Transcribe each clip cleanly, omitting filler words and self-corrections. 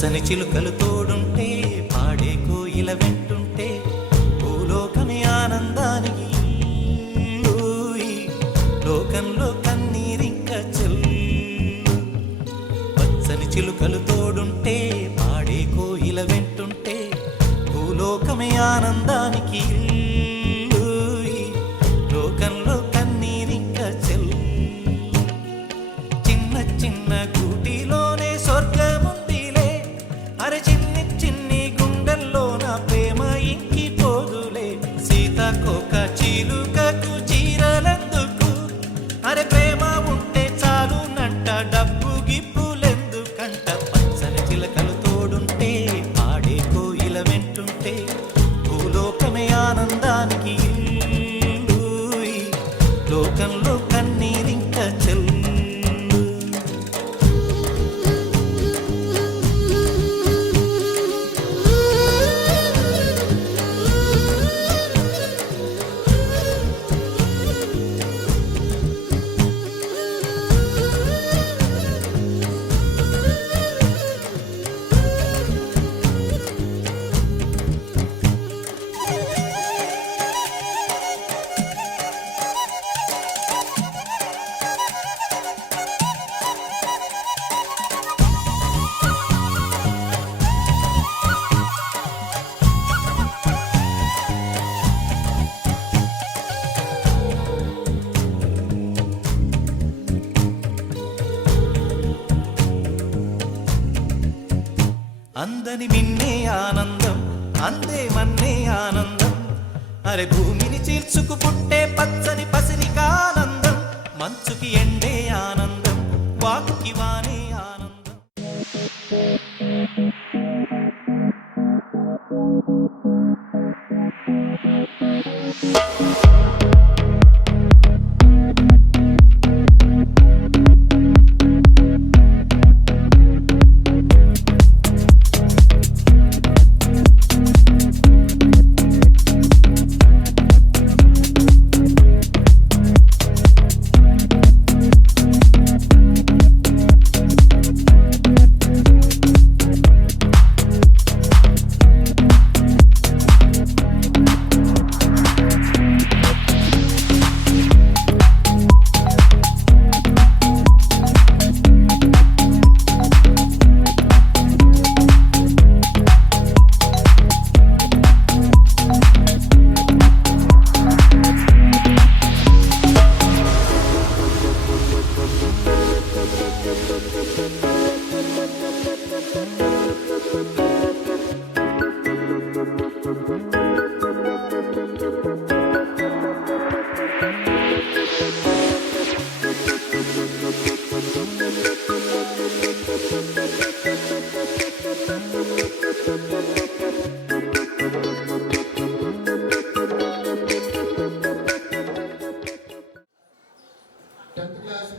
పచ్చని చిలుకలు తోడుంటే పాడే కోయిల వెంటుంటే భూలోకమే ఆనందానికి లోకంలో కన్నీరింక చెల్లు. పచ్చని చిలుకలు తోడుంటే పాడే కోయిల వెంటుంటే భూలోకమే ఆనందానికి లోకంలో కన్నీరింక చెల్లు. చిన్న చిన్న గూటిలోనే స్వర్గముందిలే, అరే చిన్ని చిన్ని గుండెల్లో నా ప్రేమ ఇంకిపోదులే. సీతాకోక చిలుకకు చీరలెందుకు, అరే ప్రేమ ఉంటే చాలునంట, డబ్బు గిప్పులెందుకంట. పచ్చని చిలకలు తోడుంటే పాడే కోయిల వెంటుంటే భూలోకమే ఆనందానికి లోకంలో కన్నీరింక చెల్లు. అందని మిన్నే ఆనందం, అందే మన్నే ఆనందం, అరే భూమిని చీల్చుకు పుట్టే పచ్చని పసిరికానందం. మంచుకి ఎండే ఆనందం, వాకుకి వానే ఆనందం.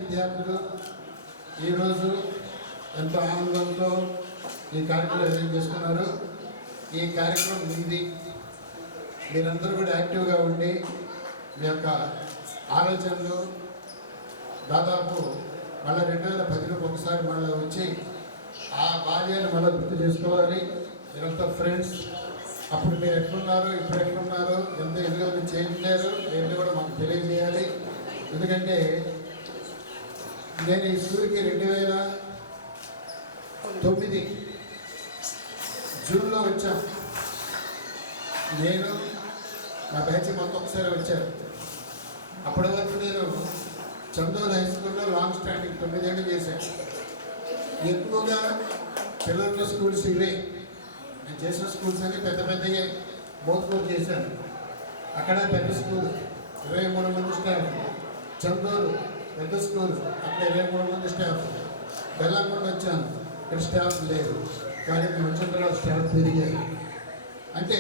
విద్యార్థులు ఈరోజు ఎంతో ఆనందంతో ఈ కార్యక్రమం అరేంజ్ చేసుకున్నారు. ఈ కార్యక్రమం మీది, మీరందరూ కూడా యాక్టివ్గా ఉండి మీ యొక్క ఆలోచనలు దాదాపు మళ్ళీ 2010 ఒకసారి మళ్ళీ వచ్చి ఆ బాల్యాన్ని మళ్ళీ గుర్తు చేసుకోవాలి. మీరంతా ఫ్రెండ్స్, అప్పుడు మీరు ఎట్లున్నారు, ఇప్పుడు ఎట్లున్నారు, ఎంత ఎదుగుదల మీరు చేయించారు ఏంటో కూడా మాకు తెలియజేయాలి. ఎందుకంటే నేను ఈ స్కూల్కి 2009 జూన్లో వచ్చాను. నేను నా బ్యాచ్ మొత్తం ఒకసారి వచ్చాను. అప్పటి వరకు నేను చందోల్ హై స్కూల్లో లాంగ్ స్టాండింగ్ 9 ఏళ్ళు చేశాను. ఎక్కువగా పిల్లల స్కూల్స్ ఇవే నేను చేసిన స్కూల్స్ అన్ని పెద్ద పెద్దగా మోత్కూరు చేశాను. అక్కడ పెద్ద స్కూల్ 23 మంది స్టాఫ్, చందోలు పెద్ద స్కూల్ అక్కడ 23 మంది స్టాఫ్. బెల్లంకొండ వచ్చాను, ఇక్కడ స్టాఫ్ లేదు, కానీ వచ్చిన తర్వాత స్టాఫ్ పెరిగారు. అంటే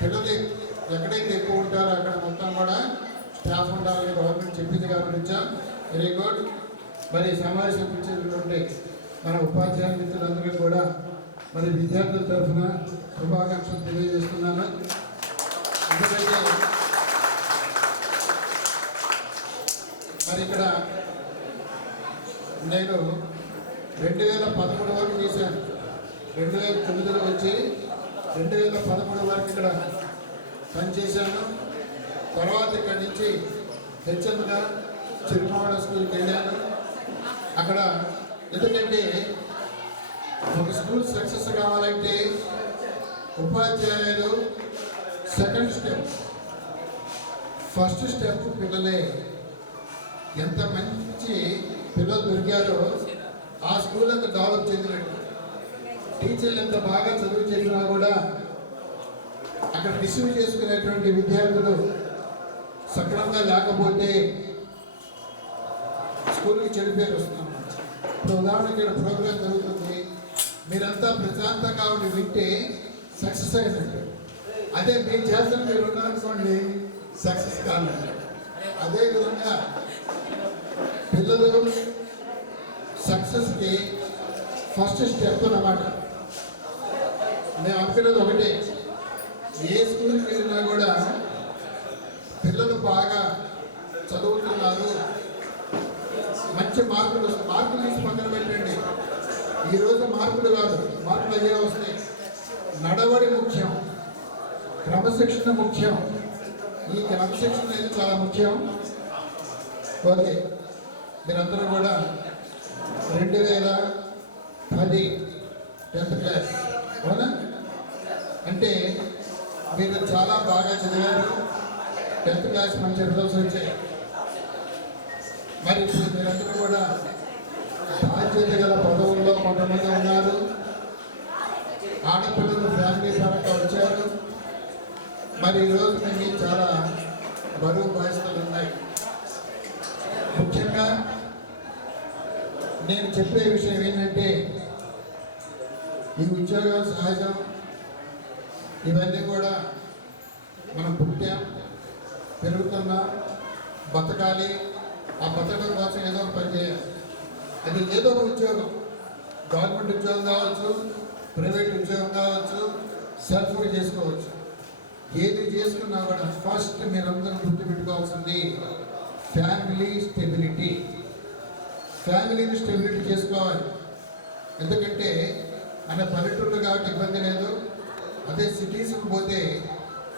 పిల్లలు ఎక్కడైతే ఎక్కువ ఉంటారో అక్కడ మొత్తం కూడా స్టాఫ్ ఉండాలని గవర్నమెంట్ చెప్పింది కాబట్టి వచ్చాం. Very good. మరి సమావేశం ఇచ్చినటువంటి మన ఉపాధ్యాయ మిత్రులందరికీ కూడా మరి విద్యార్థుల తరఫున శుభాకాంక్షలు తెలియజేస్తున్నాను. ఎందుకంటే మరి ఇక్కడ నేను 2013 వరకు చేశాను. 2009లో వచ్చి 2013 వరకు ఇక్కడ పనిచేశాను. తర్వాత ఇక్కడి నుంచి హెచ్ఎంగా చిరుమావడ స్కూల్కి వెళ్ళాను. అక్కడ ఎందుకంటే ఒక స్కూల్ సక్సెస్ కావాలంటే ఉపాధ్యాయులు సెకండ్ స్టెప్, ఫస్ట్ స్టెప్ పిల్లలే. ఎంత మంచి పిల్లలు దొరికారో ఆ స్కూల్ అంత డెవలప్ చెందినట్టు. టీచర్లు ఎంత బాగా చదువు చెప్పినా కూడా అక్కడ రిసీవ్ చేసుకునేటువంటి విద్యార్థులు సక్రమంగా లేకపోతే స్కూల్కి చెడు పేరు వస్తున్నాం. ఇప్పుడు ఉదాహరణకి ఇక్కడ ప్రోగ్రాం జరుగుతుంది, మీరంతా ప్రశాంతంగా ఉండి వింటే సక్సెస్ అయినట్టు. అదే మీరు చేస్తున్న మీరు ఉన్నారనుకోండి సక్సెస్ కాదండి. అదేవిధంగా పిల్లలు సక్సెస్కి ఫస్ట్ స్టెప్ అన్నమాట. మేము అనుకునేది ఒకటే, ఏ స్కూల్కి వెళ్ళినా కూడా పిల్లలు బాగా చదువుతున్నారు, మంచి మార్కులు తీసి పక్కన పెట్టండి. ఈరోజు మార్కులు కాదు, మార్కులు అయ్యే వస్తాయి. నడవడి ముఖ్యం, క్రమశిక్షణ ముఖ్యం. ఈ క్రమశిక్షణ అనేది చాలా ముఖ్యం. ఓకే, మీరందరూ కూడా 2010 10th క్లాస్ అవునా? అంటే మీరు చాలా బాగా చదివారు, 10th క్లాస్ మంచి రిజల్ట్స్ వచ్చాయి. మరి ఇప్పుడు మీరందరూ కూడా బాధ్యత గల పదవుల్లో కొంతమంది ఉన్నారు. ఆడపిల్లలు ఫ్యామిలీ పరంగా వచ్చారు. మరి ఈరోజు మీకు చాలా బరువు బాధ్యతలు ఉన్నాయి. ముఖ్యంగా నేను చెప్పే విషయం ఏంటంటే, ఈ ఉద్యోగాలు సహజం, ఇవన్నీ కూడా మనం పుట్టాం, పెరుగుతున్నాం, బతకాలి. ఆ బతకడం కోసం ఏదో ఒక పని చేయాలి. అది ఏదో ఒక ఉద్యోగం, గవర్నమెంట్ ఉద్యోగం కావచ్చు, ప్రైవేట్ ఉద్యోగం కావచ్చు, సెల్ఫ్గా చేసుకోవచ్చు. ఏది చేసుకున్నా కూడా ఫస్ట్ మీరందరూ గుర్తుపెట్టుకోవాల్సింది ఫ్యామిలీ స్టెబిలిటీ. ఫ్యామిలీని స్టెబిలిటీ చేసుకోవాలి. ఎందుకంటే మన పల్లెటూళ్ళు కాబట్టి ఇబ్బంది లేదు. అదే సిటీస్కి పోతే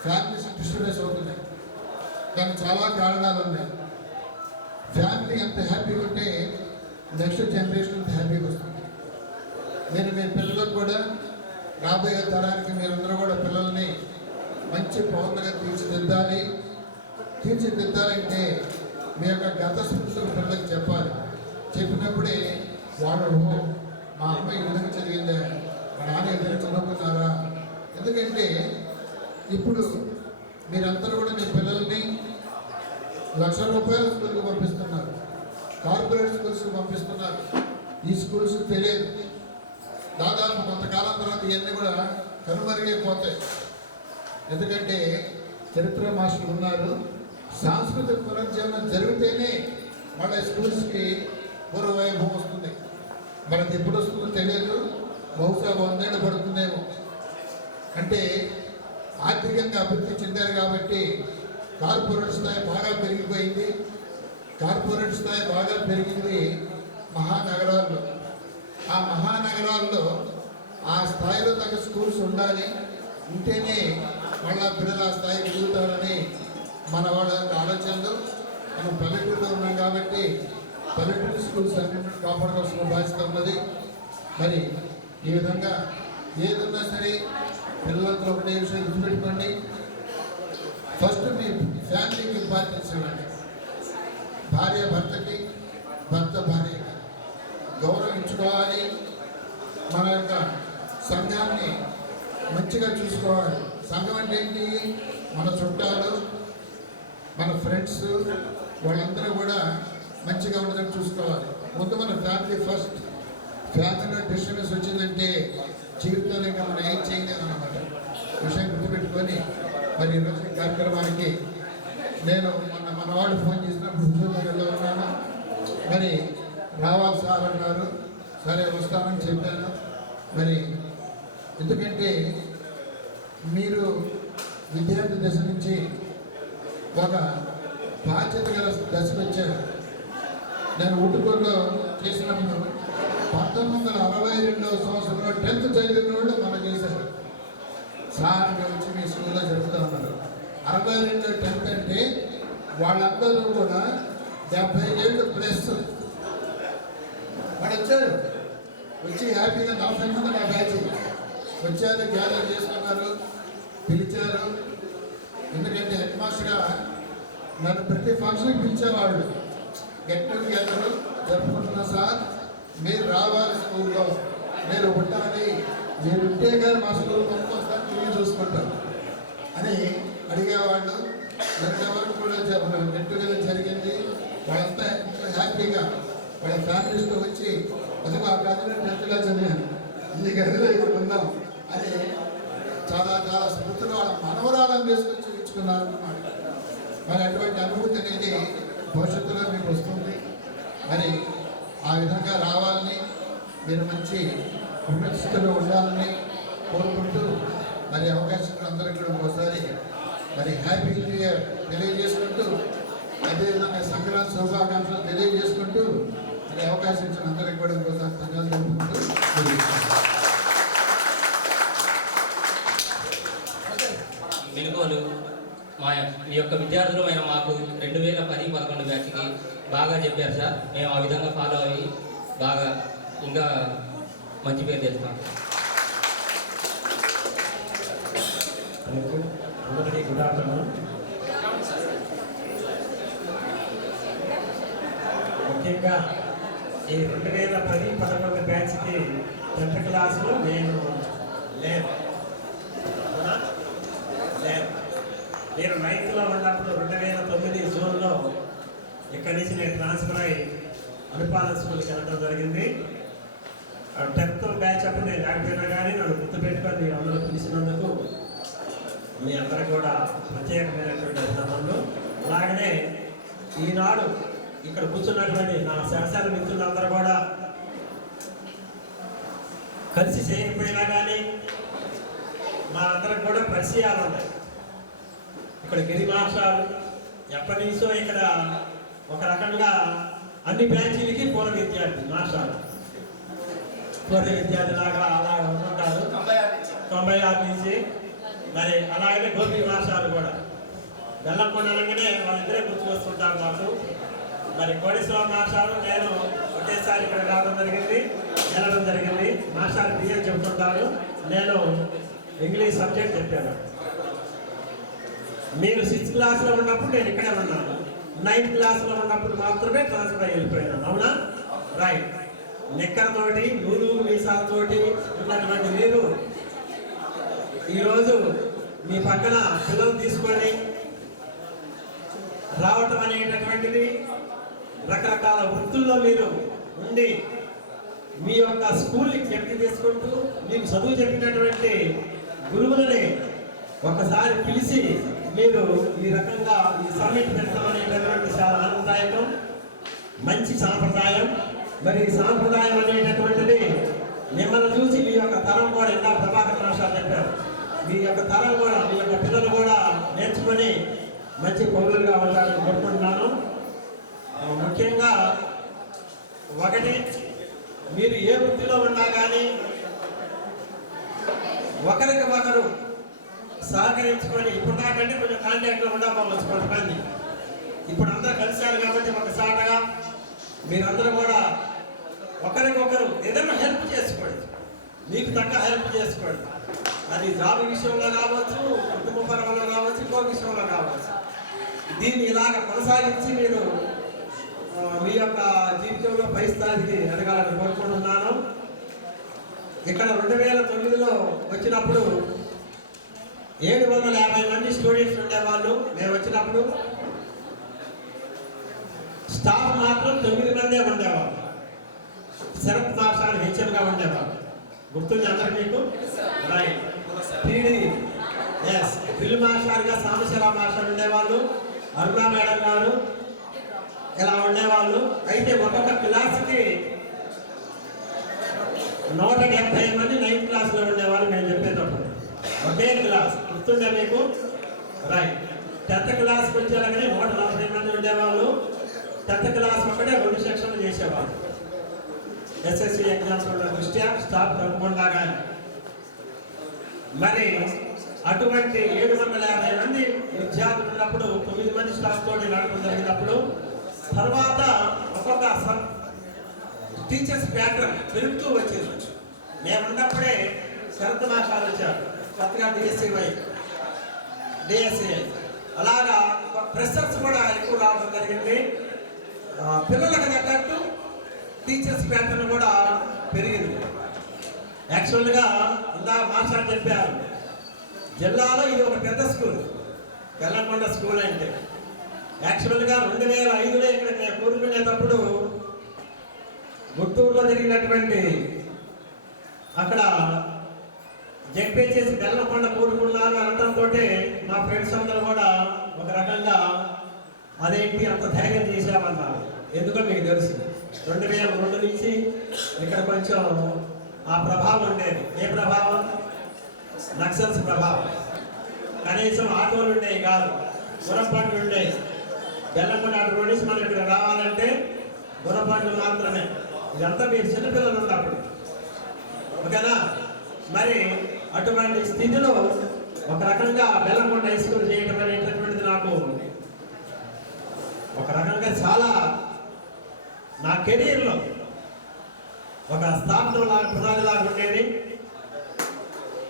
ఫ్యామిలీస్ డిస్టర్బెన్స్ అవుతున్నాయి. దానికి చాలా కారణాలు ఉన్నాయి. ఫ్యామిలీ ఎంత హ్యాపీగా ఉంటే నెక్స్ట్ జనరేషన్ అంత హ్యాపీగా వస్తుంది. నేను మీ పిల్లలకు కూడా, రాబోయే తరానికి మీరందరూ కూడా పిల్లల్ని మంచి పౌరులుగా తీర్చిదిద్దాలంటే మీ యొక్క గత స్మృతులు పిల్లలకు చెప్పాలి. చెప్పినప్పుడే వాళ్ళు, మా అమ్మాయి విధంగా చదివిందా, మా నాన్న విధంగా చదువుకున్నారా. ఎందుకంటే ఇప్పుడు మీరందరూ కూడా మీ పిల్లల్ని ₹1,00,000 స్కూల్కి పంపిస్తున్నారు, కార్పొరేట్ స్కూల్స్కి పంపిస్తున్నారు. ఈ స్కూల్స్ తెలియదు. దాదాపు కొంతకాలం తర్వాత ఇవన్నీ కూడా కనుమరుగైపోతాయి. ఎందుకంటే చరిత్ర మాస్టర్లు ఉన్నారు. సాంస్కృతిక పునరుజ్జీవనం జరిగితేనే మళ్ళీ స్కూల్స్కి పూర్వవైభవం వస్తుంది. మనకి ఎప్పుడు వస్తుందో తెలియదు, బహుశా 100 ఏళ్ళు పడుతుందేమో. అంటే ఆర్థికంగా అభివృద్ధి చెందారు కాబట్టి కార్పొరేట్ స్థాయి బాగా పెరిగిపోయింది. కార్పొరేట్ స్థాయి బాగా పెరిగింది మహానగరాల్లో. ఆ మహానగరాల్లో ఆ స్థాయిలో తగ్గ స్కూల్స్ ఉండాలి. ఉంటేనే వాళ్ళ పిల్లలు ఆ స్థాయికి ఎదుగుతారని మన వాళ్ళ ఆలోచనలు. మనం పల్లెటూరులో ఉన్నాం కాబట్టి పల్లెటూరు స్కూల్స్ అన్నింటినీ కాపాడుకోవాల్సిన బాధ్యత ఉన్నది. మరి ఈ విధంగా ఏదున్నా సరే పిల్లలతో ఒకటే విషయం గుర్తుపెట్టుకోండి, ఫస్ట్ మీ ఫ్యామిలీకి ఇంపార్టెన్స్ ఇవ్వండి. భార్య భర్తకి, భర్త భార్యకి గౌరవించుకోవాలి. మన యొక్క సంఘాన్ని మంచిగా చూసుకోవాలి. సంఘం అంటే ఏంటి? మన చుట్టాలు, మన ఫ్రెండ్స్, వాళ్ళందరూ కూడా మంచిగా ఉండదని చూసుకోవాలి. ముందు మన ఫ్యామిలీ ఫస్ట్. ఫ్యామిలీలో డిస్టర్బెన్స్ వచ్చిందంటే జీవితంలో ఇంకా మనం ఏం చేయలేదు అన్నమాట. విషయం గుర్తుపెట్టుకొని మరి ఈరోజు ఈ కార్యక్రమానికి నేను మన వాళ్ళు ఫోన్ చేసినప్పుడు ఉద్యోగంలో ఉన్నాను. మరి రావాలి సార్ అన్నారు. సరే వస్తానని చెప్పాను. మరి ఎందుకంటే మీరు విద్యార్థి దశ నుంచి ఒక బాధ్యత గల దశకు వచ్చారు. నేను ఉటుకూరులో చేసినప్పుడు 1962 సంవత్సరంలో 10th చదివిన వాళ్ళు మనం చేశారు. సార్ వచ్చి మీ స్కూల్లో చెప్తా ఉన్నారు. 62 10th అంటే వాళ్ళందరూ కూడా 70 ఏళ్ళు ప్లస్ వాడు వచ్చారు. వచ్చి హ్యాపీగా 40 మంది నా బ్యాచ్ వచ్చారు, గ్యాదర్ చేసుకున్నారు, పిలిచారు. ఎందుకంటే హెడ్ మాస్టర్గా నన్ను ప్రతి ఫంక్షన్కి పిలిచేవాళ్ళు. గెట్ టుగెదర్ జరుపుకుంటున్నా సార్, మీరు రావాలి స్కూల్లో, మీరు ఉండాలి, మీరు ఉంటే కానీ మా స్కూల్ పంపుకొస్తారు, టీవీ చూసుకుంటారు అని అడిగేవాళ్ళు. ఎంతవరకు కూడా గెట్ టుగెదర్ జరిగింది. వాళ్ళంతా హ్యాపీగా వాళ్ళ ఫ్యామిలీస్తో వచ్చి అది మా గదిలో 10th క్లాస్ చదివాను, ఈ గదిలో ఇక్కడ ఉన్నాం అని చాలా చాలా స్మృతులు వాళ్ళ మనవరాలను తీసుకొచ్చి ఇచ్చుకున్నారు అన్నమాట. మరి అటువంటి అనుభూతి అనేది భవిష్యత్తులో మీకు వస్తుంది. మరి ఆ విధంగా రావాలని, మీరు మంచి పరిస్థితుల్లో ఉండాలని కోరుకుంటూ మరి అవకాశం అందరికీ కూడా ఒకసారి మరి హ్యాపీ న్యూ ఇయర్ తెలియజేసుకుంటూ, అదేవిధంగా సంక్రాంతి శుభాకాంక్షలు తెలియజేసుకుంటూ మరి అవకాశం ఇచ్చిన అందరికీ కూడా ఇంకోసారి ధన్యవాదాలు తెలుపుకుంటూ మెలుకోలు మీ యొక్క విద్యార్థులమైన మాకు 2010-11 బ్యాచ్కి బాగా చెప్పారు సార్. మేము ఆ విధంగా ఫాలో అయ్యి బాగా ఇంకా మంచి పేరు తెస్తాం. అందరికీ గుడ్ ఆఫ్టర్నూన్. ముఖ్యంగా ఈ 2010-11 బ్యాచ్కి 10th క్లాస్లో నేను లేదు. నేను 9th ఉన్నప్పుడు 2009 జూన్లో ఇక్కడి నుంచి నేను ట్రాన్స్ఫర్ అయ్యి అనుపాలన స్కూల్కి వెళ్ళడం జరిగింది. 10th బ్యాచ్ అప్పుడు నేను లేకపోయినా కానీ నన్ను గుర్తుపెట్టుకొని మీరు అందరూ పిలిచినందుకు మీ అందరికీ కూడా ప్రత్యేకమైనటువంటి అభినందనలు. అలాగనే ఈనాడు ఇక్కడ కూర్చున్నటువంటి నా శాసన మిత్రులందరూ కూడా కలిసి చేయకపోయినా కానీ మా అందరికి కూడా పరిచయాలు ఉన్నాయి. ఇక్కడ గిరి మాస్టారు ఎప్పటి నుంచో ఇక్కడ ఒక రకంగా అన్ని బ్రాంచీలకి పూర్వ విద్యార్థి మాస్టారు, పూర్వ విద్యార్థి లాగా అలాగా ఉంటుంటారు 96 నుంచి. మరి అలాగనే గోపి మాస్టారు కూడా బెల్లంకొండ అనగానే వాళ్ళిద్దరే గుర్తుకొస్తుంటారు నాకు. మరి కోటేశ్వర మాస్టారు నేను ఒకేసారి ఇక్కడ రావడం జరిగింది, వెళ్ళడం జరిగింది. మాస్టారు బిఏ చెబుతుంటారు, నేను ఇంగ్లీష్ సబ్జెక్ట్ చెప్పాను. మీరు 6th క్లాస్లో ఉన్నప్పుడు నేను ఇక్కడే ఉన్నాను, 9th క్లాస్లో ఉన్నప్పుడు మాత్రమే ట్రాన్స్ఫర్ అయ్యి వెళ్ళిపోయాను. అవునా? రైట్. నిక్కరతోటి నూలు మీసాలతోటి ఉన్నటువంటి మీరు ఈరోజు మీ పక్కన పిల్లలు తీసుకొని రావటం అనేటటువంటిది, రకరకాల వృత్తుల్లో మీరు ఉండి మీ యొక్క స్కూల్ని జ్ఞప్తి చేసుకుంటూ మీకు చదువు చెప్పినటువంటి గురువులని ఒకసారి పిలిచి మీరు ఈ రకంగా ఈ సబ్మిట్ పెట్టడం అనేటటువంటి చాలా ఆనందదాయకం, మంచి సాంప్రదాయం. మరి ఈ సాంప్రదాయం అనేటటువంటిది మిమ్మల్ని చూసి మీ యొక్క తరం కూడా ఎలా ప్రభాకర్ మాస్టర్ చెప్పారు, మీ యొక్క తరం కూడా మీ యొక్క పిల్లలు కూడా నేర్చుకొని మంచి పౌరులుగా ఉండాలని కోరుకుంటున్నాను. ముఖ్యంగా ఒకటి, మీరు ఏ వృత్తిలో ఉన్నా కానీ ఒకరికి ఒకరు సహకరించుకొని, ఇప్పుడు నాకంటే కొంచెం కాంటాక్ట్లో ఉండకపోవచ్చు కొంతమంది, ఇప్పుడు అందరూ కలిశారు కాబట్టి ఒకసారిగా మీరందరూ కూడా ఒకరికొకరు ఏదైనా హెల్ప్ చేసుకోండి, మీకు తగ్గ హెల్ప్ చేసుకోండి. అది జాబ్ విషయంలో కావచ్చు, కుటుంబ పరంలో కావచ్చు, ఇంకో విషయంలో కావచ్చు. దీన్ని ఇలాగ కొనసాగించి మీరు మీ యొక్క జీవితంలో పై స్థాయికి ఎదగాలని కోరుకుంటున్నాను. ఇక్కడ 2009లో వచ్చినప్పుడు 750 మంది స్టూడెంట్స్ ఉండేవాళ్ళు. మేము వచ్చినప్పుడు స్టాఫ్ మాత్రం 9 మందే ఉండేవాళ్ళు. శరత్ మాస్టర్ హెచ్ఎంగా ఉండేవాళ్ళు. గుర్తుంది అందరికి మీకు? రైట్. పీడి ఫిల్మ్ మాస్టర్గా సాంబశివరావు మాస్టర్ ఉండేవాళ్ళు, అరుణ మేడం గారు ఇలా ఉండేవాళ్ళు. అయితే ఒక్కొక్క క్లాస్కి 170 మంది 9th క్లాస్లో ఉండేవాళ్ళు. నేను చెప్పేటప్పుడు ఒకే క్లాస్ గుర్తుండే మీకు? రైట్. 10th క్లాస్కి వచ్చేలాగానే 140 మంది ఉండేవాళ్ళు. 10th క్లాస్ ఒక్కటే 2 సెక్షన్లు చేసేవాళ్ళు. ఎస్ఎస్సి ఎగ్జామ్స్ ఉన్న దృష్ట్యా స్టాఫ్ తప్పకుండా కానీ మరి అటువంటి 750 మంది విద్యార్థులు ఉన్నప్పుడు 9 మంది స్టాఫ్ తోటి నడపడం జరిగినప్పుడు తర్వాత ఒక్కొక్క టీచర్స్ ప్యాటర్న్ పెరుగుతూ వచ్చింది. మేమున్నప్పుడే శరత్ మాస్టర్ వచ్చారు, కొత్తగా డిఎస్సిఐ అలాగా ప్రెషర్స్ కూడా ఎక్కువ రావడం జరిగింది. పిల్లలకు తగ్గట్టు టీచర్స్ ప్యాటర్న్ కూడా పెరిగింది. యాక్చువల్గా ఇందా మాస్టర్ చెప్పారు, జిల్లాలో ఇది ఒక పెద్ద స్కూల్, బెల్లంకొండ స్కూల్ అంటే. యాక్చువల్గా 2005లో ఇక్కడ నేను కూరుకునేటప్పుడు గుంటూరులో జరిగినటువంటి అక్కడ జెడ్పీహెచ్ఎస్ బెల్లంకొండ కూరుకున్నాను అనడంతో మా ఫ్రెండ్స్ అందరూ కూడా ఒక రకంగా అదేంటి అంత ధైర్యం చేశామన్నారు. ఎందుకో మీకు తెలుసు 2002 నుంచి ఇక్కడ కొంచెం ఆ ప్రభావం ఉండేది. ఏ ప్రభావం? నక్సల్స్ ప్రభావం. కనీసం ఆటోలు ఉండేవి కాదు, గుర్రబండ్లు ఉండేవి. బెల్లంకొండ రోడ్ నుంచి మనం ఇక్కడ రావాలంటే గుర్రబండ్లు మాత్రమే. ఇదంతా మీరు చిన్నపిల్లలు ఉన్నప్పుడు, ఓకేనా? మరి అటువంటి స్థితిలో ఒక రకంగా బెల్లంకొండ హై స్కూల్ చేయడం అనేటటువంటిది నాకు ఒక రకంగా చాలా నా కెరీర్లో ఒక స్థాపన లాగా పునాదిలాగా ఉండేది.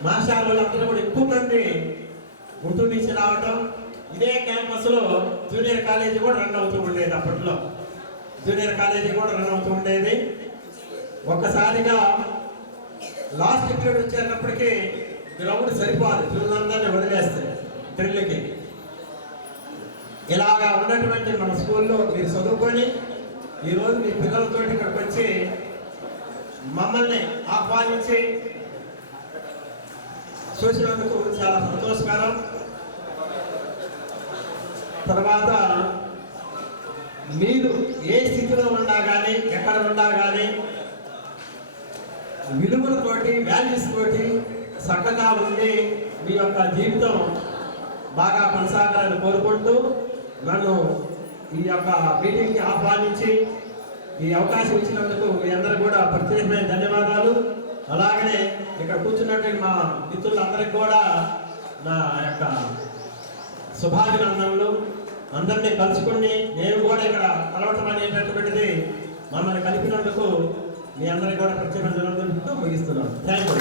మాస్టర్ వాళ్ళందరూ కూడా ఎక్కువ మంది గుంటూరు నుంచి రావటం. ఇదే క్యాంపస్లో జూనియర్ కాలేజీ కూడా రన్ అవుతూ ఉండేది. అప్పట్లో జూనియర్ కాలేజీ కూడా రన్ అవుతూ ఉండేది. ఒక్కసారిగా లాస్ట్ పీరియడ్ వచ్చేటప్పటికి గ్రౌండ్ సరిపోదు, పిల్లలందరినీ వదిలేస్తే డ్రిల్కి. ఇలాగా ఉన్నటువంటి మన స్కూల్లో మీరు చదువుకొని ఈరోజు మీ పిల్లలతో ఇక్కడికి వచ్చి మమ్మల్ని ఆహ్వానించి చూసినందుకు చాలా సంతోషకరం. తర్వాత మీరు ఏ స్థితిలో ఉన్నా కానీ, ఎక్కడ ఉన్నా కానీ విలువలతోటి, వాల్యూస్ తోటి చక్కగా ఉండి మీ యొక్క జీవితం బాగా కొనసాగాలని కోరుకుంటూ నన్ను ఈ యొక్క మీటింగ్కి ఆహ్వానించి ఈ అవకాశం ఇచ్చినందుకు మీ అందరూ కూడా ప్రత్యేకమైన ధన్యవాదాలు. అలాగనే ఇక్కడ కూర్చున్నటువంటి మా మిత్రులందరికీ కూడా నా యొక్క శుభాభినందనలు. అందరినీ కలుసుకుని నేను కూడా ఇక్కడ కలవటం అనేటటువంటిది మమ్మల్ని కలిపినందుకు మీ అందరికీ కూడా ప్రత్యేక ధన్యవాదాలు ముగిస్తున్నాను. Thank you.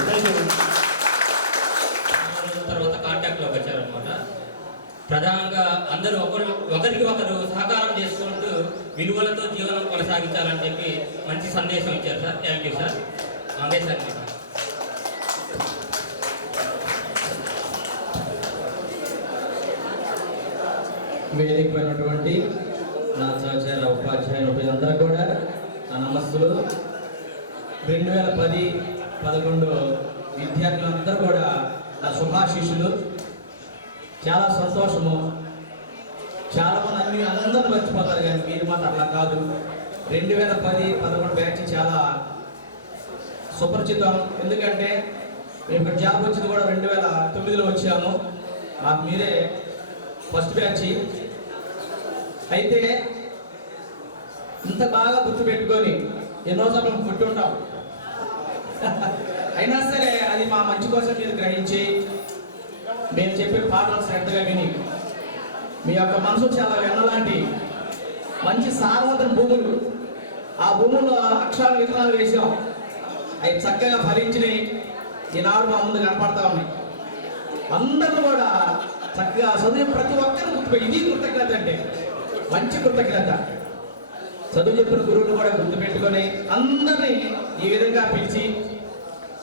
తర్వాత కాంటాక్ట్లోకి వచ్చారనమాట. ప్రధానంగా అందరూ ఒకరికి ఒకరు సహకారం చేసుకుంటూ విలువలతో జీవనం కొనసాగించాలని చెప్పి మంచి సందేశం ఇచ్చారు సార్. Thank you sir. అందే సార్. వేదిక పైనటువంటి నా సహచర ఉపాధ్యాయులు అందరూ కూడా నా నమస్సులు. 2010-11 విద్యార్థులందరూ కూడా నా శుభాశీస్సులు. చాలా సంతోషము. చాలామంది అందరూ మర్చిపోతారు కానీ మీరు మాత్రం అట్లా కాదు. 2010-11 బ్యాచ్ చాలా సుపరిచితం. ఎందుకంటే మేము ఇక్కడ జాబ్ వచ్చింది కూడా 2009లో వచ్చాము. మాకు మీరే ఫస్ట్ బ్యాచ్. అయితే ఇంత బాగా గుర్తుపెట్టుకొని ఎన్నోసార్లు మేము పుట్టుంటాం. అయినా సరే అది మా మంచి కోసం మీరు గ్రహించి మేము చెప్పే పాటలు శ్రద్ధగా విని మీ యొక్క మనసు చాలా వెన్నలాంటి మంచి సారవంతమైన భూములు, ఆ భూముల్లో అక్షరాలు విత్తనాలు వేసాం. అవి చక్కగా ఫలించినాయి. ఈనాడు మా ముందు కనపడతా ఉన్నాయి. అందరూ కూడా చక్కగా చదువు ప్రతి ఒక్కరు గుర్తుపెట్టి, ఇది కృతజ్ఞత అంటే మంచి కృతజ్ఞత. చదువు చెప్పిన గురువులు కూడా గుర్తుపెట్టుకొని అందరినీ ఈ విధంగా పిలిచి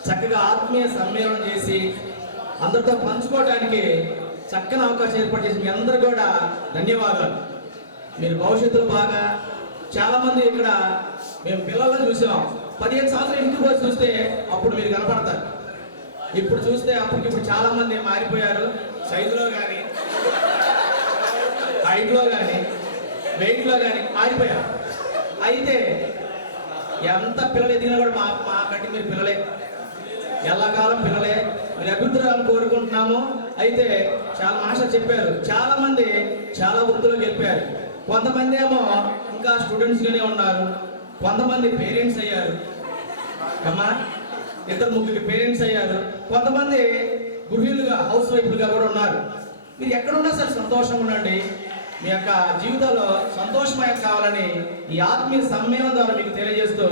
చక్కగా ఆత్మీయ సమ్మేళనం చేసి అందరితో పంచుకోవడానికి చక్కని అవకాశం ఏర్పాటు చేసి మీ అందరూ కూడా ధన్యవాదాలు. మీరు భవిష్యత్తులో బాగా చాలామంది ఇక్కడ మేము పిల్లలను చూసాం. 15 సంవత్సరాలు ఇంటికి పోయి చూస్తే అప్పుడు మీరు కనపడతారు. ఇప్పుడు చూస్తే అప్పటికిప్పుడు చాలామంది మారిపోయారు. సైజులో కానీ, హైట్లో కానీ, వెయిట్లో కానీ మారిపోయారు. అయితే ఎంత పిల్లలు ఎదిగినా కూడా మా కంటే మీరు పిల్లలే, ఎల్లకాలం పిల్లలే. మీరు అభివృద్ధి కోరుకుంటున్నాము. అయితే చాలా మాస్టర్ చెప్పారు, చాలా మంది చాలా వృత్తులకు వెళ్ళిపోయారు. కొంతమంది ఏమో ఇంకా స్టూడెంట్స్గానే ఉన్నారు, కొంతమంది పేరెంట్స్ అయ్యారు, అమ్మా ఇద్దరు ముగ్గురు పేరెంట్స్ అయ్యారు, కొంతమంది గృహిణులుగా హౌస్ వైఫ్లుగా కూడా ఉన్నారు. మీరు ఎక్కడున్నా సరే సంతోషంగా ఉండండి. మీ యొక్క జీవితంలో సంతోషమయం కావాలని ఈ ఆత్మీయ సమ్మేళనం ద్వారా మీకు తెలియజేస్తూ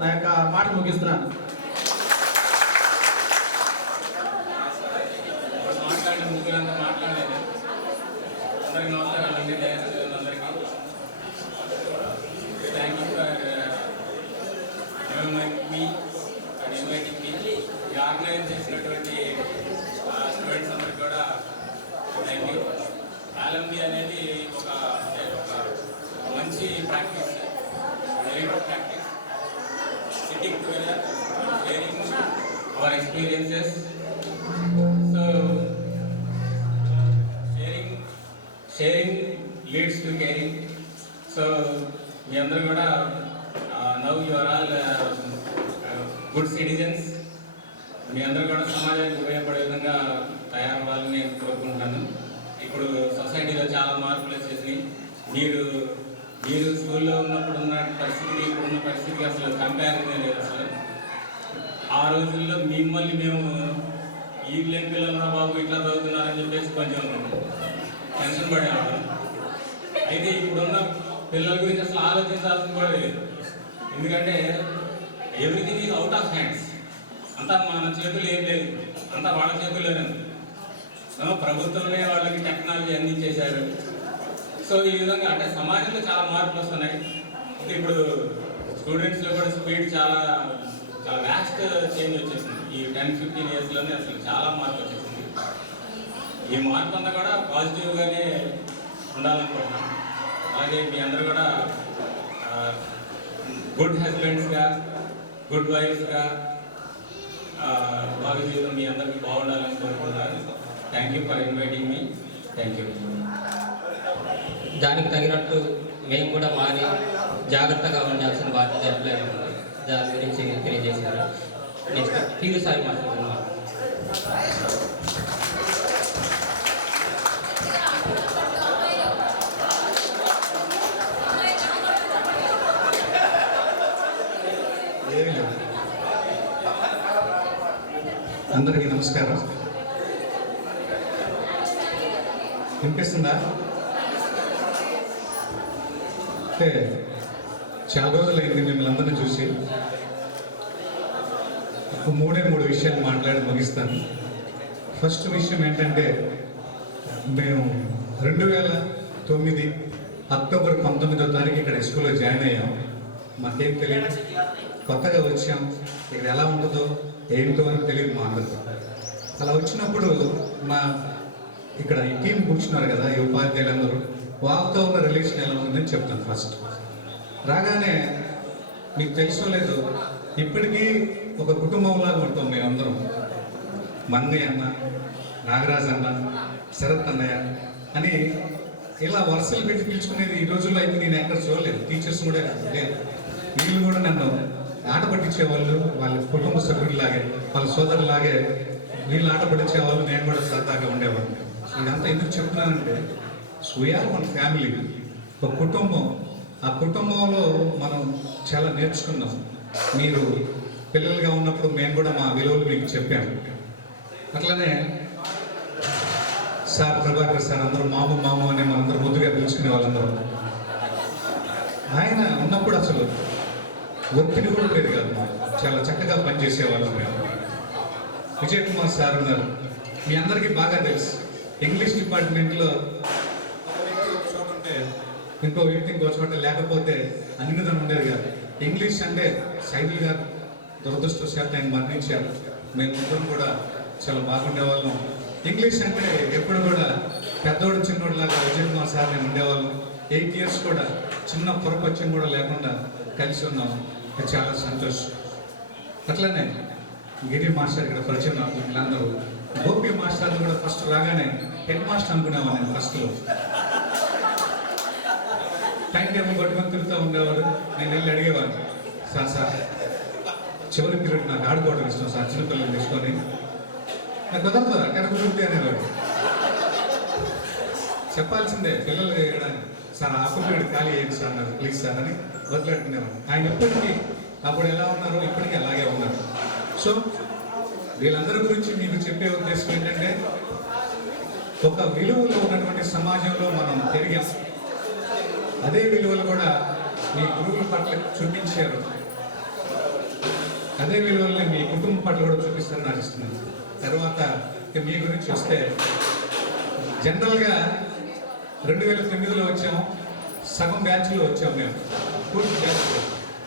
నా యొక్క మాట ముగిస్తున్నాను. మాట్లాడిన ముగ్గురంతా మాట్లాడలేదు. అందరికి నమస్కారాలు అండి. అందరికీ thank you for me and inviting me. ఈ ఆర్గనైజ్ చేసినటువంటి స్టూడెంట్స్ అందరికి కూడా థ్యాంక్ యూ. ఆలంబి అనేది ఒక మంచి practice, very good practice. Sitting together, sharing our experiences. So, sharing leads to caring. So, మీ అందరూ కూడా now you are all good citizens. మీ అందరూ కూడా సమాజానికి ఉపయోగపడే విధంగా తయారవ్వాలని నేను కోరుకుంటున్నాను. ఇప్పుడు సొసైటీలో చాలా మార్పులు వచ్చేసి మీరు స్కూల్లో ఉన్నప్పుడు ఉన్న పరిస్థితికి ఇప్పుడున్న పరిస్థితికి అసలు కంపారిజన్ లేదు. అసలు ఆ రోజుల్లో మిమ్మల్ని మేము ఈవిలేం పిల్లలు బాబు ఇట్లా చదువుతున్నారని చెప్పేసి కొంచెం టెన్షన్ పడేవాడు. అయితే ఇప్పుడున్న పిల్లల గురించి అసలు ఆలోచించాల్సిన కూడా లేదు. ఎందుకంటే everything is out of hands. అంతా మన చేతులు ఏం లేదు, అంతా వాళ్ళ చేతుల్లోనే. ప్రభుత్వమే వాళ్ళకి టెక్నాలజీ అందించేశారు. సో ఈ విధంగా అంటే సమాజంలో చాలా మార్పులు వస్తున్నాయి. ఇప్పుడు స్టూడెంట్స్లో కూడా స్పీడ్ చాలా వ్యాస్ట్ చేంజ్ వచ్చేసింది. ఈ 10-15 ఇయర్స్లోనే అసలు చాలా మార్పు వచ్చేసింది. ఈ మార్పు అంతా కూడా పాజిటివ్గానే ఉండాలనుకుంటున్నాం. అలాగే మీ అందరూ కూడా గుడ్ హస్బెండ్స్గా, గుడ్ వైఫ్గా భావి జీవితం మీ అందరికీ బాగుండాలని కోరుకుంటున్నాను. Thank you for inviting me. Thank you. దానికి తగినట్టు మేము కూడా మారి జాగ్రత్తగా ఉండాల్సిన బాధ్యత ఎట్లయినా ఉంది. దాని గురించి తెలియజేశారు. నెక్స్ట్ తీరు సాయి మాట్లాడుతున్నాను. అందరికీ నమస్కారం. వినిపిస్తుందా? అంటే చాలా రోజులైంది మిమ్మల్ని అందరినీ చూసి. మూడు విషయాలు మాట్లాడి ముగిస్తాను. ఫస్ట్ విషయం ఏంటంటే, మేము 2009 అక్టోబర్ 19వ తారీఖు ఇక్కడ స్కూల్లో జాయిన్ అయ్యాం. మాకేం తెలియదు, కొత్తగా వచ్చాం. ఇక్కడ ఎలా ఉంటుందో ఏంటో అని తెలియదు మా అందరికీ. అలా వచ్చినప్పుడు ఇక్కడ ఈ టీం కూర్చున్నారు కదా, ఈ ఉపాధ్యాయులందరూ, వాళ్ళతో ఉన్న రిలేషన్ ఎలా ఉందని చెప్తాను. ఫస్ట్ రాగానే మీకు తెలుసో లేదు, ఇప్పటికీ ఒక కుటుంబంలాగా ఉంటాం మేమందరం. మన్నయ్య అన్న, నాగరాజ్ అన్న, శరత్ అన్నయ్య అని ఇలా వరుసలు పెట్టి పిలుచుకునేది ఈ రోజుల్లో అయితే నేను ఎక్కడ చూడలేదు. టీచర్స్ కూడా లేదు. వీళ్ళు కూడా నన్ను ఆట పట్టించేవాళ్ళు, వాళ్ళ కుటుంబ సభ్యుడిలాగే, వాళ్ళ సోదరులాగే వీళ్ళు ఆట పట్టించేవాళ్ళు. నేను కూడా సరదాగా ఉండేవాళ్ళు. ఇదంతా ఎందుకు చెప్తున్నానంటే, వీఆర్ వన్ ఫ్యామిలీ, ఒక కుటుంబం. ఆ కుటుంబంలో మనం చాలా నేర్చుకున్నాం. మీరు పిల్లలుగా ఉన్నప్పుడు మేము కూడా మా విలువలు మీకు చెప్పాము. అట్లనే సార్ ప్రభాకర్ సార్ అందరూ మాము అని మనందరూ ముద్దుగా పిలుచుకునే వాళ్ళందరూ. ఆయన ఉన్నప్పుడు అసలు ఒత్తిడి కూడా లేదు కాదు, చాలా చక్కగా పనిచేసేవాళ్ళం మేము. విజయ్ కుమార్ సార్ ఉన్నారు, మీ అందరికీ బాగా తెలుసు. ఇంగ్లీష్ డిపార్ట్మెంట్లో ఇంకో వ్యక్తి ఇంకో చోట లేకపోతే అన్నిదం ఉండేది కాదు. ఇంగ్లీష్ అంటే సైదుల్ గారు దురదృష్టవశాత్తు ఆయన మరణించారు. మేము ముగ్గురం కూడా చాలా బాగుండేవాళ్ళం. ఇంగ్లీష్ అంటే ఎప్పుడు కూడా పెద్దోడు చిన్నోడులాగా విజయ్ కుమార్ సార్ నేను ఉండేవాళ్ళం. 8 ఇయర్స్ కూడా చిన్న పొరపచ్చం కూడా లేకుండా కలిసి ఉన్నాం. చాలా సంతోషం. అట్లనే గిరి మాస్టర్ ఇక్కడ పరిచయం అవుతుంది. వీళ్ళందరూ గోపి మాస్టర్ కూడా ఫస్ట్ రాగానే హెడ్ మాస్టర్ అనుకునేవాళ్ళు. నేను ఫస్ట్లో టైం టేబుల్ పట్టుకొని తిరుగుతూ ఉండేవాడు. నేను వెళ్ళి అడిగేవాడిని, సార్ చివరి పీరియడ్ నాకు ఆడుకోవడం ఇష్టం సార్, చిన్నపిల్లలు తీసుకొని. నాకు కుదరదు, అక్కడ కుదురుతుంది అనేవాడు. చెప్పాల్సిందే పిల్లలు వేయడానికి. సార్ ఆకు పీరియడ్ ఖాళీ అయ్యింది సార్, నాకు ప్లీజ్ సార్ అని వదిలేడుకునేవాడు. ఆయన ఎప్పటికీ అప్పుడు ఎలా ఉన్నారో ఇప్పటికీ అలాగే ఉన్నారు. సో వీళ్ళందరి గురించి మీకు చెప్పే ఉద్దేశం ఏంటంటే, ఒక విలువలో ఉన్నటువంటి సమాజంలో మనం పెరిగాం. అదే విలువలు కూడా మీ గురువుల పట్ల చూపించారు. అదే విలువల్ని మీ కుటుంబం పట్ల కూడా చూపిస్తారని ఆశిస్తున్నాను. తర్వాత ఇక మీ గురించి వస్తే, జనరల్గా 2009లో వచ్చాము, సగం బ్యాచ్లో వచ్చాము మేము, పూర్తి బ్యాచ్.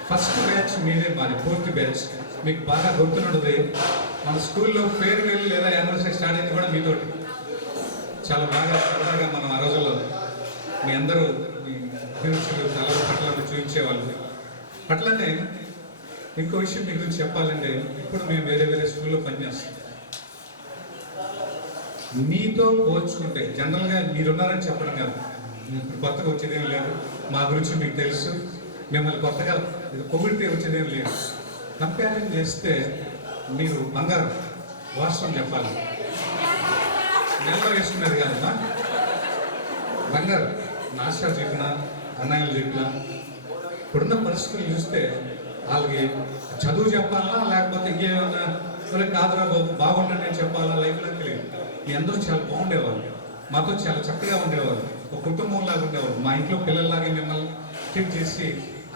ఫస్ట్ బ్యాచ్ మీదే మాది, పూర్తి బ్యాచ్. మీకు బాగా గుర్తున్నది, మన స్కూల్లో ఫేర్వెల్ లేదా యానివర్సరీ స్టార్ట్ అయింది కూడా మీతోటి. చాలా బాగా సరదాగా మనం ఆ రోజుల్లో మీ అందరూ మీ అభిరుచులు కళల పట్ల చూపించేవాళ్ళు. అట్లనే ఇంకో విషయం మీ గురించి చెప్పాలంటే, ఇప్పుడు మేము వేరే వేరే స్కూల్లో పనిచేస్తాం. మీతో పోల్చుకుంటే, జనరల్గా మీరున్నారని చెప్పడం కాదు, ఇప్పుడు కొత్తగా వచ్చేదేం లేదు, మా గురించి మీకు తెలుసు, మిమ్మల్ని కొత్తగా పొగిడితే వచ్చేదేం లేదు. కంపారిజన్ చేస్తే మీరు బంగారం, వాస్తవం చెప్పాలి, నెలలో వేసుకున్నది కాదమ్మా, బంగారు. నాశా చెప్పినా, అన్నయ్యలు చెప్పినా, ఇప్పుడున్న పరిస్థితులు చూస్తే వాళ్ళకి చదువు చెప్పాలా లేకపోతే ఇంకేమన్నా కాదురా బాబు బాగుండండి అని చెప్పాలా, లైఫ్లో తెలియదు. మీ అందరూ చాలా బాగుండేవాళ్ళు, మాతో చాలా చక్కగా ఉండేవాళ్ళు, ఒక కుటుంబంలాగా ఉండేవాళ్ళు. మా ఇంట్లో పిల్లల్లాగే మిమ్మల్ని ట్రీట్ చేసి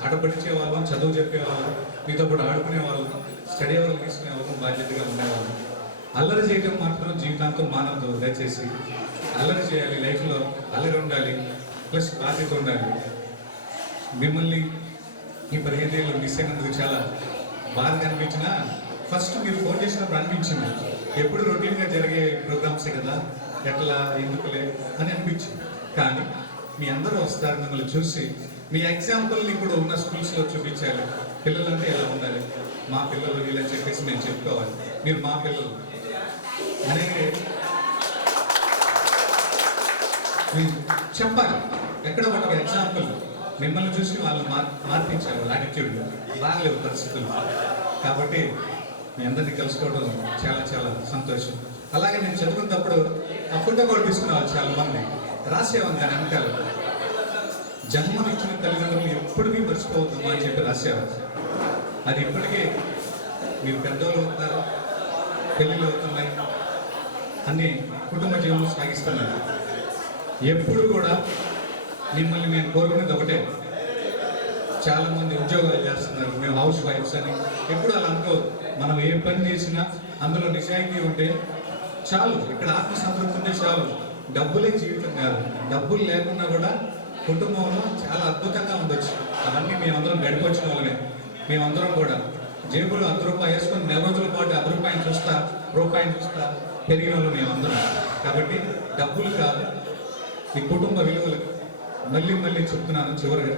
ఆటపడిచేవాళ్ళం, చదువు చెప్పేవాళ్ళం, మీతో కూడా ఆడుకునేవాళ్ళం, స్టడీ అవర్లు తీసుకునేవాళ్ళం, బాధ్యతగా ఉండేవాళ్ళం. అల్లరి చేయడం మాత్రం జీవితాంతం మానవద్దు. దయచేసి అల్లరి చేయాలి, లైఫ్లో అల్లరి ఉండాలి, ప్లస్ బాధ్యత ఉండాలి. మిమ్మల్ని ఈ 15 ఏళ్ళు మిస్ అయినందుకు చాలా బాధగా అనిపించినా, ఫస్ట్ మీరు ఫోన్ చేసినప్పుడు అనిపించింది, ఎప్పుడు రొటీన్గా జరిగే ప్రోగ్రామ్సే కదా, ఎట్లా ఎందుకులే అని అనిపించింది. కానీ మీ అందరూ వస్తారు, మిమ్మల్ని చూసి మీ ఎగ్జాంపుల్ని ఇప్పుడు ఉన్న స్కూల్స్లో చూపించాలి. పిల్లలంటే ఎలా ఉండాలి, మా పిల్లలు వీళ్ళని చెప్పేసి మేము చెప్పుకోవాలి. మీరు మా పిల్లలు అనేది చెప్పాలి. ఎక్కడ ఒక ఎగ్జాంపుల్ మిమ్మల్ని చూసి వాళ్ళు మార్పించారు. యాటిట్యూడ్ బాగలేవు పరిస్థితులు. కాబట్టి మీ అందరినీ కలుసుకోవడం చాలా చాలా సంతోషం. అలాగే నేను చదువుకున్నప్పుడు ఆ ఫోటో కూడా తీసుకునేవాళ్ళు చాలా మంది, రాసేవాళ్ళు దాని వెనకాల, జన్మనిచ్చిన తల్లిదండ్రులు ఎప్పటికీ మర్చిపోవద్దు అని చెప్పి రాసేవాళ్ళు. అది ఇప్పటికీ మీరు పెద్దవాళ్ళు అవుతున్నారు, పెళ్ళిళ్ళు అవుతున్నాయి, అన్ని కుటుంబ జీవనం సాగిస్తున్నారు. ఎప్పుడు కూడా మిమ్మల్ని మేము కోరుకునేది ఒకటే, చాలామంది ఉద్యోగాలు చేస్తున్నారు, మేము హౌస్ వైఫ్స్ అని. ఎప్పుడు అలా అనుకోవద్దు. మనం ఏ పని చేసినా అందులో నిజాయితీ ఉంటే చాలు, ఇక్కడ ఆత్మసంతృప్తి ఉంటే చాలు. డబ్బులే జీవితం కాదు, డబ్బులు లేకున్నా కూడా కుటుంబంలో చాలా అద్భుతంగా ఉండొచ్చు. అవన్నీ మేమందరం గడిపొచ్చిన వాళ్ళమే. మేమందరం కూడా జేబులో 100 రూపాయలు వేసుకొని నెల రోజుల పాటు 100 రూపాయలు చూస్తా, రూపాయలు చూస్తా పెరిగిన వాళ్ళు మేమందరం. కాబట్టి డబ్బులు కాదు, ఈ కుటుంబ విలువలు మళ్ళీ మళ్ళీ చెప్తున్నాను. చివరిగా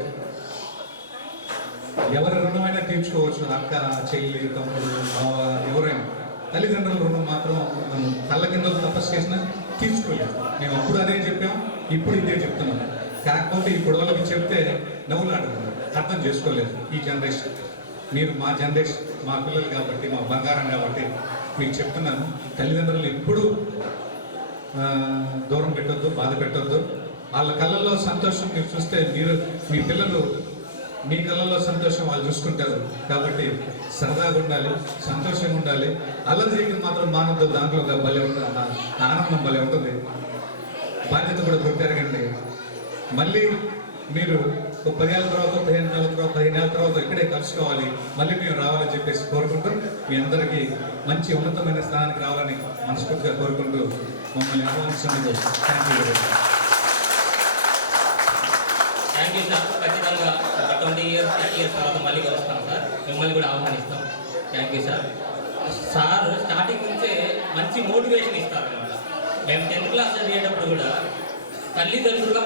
ఎవరి రుణమైనా తీర్చుకోవచ్చు, అక్క, చెల్లి, తమ్ముడు, బావ, ఎవరైనా. తల్లిదండ్రుల రుణం మాత్రం మనం కళ్ళ కింద తపస్సు చేసినా తీర్చుకోలేదు. మేము అప్పుడు అదే చెప్పాం, ఇప్పుడు ఇదే చెప్తున్నాం. కాకపోతే ఇప్పుడు వాళ్ళకి చెప్తే నవ్వులాడుతున్నారు, అర్థం చేసుకోలేదు ఈ జనరేషన్. మీరు మా జనరేషన్, మా పిల్లలు కాబట్టి, మా బంగారం కాబట్టి మీకు చెప్తున్నాను. తల్లిదండ్రులు ఎప్పుడూ దూరం పెట్టొద్దు, బాధ పెట్టొద్దు. వాళ్ళ కళ్ళల్లో సంతోషం మీరు చూస్తే మీరు మీ పిల్లలు మీ కళ్ళల్లో సంతోషం వాళ్ళు చూసుకుంటారు. కాబట్టి సరదాగా ఉండాలి, సంతోషంగా ఉండాలి. అల్లరి చేయడం మాత్రం మానవద్దు. దాంట్లో భలే ఉంటుంది, ఆనందం భలే ఉంటుంది. బాధ్యత కూడా గుర్తెరగండి. మళ్ళీ మీరు ఒక 10 ఏళ్ళ తర్వాత, 15 ఏళ్ళ తర్వాత, 15 ఏళ్ళ తర్వాత ఇక్కడే కలుసుకోవాలి, మళ్ళీ మేము రావాలని చెప్పేసి కోరుకుంటూ, మీ అందరికీ మంచి ఉన్నతమైన స్థానానికి రావాలని మనస్ఫూర్తిగా కోరుకుంటూ మమ్మల్ని ఆహ్వానిస్తున్నందుకు thank you. Thank you sir. ఖచ్చితంగా 20 years 30 years తర్వాత మళ్ళీ కలుస్తాం సార్, మిమ్మల్ని కూడా ఆహ్వానిస్తాం. Thank you sir. Sir starting నుంచే మంచి మోటివేషన్ ఇస్తారు అన్నమాట. మేము 10th క్లాస్ చదివేటప్పుడు కూడా తల్లిదండ్రుల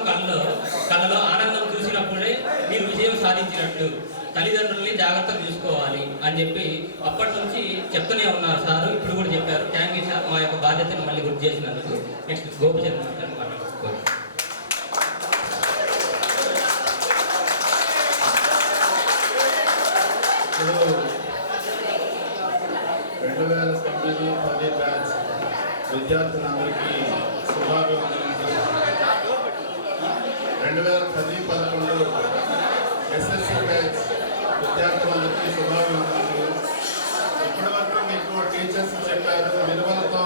కళ్ళలో ఆనందం చూసినప్పుడే మీరు విజయం సాధించినట్టు, తల్లిదండ్రుల్ని జాగ్రత్తగా చూసుకోవాలి అని చెప్పి అప్పటి నుంచి చెప్తూనే ఉన్నారు సార్. ఇప్పుడు కూడా చెప్పారు. థ్యాంక్ యూ సార్, మా యొక్క బాధ్యతను మళ్ళీ గుర్తు చేసినందుకు. నెక్స్ట్ గోపిచంద్ర మాట్లాడుకోవాలి. ఇప్పుడు 2009-10 బ్యాచ్ విద్యార్థులందరికీ శుభాభివందనలు. 2010-11 SSC బ్యాచ్ విద్యార్థులందరికీ శుభాభివందనలు. చెప్పారు విలువలతో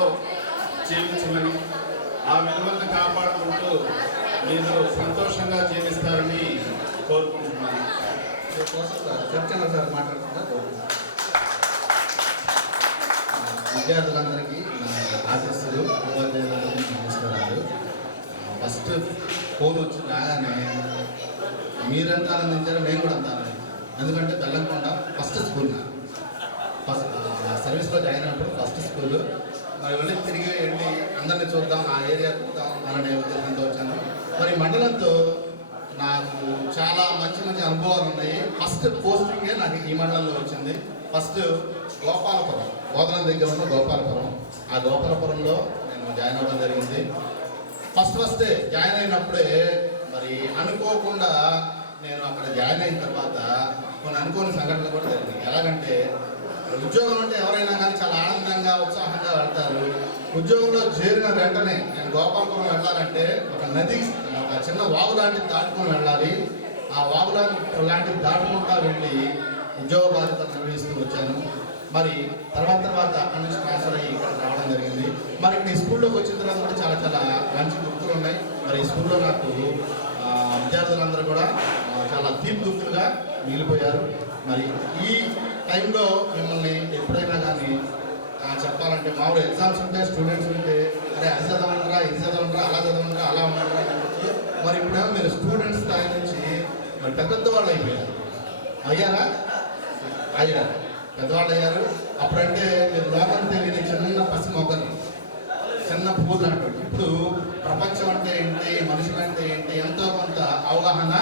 జీవించమని. ఆ విలువలను కాపాడుకుంటూ మీరు సంతోషంగా జీవిస్తారని కోరుకుంటున్నాను. చర్చలో సార్ మాట్లాడుతున్నారు. విద్యార్థులందరికీ ఆశీస్సులు, ఉపాధ్యాయులందరికీ నమస్కారాలు. ఫస్ట్ ఫోన్ వచ్చి రాగానే మీరంతా ఆనందించారు, నేను కూడా అంత ఆనందించాను. ఎందుకంటే బెల్లంకొండ ఫస్ట్ స్కూల్, ఫస్ట్ సర్వీస్లో జాయిన్ అయినప్పుడు ఫస్ట్ స్కూల్. మరి వెళ్ళి తిరిగి వెళ్ళి అందరినీ చూద్దాం, ఆ ఏరియా చూద్దాం అనే ఉద్దేశంతో వచ్చాను. మరి మండలంతో నాకు చాలా మంచి మంచి అనుభవాలు ఉన్నాయి. ఫస్ట్ పోస్టింగే నాకు ఈ మండలంలో వచ్చింది. ఫస్ట్ గోపాలపురం, గోదావరి దగ్గర ఉన్న గోపాలపురం. ఆ గోపాలపురంలో నేను జాయిన్ అవ్వడం జరిగింది. ఫస్ట్ జాయిన్ అయినప్పుడే మరి అనుకోకుండా నేను అక్కడ జాయిన్ అయిన తర్వాత కొన్ని అనుకోని సంఘటనలు కూడా జరిగింది. ఎలాగంటే ఉద్యోగం అంటే ఎవరైనా కానీ చాలా ఆనందంగా ఉత్సాహంగా వెళ్తారు. ఉద్యోగంలో చేరిన వెంటనే నేను గోపాలపురం వెళ్ళాలంటే ఒక నది, ఒక చిన్న వాగు లాంటిది దాటుకొని వెళ్ళాలి. ఆ వాగు లాంటిది దాటుకుంటా వెళ్ళి ఉద్యోగ బాధ్యతలు నిర్వహిస్తూ వచ్చాను. మరి తర్వాత అక్కడి నుంచి ట్రాన్స్ఫర్ అయ్యి ఇక్కడ రావడం జరిగింది. మరి ఇక్కడ ఈ స్కూల్లోకి వచ్చిన తర్వాత కూడా చాలా చాలా మంచి గుర్తులు ఉన్నాయి. మరి ఈ స్కూల్లో నాకు విద్యార్థులందరూ కూడా చాలా తీపి గుర్తులుగా మిగిలిపోయారు. మరి ఈ టైంలో మిమ్మల్ని ఎప్పుడైనా కానీ చెప్పాలంటే మామూలు ఎగ్జామ్స్ ఉంటే స్టూడెంట్స్ ఉంటే అరే అది చదవనరా, ఇది చదవనరా, అలా చదవనరా, అలా ఉండరా అని. మరి ఇప్పుడేమో మీరు స్టూడెంట్స్ స్థాయి నుంచి మరి పెద్ద వాళ్ళు అయిపోయారు. అయ్యారు పెద్దవాళ్ళు అయ్యారు. అప్పుడంటే మీరు లోకం తెలియని చిన్న పసి మొక్కలు, చిన్న పువ్వులు లాంటి. ఇప్పుడు ప్రపంచం అంటే ఏంటి, మనుషులు అంటే ఏంటి ఎంతో కొంత అవగాహన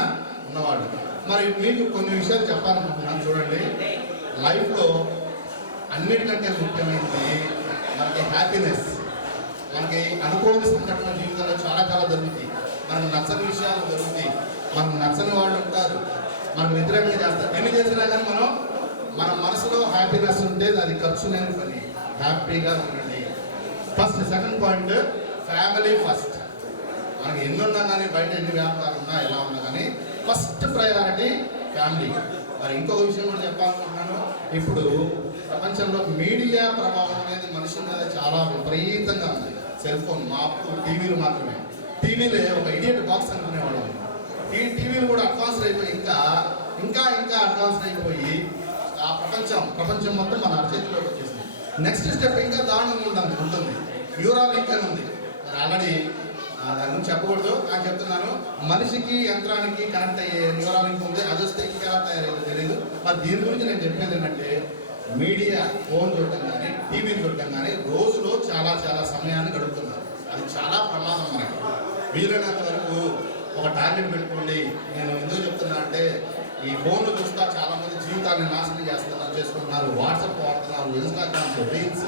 ఉన్నవాడు. మరి మీకు కొన్ని విషయాలు చెప్పాలనుకుంటున్నాను. చూడండి, లైఫ్లో అన్నిటికంటే ముఖ్యమైనది మనకి హ్యాపీనెస్. మనకి అనుకోని సంఘటన జీవితంలో చాలా చాలా జరుగుతాయి. మనకు నచ్చని విషయాలు జరుగుతాయి, మనకు నచ్చని వాళ్ళు ఉంటారు, మనం వ్యతిరేకంగా చేస్తారు. ఎన్ని చేసినా కానీ మన మనసులో హ్యాపీనెస్ ఉంటే అది ఖర్చు లేని పని. హ్యాపీగా ఉండండి. First. Second point, family first. మనకి ఎన్ని ఉన్నా కానీ, బయట ఎన్ని వ్యాపారాలు ఉన్నా ఎలా ఉన్నా కానీ ఫస్ట్ ప్రయారిటీ ఫ్యామిలీ. మరి ఇంకొక విషయం కూడా చెప్పాలనుకుంటున్నాను. ఇప్పుడు ప్రపంచంలో మీడియా ప్రభావం అనేది మనుషుల మీద చాలా విపరీతంగా ఉంది. సెల్ ఫోన్, మాకు టీవీలు మాత్రమే. టీవీలే ఒక ఇడియట్ బాక్స్ అనుకునేవాళ్ళం. ఈ టీవీలు కూడా అడ్వాన్స్డ్ అయిపోయి ఇంకా అడ్వాన్స్డ్ అయిపోయి ఆ ప్రపంచం మొత్తం మన అరచేతిలోకి వచ్చేసింది. నెక్స్ట్ స్టెప్ ఇంకా దారుణంగా ఉంటుంది. న్యూరాలింక్ అని ఉంది. మరి ఆల్రెడీ దాని గురించి చెప్పకూడదు అని చెప్తున్నాను. మనిషికి యంత్రానికి కనెక్ట్ అయ్యే న్యూరాలింక్ ఉంది. అది వస్తే ఇంకా తయారైందో తెలియదు. మరి దీని గురించి నేను చెప్పేది ఏంటంటే, మీడియా, ఫోన్ చూడటం కానీ, టీవీ చూడటం కానీ రోజులో చాలా చాలా సమయాన్ని గడుపుతున్నారు. అది చాలా ప్రమాదం. మనకి వీలైనంత వరకు ఒక టార్గెట్ పెట్టుకోండి. నేను ఎందుకు చెప్తున్నా అంటే, ఈ ఫోన్లు చూస్తా చాలా మంది జీవితాన్ని నాశనం చేసుకుంటున్నారు. వాట్సాప్ వాడుతున్నారు, ఇన్స్టాగ్రామ్స్, రీల్స్,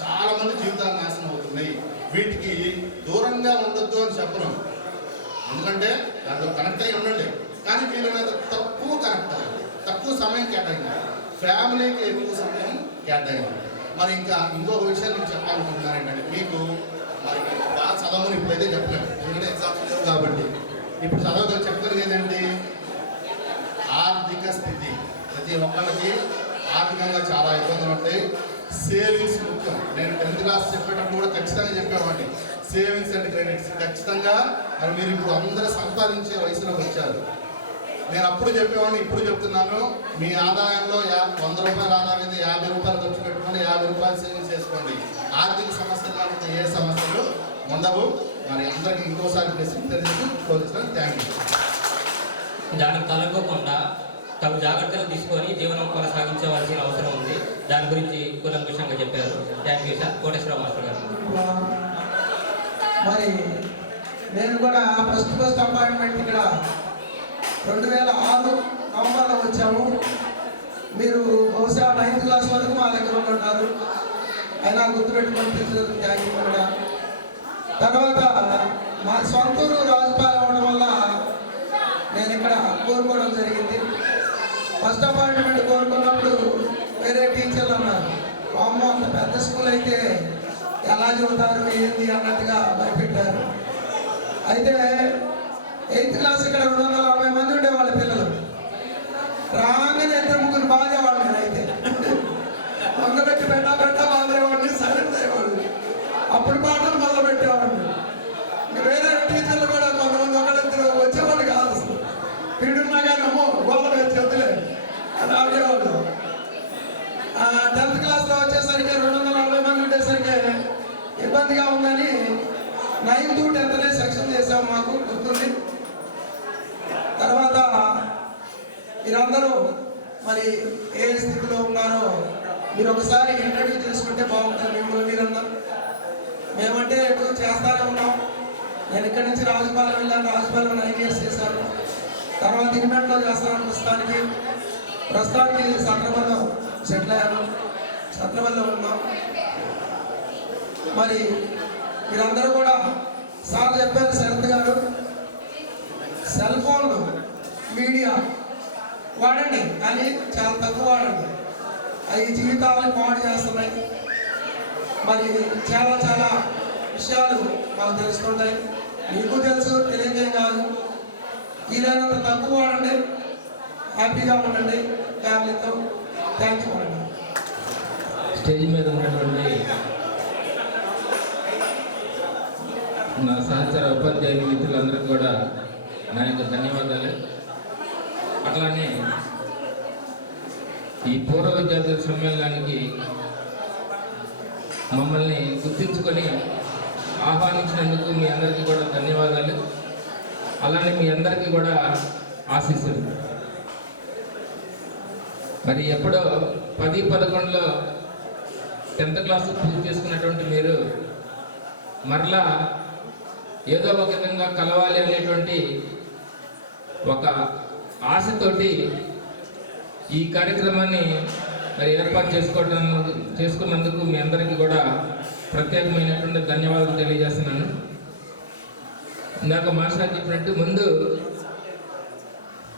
చాలా మంది జీవితాలు నాశనం అవుతున్నాయి. వీటికి దూరంగా ఉండొద్దు అని చెప్పను. ఎందుకంటే దాంట్లో కనెక్ట్ అయ్యి ఉండండి, కానీ వీలైనంత తక్కువ కనెక్ట్ అవ్వండి. తక్కువ సమయం కేటాయించాలి. ఫ్యామిలీకి ఎక్కువ సమయం కేటాయించాలి. మరి ఇంకా ఇంకొక విషయం నేను చెప్పాలనుకుంటున్నాను ఏంటంటే, మీకు మరి బాగా చదవమని ఇప్పుడైతే చెప్పలేము, ఎందుకంటే ఎగ్జామ్స్ లేవు కాబట్టి. ఇప్పుడు చెప్పగలిగేది ఏంటి? ఆర్థిక స్థితి. ప్రతి ఒక్కరికి ఆర్థికంగా చాలా ఇబ్బందులు ఉంటాయి. సేవింగ్స్ ముఖ్యం. నేను 10th క్లాస్ చెప్పేటప్పుడు కూడా ఖచ్చితంగా చెప్పేవాడిని, సేవింగ్స్ అండ్ క్రెడిట్స్ ఖచ్చితంగా. మరి మీరు ఇప్పుడు అందరూ సంపాదించే వయసులోకి వచ్చారు. నేను అప్పుడు చెప్పేవాడిని, ఇప్పుడు చెప్తున్నాను. మీ ఆదాయంలో 100 రూపాయల ఆదాయం అయితే 50 రూపాయలు ఖర్చు పెట్టుకోండి, 50 రూపాయలు సేవింగ్స్ చేసుకోండి. ఆర్థిక సమస్యలు లేకపోతే ఏ సమస్యలు ఉండవు. మరి అందరికీ ఇంకోసారి తెలియజేస్తాను. Thank you. దానికి తలకోకుండా తగు జాగ్రత్తలు తీసుకొని జీవనం కొనసాగించవలసిన అవసరం ఉంది. దాని గురించి కూలంకుషంగా చెప్పారు. Thank you sir. Koteswararao master గారు. మరి నేను కూడా ఫస్ట్ అపాయింట్మెంట్ ఇక్కడ 2006 నవంబర్లో వచ్చాము. మీరు బహుశా 9th క్లాస్ వరకు మా దగ్గర ఉంటారు. అయినా గుర్తుపెట్టుకొని తెచ్చినందుకు థ్యాంక్ యూ కూడా. తర్వాత మా సొంతూరు రాజుపాలెం అవడం వల్ల నేను ఇక్కడ కోరుకోవడం జరిగింది. ఫస్ట్ అపాయింట్మెంట్ కోరుకున్నప్పుడు వేరే టీచర్లు అన్నారు, అమ్మ అంత పెద్ద స్కూల్ అయితే ఎలా చదువుతారు ఏంది అన్నట్టుగా భయపెట్టారు. అయితే 8th క్లాస్ ఇక్కడ 240 మంది ఉండేవాళ్ళ పిల్లలు. రాగానే 2-3 బాధేవాళ్ళు. అయితే వంగబెట్టి పెట్టా బాధేవాడిని. సైలెంట్ అయ్యేవాళ్ళు. అప్పుడు పాటలు మొదలు పెట్టేవాళ్ళు. వేరే టీచర్లు కూడా కొంతమంది ఒకరిద్దరు వచ్చేవాళ్ళు కాదు అసలు. పీడున్నా కానీ అమ్మో గోళ్ళ చెత్తలే అని ఆగేవాళ్ళు. 10th క్లాస్లో వచ్చేసరికి 240 మంది ఉండేసరికి ఇబ్బందిగా ఉందని 9th to 10th సెక్షన్ చేసాం, మాకు గుర్తుంది. తర్వాత మీరందరూ మరి ఏ స్థితిలో ఉన్నారో మీరు ఒకసారి ఇంటర్వ్యూ చేసుకుంటే బాగుంటుంది. మీరందరూ మేమంటే ఎప్పుడు చేస్తానే ఉన్నాం. నేను ఇక్కడి నుంచి రాజుపాలెం వెళ్ళాను, రాజుపాలెం 9 years చేశాను. తర్వాత ఇన్మెంట్లో చేస్తాను. ప్రస్తుతానికి సత్రవల్లో సెటిల్ అయ్యాను, సత్రవల్లో ఉన్నాం. మరి మీరందరూ కూడా సార్ చెప్పారు శరత్ గారు, సెల్ ఫోన్లు మీడియా వాడండి కానీ చాలా తక్కువ వాడండి, అవి జీవితాలను పాడు చేస్తున్నాయి. మరి చాలా చాలా విషయాలు మాకు తెలుసుకుంటాయి, మీకు తెలుసు, తెలియకేం కాదు. వీలైనంత తక్కువ వాడండి, హ్యాపీగా ఉండండి ఫ్యామిలీతో. థ్యాంక్ యూ అండి. స్టేజ్ మీద ఉన్నటువంటి నా సహచర ఉపాధ్యాయుల మిత్రులందరికీ కూడా నా యొక్క ధన్యవాదాలు. అట్లానే ఈ పూర్వ విద్యార్థుల సమ్మేళనానికి మమ్మల్ని గుర్తించుకొని ఆహ్వానించినందుకు మీ అందరికీ కూడా ధన్యవాదాలు. అలానే మీ అందరికీ కూడా ఆశీస్సులు. మరి ఎప్పుడో 10-11లో 10th క్లాస్ పూర్తి చేసుకున్నటువంటి మీరు మరలా ఏదో ఒక విధంగా కలవాలి అనేటువంటి ఒక ఆశతోటి ఈ కార్యక్రమాన్ని మరి ఏర్పాటు చేసుకున్నందుకు మీ అందరికీ కూడా ప్రత్యేకమైనటువంటి ధన్యవాదాలు తెలియజేస్తున్నాను. ఇందాక మాస్టర్ చెప్పినట్టు ముందు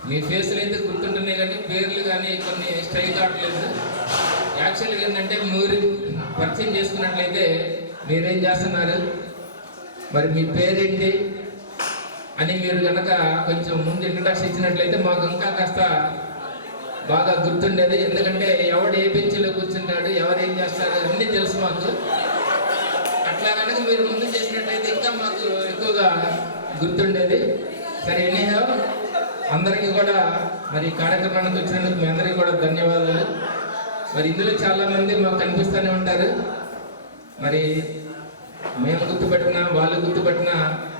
మీ ఫేస్లు అయితే గుర్తుంటున్నాయి కానీ పేర్లు కానీ కొన్ని స్ట్రైక్ కావట్లేదు. యాక్చువల్గా ఏంటంటే మీరు పరిచయం చేసుకున్నట్లయితే మీరేం చేస్తున్నారు, మరి మీ పేరేంటి అని మీరు కనుక కొంచెం ముందు ఇంట్రడక్షన్ ఇచ్చినట్లయితే మాకు ఇంకా కాస్త బాగా గుర్తుండేది. ఎందుకంటే ఎవడు ఏ బెంచ్లో కూర్చుంటాడు, ఎవరు ఏం చేస్తారు అన్నీ తెలుసు మాకు. అట్లా కనుక మీరు ముందు చేసినట్లయితే ఇంకా మాకు ఎక్కువగా గుర్తుండేది. సరే, ఎనీహౌ అందరికీ కూడా మరి కార్యక్రమానికి వచ్చినందుకు మీ అందరికీ కూడా ధన్యవాదాలు. మరి ఇందులో చాలామంది మాకు కనిపిస్తూనే ఉంటారు. మరి మేము గుర్తుపెట్టినా వాళ్ళు గుర్తుపెట్టినా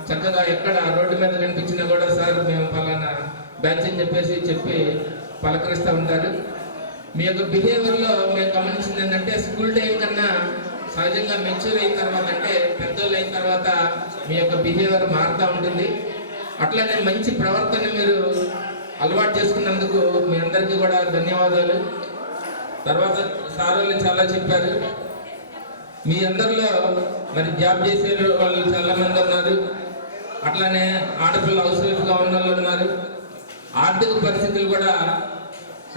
చక్కగా ఎక్కడ రోడ్డు మీద కనిపించినా కూడా సార్ మేము ఫలానా బ్యాచ్ అని చెప్పి పలకరిస్తూ ఉంటారు. మీ యొక్క బిహేవియర్లో మేము గమనించింది ఏంటంటే స్కూల్ టైం కన్నా సహజంగా మెచ్యూర్ అయిన తర్వాత అంటే పెద్దోళ్ళు అయిన తర్వాత మీ యొక్క బిహేవియర్ మారుతూ ఉంటుంది. అట్లానే మంచి ప్రవర్తన మీరు అలవాటు చేసుకున్నందుకు మీ అందరికీ కూడా ధన్యవాదాలు. తర్వాత సార్ వాళ్ళు చాలా చెప్పారు. మీ అందరిలో మరి జాబ్ చేసే వాళ్ళు చాలామంది ఉన్నారు, అట్లానే ఆడపిల్ల హౌస్ వైఫ్గా ఉన్న వాళ్ళు ఉన్నారు, ఆర్థిక పరిస్థితులు కూడా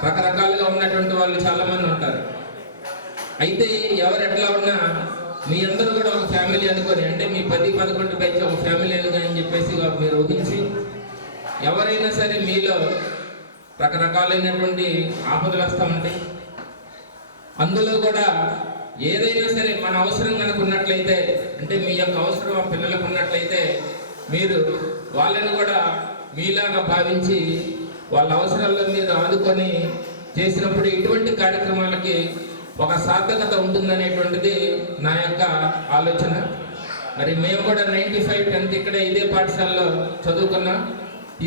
రకరకాలుగా ఉన్నటువంటి వాళ్ళు చాలామంది ఉంటారు. అయితే ఎవరు ఎట్లా ఉన్నా మీ అందరూ కూడా ఒక ఫ్యామిలీ అనుకొని, అంటే మీ 10-11 బ్యాచ్ ఒక ఫ్యామిలీ అని చెప్పేసి మీరు ఊహించి, ఎవరైనా సరే మీలో రకరకాలైనటువంటి ఆపదలు వస్తూ ఉంటాయి. అందులో కూడా ఏదైనా సరే మన అవసరం కనుక ఉన్నట్లయితే, అంటే మీ యొక్క అవసరం ఆ పిల్లలకు ఉన్నట్లయితే మీరు వాళ్ళని కూడా మీలాగా భావించి వాళ్ళ అవసరాల్లో మీరు ఆదుకొని చేసినప్పుడు ఇటువంటి కార్యక్రమాలకి ఒక సార్థకత ఉంటుందనేటువంటిది నా యొక్క ఆలోచన. మరి మేము కూడా 95 10th ఇక్కడ ఇదే పాఠశాలలో చదువుకున్నాం.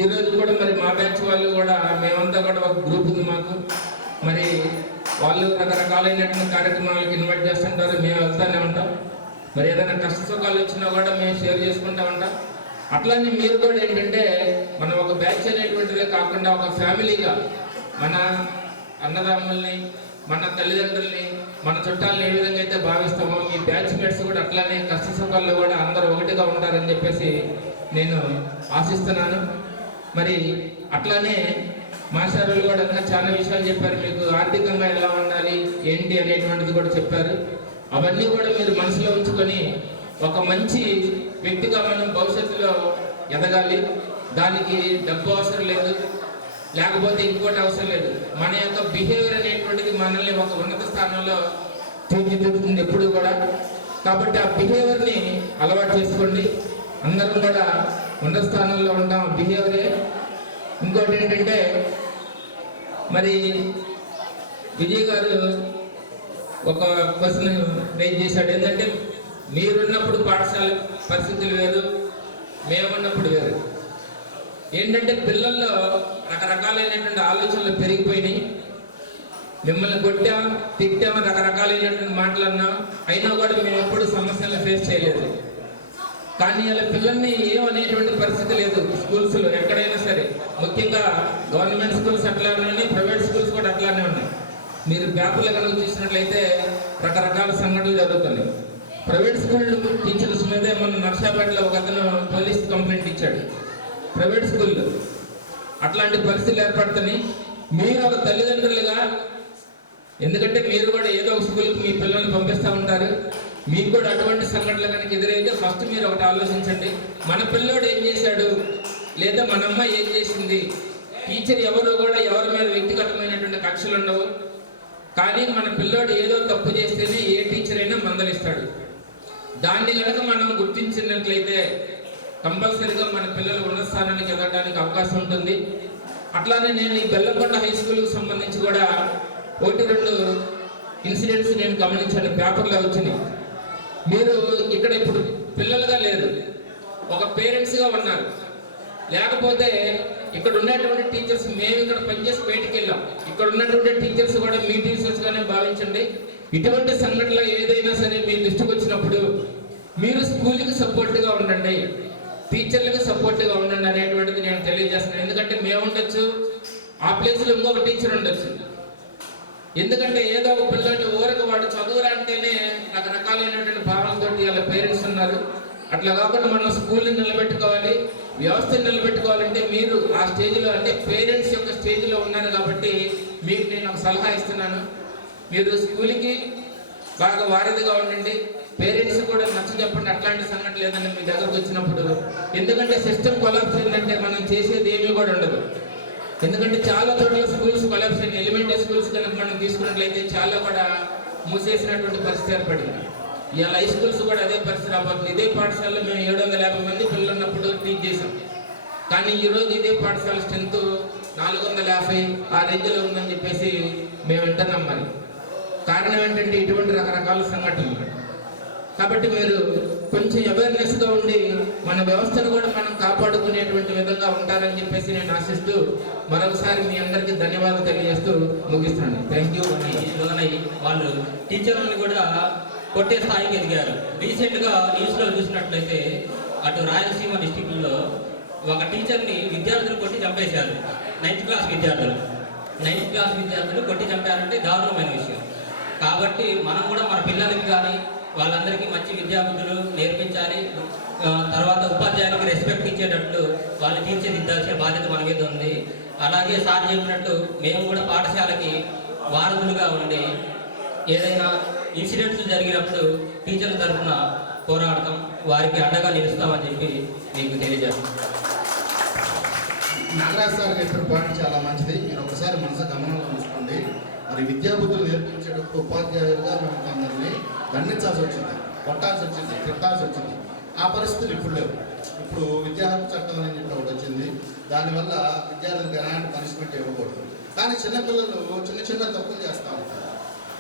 ఈరోజు కూడా మరి మా బ్యాచ్ వాళ్ళు కూడా మేమంతా కూడా ఒక గ్రూప్ ఉంది మాకు. మరి వాళ్ళు రకరకాలైనటువంటి కార్యక్రమాలకు ఇన్వైట్ చేస్తుంటారు, మేము వెళ్తూనే ఉంటాం. మరి ఏదైనా కష్ట సుఖాలు వచ్చినా కూడా మేము షేర్ చేసుకుంటూ ఉంటాం. అట్లానే మీరు కూడా ఏంటంటే మనం ఒక బ్యాచ్ అనేటువంటిదే కాకుండా ఒక ఫ్యామిలీగా మన అన్నదమ్ముల్ని, మన తల్లిదండ్రుల్ని, మన చుట్టాలని ఏ విధంగా అయితే భావిస్తామో మీ బ్యాచ్ మేట్స్ కూడా అట్లానే కష్ట సుఖాల్లో కూడా అందరూ ఒకటిగా ఉంటారని చెప్పేసి నేను ఆశిస్తున్నాను. మరి అట్లానే మాస్టర్లు కూడా ఇంకా చాలా విషయాలు చెప్పారు. మీకు ఆర్థికంగా ఎలా ఉండాలి ఏంటి అనేటువంటిది కూడా చెప్పారు. అవన్నీ కూడా మీరు మనసులో ఉంచుకొని ఒక మంచి వ్యక్తిగా మనం భవిష్యత్తులో ఎదగాలి. దానికి డబ్బు అవసరం లేదు, లేకపోతే ఇంకోటి అవసరం లేదు. మన యొక్క బిహేవియర్ అనేటువంటిది మనల్ని ఒక ఉన్నత స్థానంలో తీర్చిదిద్దుతుంది ఎప్పుడు కూడా. కాబట్టి ఆ బిహేవియర్ని అలవాటు చేసుకోండి. అందరం కూడా ఉన్నత స్థానంలో ఉంటాం బిహేవియరే. ఇంకోటి ఏంటంటే మరి విజయ్ గారు ఒక క్వశ్చన్ రేజ్ చేశాడు. ఏంటంటే మీరున్నప్పుడు పాఠశాల పరిస్థితులు వేరు, మేమున్నప్పుడు వేరు. ఏంటంటే పిల్లల్లో రకరకాలైనటువంటి ఆలోచనలు పెరిగిపోయినాయి. మిమ్మల్ని కొట్టాం, తిట్టాం, రకరకాలైనటువంటి మాటలు అన్నాం, అయినా కూడా మేము ఎప్పుడు సమస్యలను ఫేస్ చేయలేదు. కానీ అలా పిల్లల్ని ఏమనేటువంటి పరిస్థితి లేదు స్కూల్స్లో ఎక్కడైనా సరే. ముఖ్యంగా గవర్నమెంట్ స్కూల్స్ అట్లానే ఉన్నాయి, ప్రైవేట్ స్కూల్స్ కూడా అట్లానే ఉన్నాయి. మీరు పేపర్లు కనుక చూసినట్లయితే రకరకాల సంఘటనలు జరుగుతున్నాయి. ప్రైవేట్ స్కూల్ టీచర్స్ మీదే మన నర్సాపేటలో ఒక అతను పోలీస్ కంప్లైంట్ ఇచ్చాడు. ప్రైవేట్ స్కూల్లో అట్లాంటి పరిస్థితులు ఏర్పడుతున్నాయి. మీరు ఒక తల్లిదండ్రులుగా, ఎందుకంటే మీరు కూడా ఏదో ఒక స్కూల్కి మీ పిల్లల్ని పంపిస్తూ ఉంటారు, మీకు కూడా అటువంటి సంఘటనలు కనుక ఎదురైతే ఫస్ట్ మీరు ఒకటి ఆలోచించండి. మన పిల్లోడు ఏం చేశాడు, లేదా మన అమ్మ ఏం చేసింది. టీచర్ ఎవరు కూడా ఎవరి మీద వ్యక్తిగతమైనటువంటి కక్షలు ఉండవు. కానీ మన పిల్లోడు ఏదో తప్పు చేస్తేనే ఏ టీచర్ అయినా మందలిస్తాడు. దాన్ని కనుక మనం గుర్తించినట్లయితే కంపల్సరీగా మన పిల్లలు ఉన్నత స్థానానికి ఎదగడానికి అవకాశం ఉంటుంది. అట్లానే నేను ఈ బెల్లంకొండ హై స్కూల్కి సంబంధించి కూడా 1-2 ఇన్సిడెంట్స్ నేను గమనించాను, పేపర్లో వచ్చినాయి. మీరు ఇక్కడ ఇప్పుడు పిల్లలుగా లేరు, ఒక పేరెంట్స్గా ఉన్నారు. లేకపోతే ఇక్కడ ఉన్నటువంటి టీచర్స్, మేము ఇక్కడ పనిచేసి బయటికి వెళ్ళాం, ఇక్కడ ఉన్నటువంటి టీచర్స్ కూడా మీ టీచర్స్గానే భావించండి. ఇటువంటి సంఘటనలు ఏదైనా సరే మీ దృష్టికి వచ్చినప్పుడు మీరు స్కూల్కి సపోర్ట్గా ఉండండి, టీచర్లకు సపోర్ట్గా ఉండండి అనేటువంటిది నేను తెలియజేస్తున్నాను. ఎందుకంటే మేము ఉండొచ్చు, ఆ ప్లేస్లో ఇంకొక టీచర్ ఉండొచ్చు. ఎందుకంటే ఏదో ఒక పిల్లల్ని ఊరకు వాడు చదువురా అంటేనే రకరకాలైనటువంటి భావనతో వాళ్ళ పేరెంట్స్ ఉన్నారు. అట్లా కాకుండా మనం స్కూల్ని నిలబెట్టుకోవాలి, వ్యవస్థను నిలబెట్టుకోవాలంటే మీరు ఆ స్టేజ్లో, అంటే పేరెంట్స్ యొక్క స్టేజ్లో ఉన్నారు. కాబట్టి మీకు నేను ఒక సలహా ఇస్తున్నాను, మీరు స్కూల్కి బాగా వారధిగా ఉండండి. పేరెంట్స్ కూడా నచ్చ చెప్పండి అట్లాంటి సంఘటన లేదని మీ దగ్గరకు వచ్చినప్పుడు. ఎందుకంటే సిస్టమ్ కొలాప్స్ అయిందంటే మనం చేసేది ఏమీ కూడా ఉండదు. ఎందుకంటే చాలా చోట్ల స్కూల్స్ కొలాప్స్ అయినాయి. ఎలిమెంటరీ స్కూల్స్ కనుక మనం తీసుకున్నట్లయితే చాలా కూడా మూసేసినటువంటి పరిస్థితి ఏర్పడింది. ఇలా హై స్కూల్స్ కూడా అదే పరిస్థితి రాబోతుంది. ఇదే పాఠశాలలో మేము 750 మంది పిల్లలు ఉన్నప్పుడు టీచ్ చేసాం. కానీ ఈరోజు ఇదే పాఠశాల స్ట్రెంత్ 450 ఆ రేంజ్లో ఉందని చెప్పేసి మేము వింటున్నాం. మరి కారణం ఏంటంటే ఇటువంటి రకరకాల సంఘటనలు. కాబట్టి మీరు కొంచెం అవేర్నెస్గా ఉండి మన వ్యవస్థను కూడా మనం కాపాడుకునేటువంటి విధంగా ఉంటారని చెప్పేసి నేను ఆశిస్తూ మరొకసారి మీ అందరికీ ధన్యవాదాలు తెలియజేస్తూ ముగిస్తాను. Thank you. వాళ్ళు టీచర్లను కూడా కొట్టే స్థాయికి ఎదిగారు. రీసెంట్గా న్యూస్లో చూసినట్లయితే అటు రాయలసీమ డిస్టిక్లో ఒక టీచర్ని విద్యార్థులు కొట్టి చంపేశారు. 9th క్లాస్ విద్యార్థులు కొట్టి చంపారంటే దారుణమైన విషయం. కాబట్టి మనం కూడా మన పిల్లలకి కానీ వాళ్ళందరికీ మంచి విద్యాబుద్ధులు నేర్పించాలి. తర్వాత ఉపాధ్యాయునికి రెస్పెక్ట్ ఇచ్చేటట్లు వాళ్ళు తీర్చిదిద్దాల్సిన బాధ్యత మన మీద ఉంది. అలాగే సార్ చెప్పినట్టు మేము కూడా పాఠశాలకి వారధులుగా ఉండి ఏదైనా ఇన్సిడెంట్స్ జరిగినప్పుడు టీచర్ల తరఫున పోరాడతాం, వారికి అండగా నిలుస్తామని చెప్పి మీకు తెలియజేస్తాం. నాగరాజ్ సార్ చెప్పిన పాయింట్ చాలా మంచిది. మీరు ఒకసారి మనసు గమనంలో ఉంచుకోండి. మరి విద్యాబుద్ధులు నేర్పించేటప్పుడు ఉపాధ్యాయులుగా మేము కొందరిని దండించాల్సి వచ్చింది, కొట్టాల్సి వచ్చింది, తిట్టాల్సి వచ్చింది. ఆ పరిస్థితులు ఇప్పుడు లేవు. ఇప్పుడు విద్యాహక్కు చట్టం అని చెప్పి ఒకటి వచ్చింది. దానివల్ల విద్యార్థులకు ఎలాంటి పనిష్మెంట్ ఇవ్వకూడదు. కానీ చిన్నపిల్లలు చిన్న తప్పులు చేస్తూ ఉంటారు.